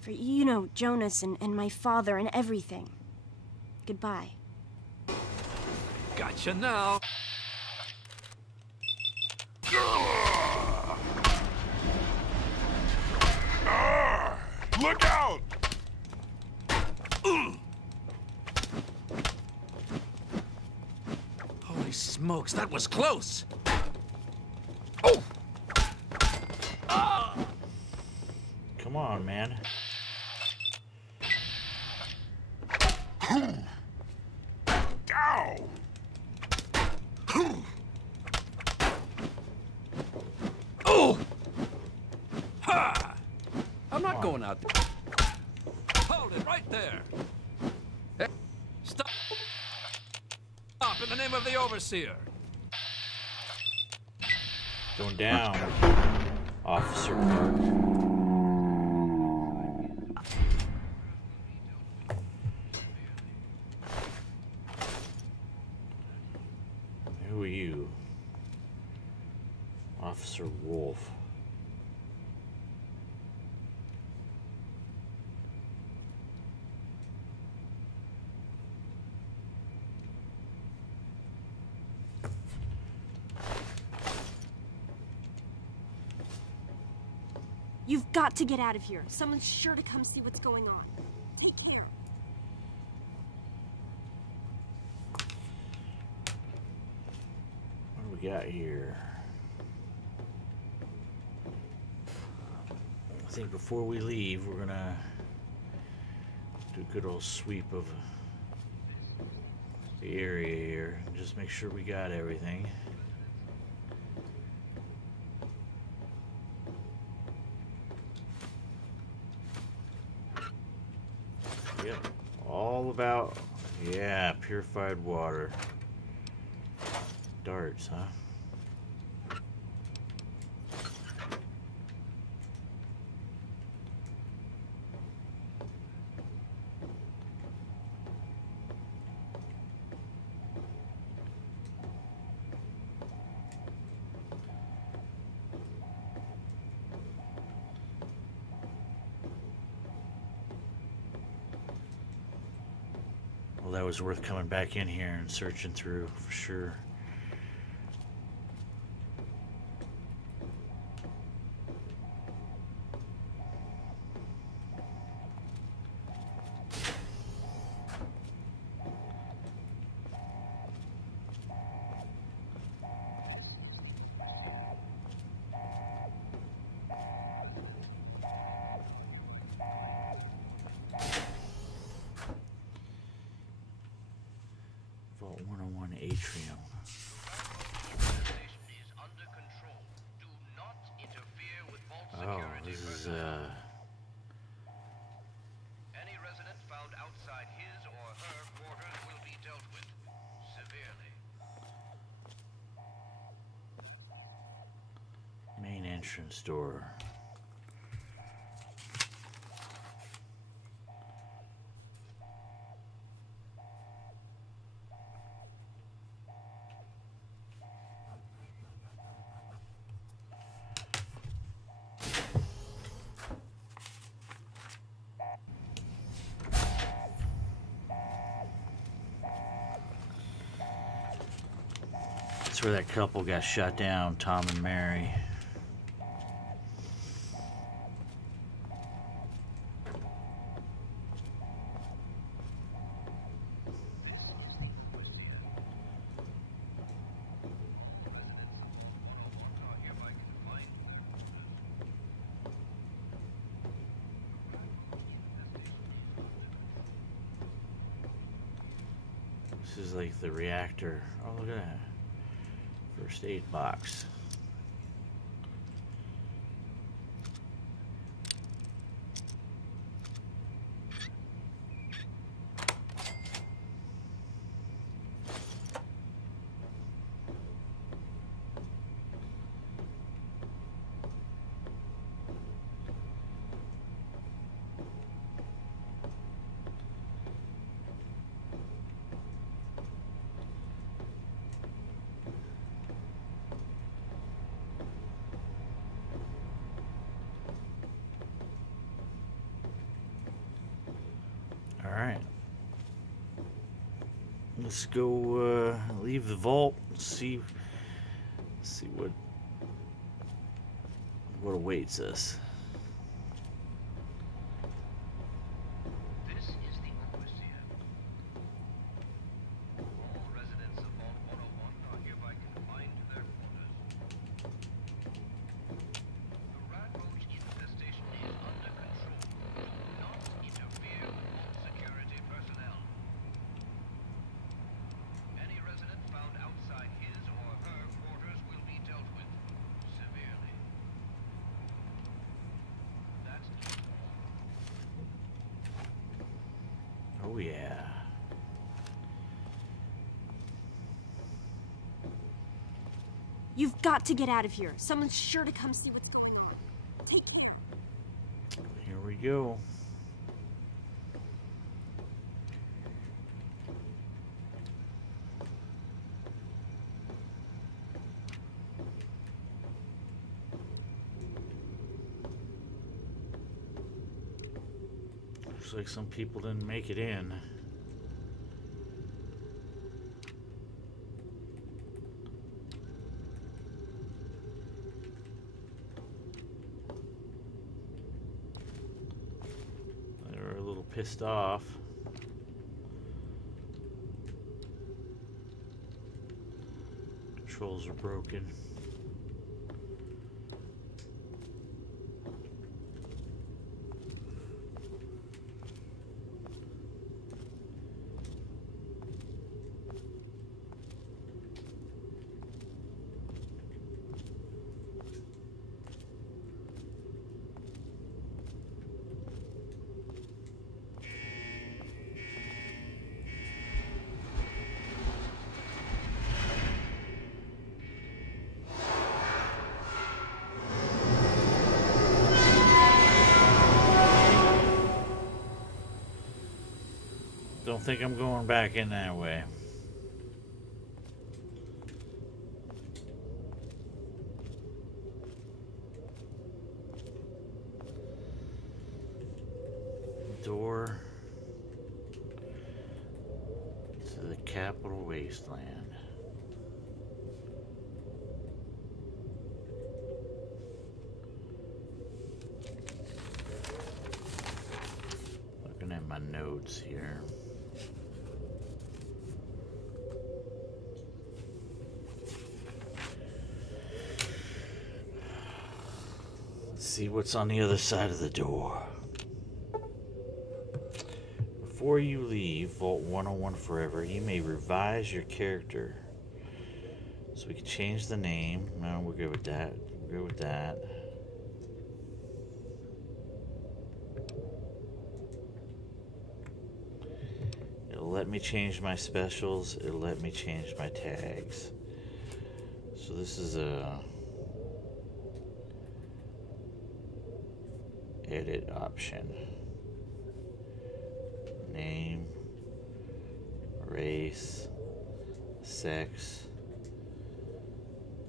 you know, Jonas and my father and everything. Goodbye. Gotcha now. Look out! Holy smokes, that was close! Come on, man. Ow! Oh! Ha! I'm not going out there. Hold it right there. Hey, stop. Stop in the name of the overseer. Going down. Officer Park. Who are you? Officer Wolf. You've got to get out of here. Someone's sure to come see what's going on. Take care. What do we got here? I think before we leave, we're gonna do a good old sweep of the area here. Just make sure we got everything. Yep, all about, yeah, purified water. Darts, huh? Well, that was worth coming back in here and searching through for sure. Vault 101 atrium. Oh, this is Any resident found outside his or her quarters will be dealt with severely. main entrance door. That's where that couple got shot down, Tom and Mary. is like the reactor. Oh, look at that. First aid box. Alright. Let's go leave the vault, see what awaits us. This is the overseer. All residents of Vault 101 are hereby confined to their quarters. The rat roach infestation is under control. Do not interfere with Vault security personnel. Any resident found outside his or her quarters will be dealt with severely. That's Oh yeah. You've got to get out of here. Someone's sure to come see what's going on. Take care. Here we go. Looks like some people didn't make it in. They were a little pissed off. Controls are broken. Don't think I'm going back in that way. Door to the Capital Wasteland. Looking at my notes here. See what's on the other side of the door. Before you leave Vault 101 forever, you may revise your character. So we can change the name. No, we're good with that. We're good with that. It'll let me change my specials. It'll let me change my tags. So this is a edit option. Name, race, sex,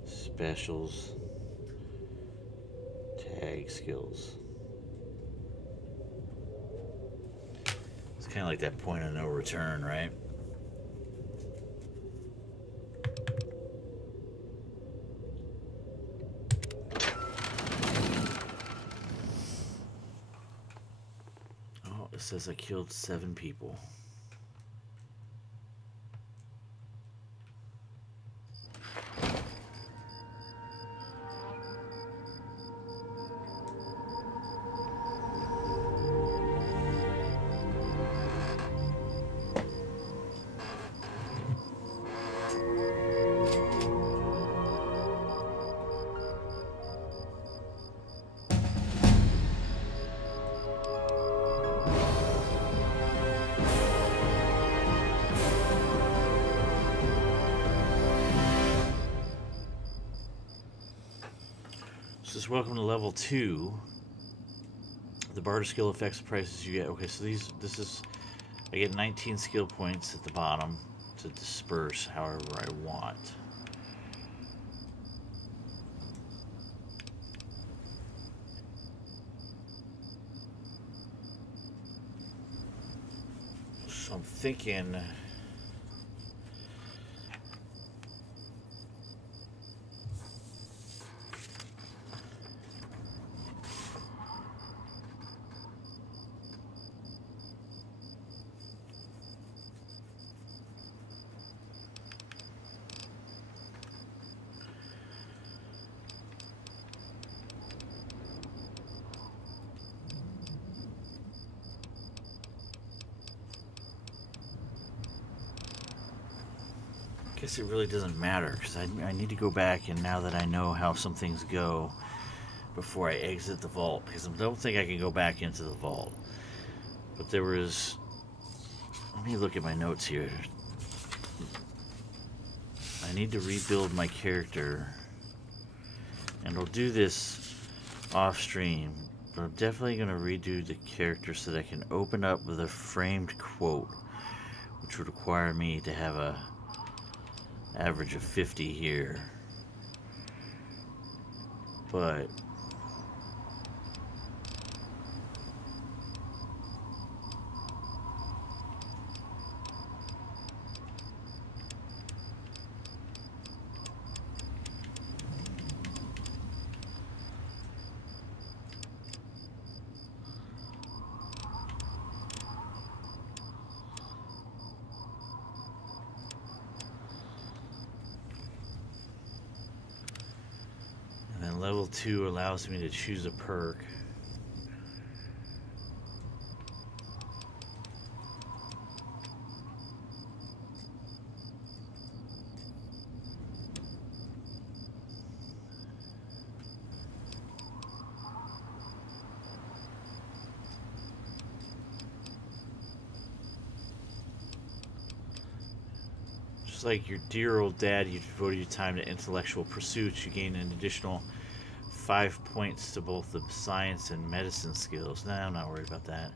specials, tag skills. It's kind of like that point of no return, right? It says I killed 7 people. Says welcome to level 2. The barter skill affects the prices you get. Okay, so this is, I get 19 skill points at the bottom to disperse however I want. So I'm thinking, I guess it really doesn't matter because I need to go back, and now that I know how some things go before I exit the vault, because I don't think I can go back into the vault. But there was, let me look at my notes here. I need to rebuild my character, and I'll do this off stream, but I'm definitely going to redo the character so that I can open up with a framed quote, which would require me to have a average of 50 here. But level 2 allows me to choose a perk. Just like your dear old dad, you devoted your time to intellectual pursuits. You gain an additional 5 points to both the science and medicine skills. Nah, I'm not worried about that.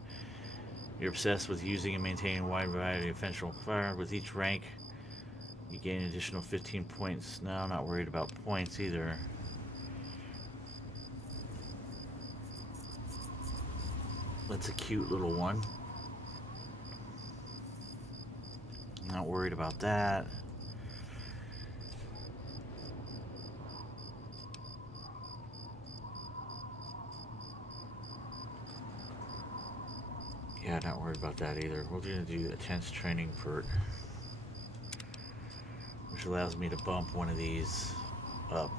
You're obsessed with using and maintaining a wide variety of functional fire. With each rank, you gain an additional 15 points. No, I'm not worried about points either. That's a cute little one. Not worried about that. Yeah, not worried about that either. We're going to do a tense training perk, which allows me to bump one of these up.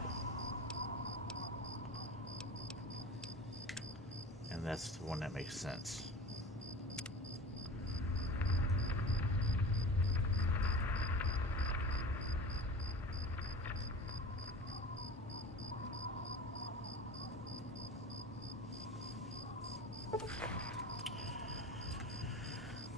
And that's the one that makes sense.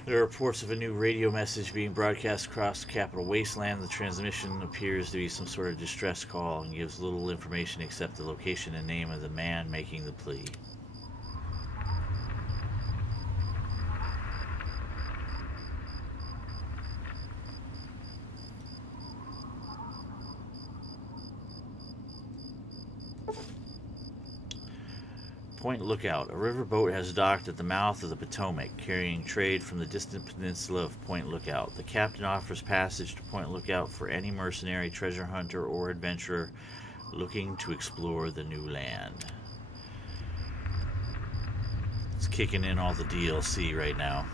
There are reports of a new radio message being broadcast across the Capital Wasteland. The transmission appears to be some sort of distress call and gives little information except the location and name of the man making the plea. Point Lookout. A riverboat has docked at the mouth of the Potomac, carrying trade from the distant peninsula of Point Lookout. The captain offers passage to Point Lookout for any mercenary, treasure hunter, or adventurer looking to explore the new land. It's kicking in all the DLC right now.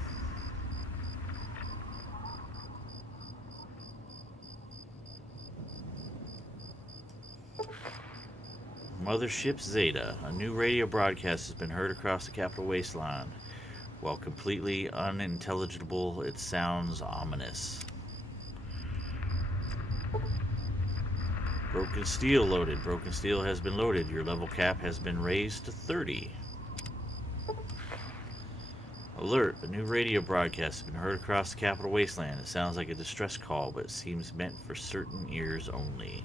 Mothership Zeta. A new radio broadcast has been heard across the Capital Wasteland. While completely unintelligible, it sounds ominous. Broken steel loaded. Broken steel has been loaded. Your level cap has been raised to 30. Alert. A new radio broadcast has been heard across the Capital Wasteland. It sounds like a distress call, but it seems meant for certain ears only.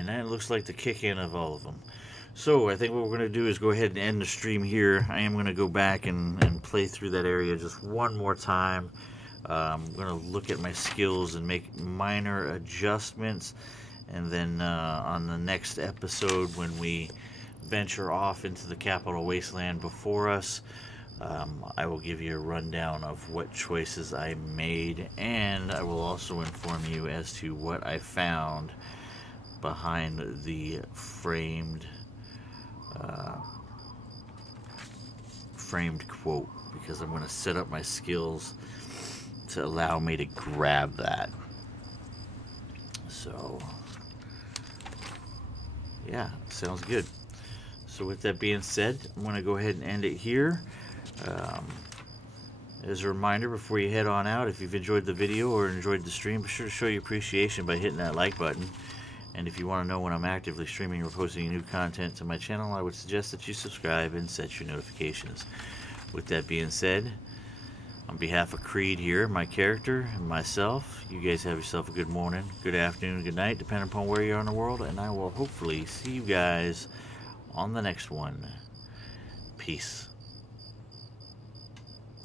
And that looks like the kick-in of all of them. So I think what we're going to do is go ahead and end the stream here. I am going to go back and play through that area just one more time. I'm going to look at my skills and make minor adjustments. And then on the next episode, when we venture off into the Capital Wasteland before us, I will give you a rundown of what choices I made. And I will also inform you as to what I found behind the framed quote, because I'm going to set up my skills to allow me to grab that. So yeah, sounds good. So with that being said, I'm going to go ahead and end it here. As a reminder, before you head on out, if you've enjoyed the video or enjoyed the stream, be sure to show your appreciation by hitting that like button. And if you want to know when I'm actively streaming or posting new content to my channel, I would suggest that you subscribe and set your notifications. With that being said, on behalf of Creed here, my character, and myself, you guys have yourself a good morning, good afternoon, good night, depending upon where you are in the world, and I will hopefully see you guys on the next one. Peace.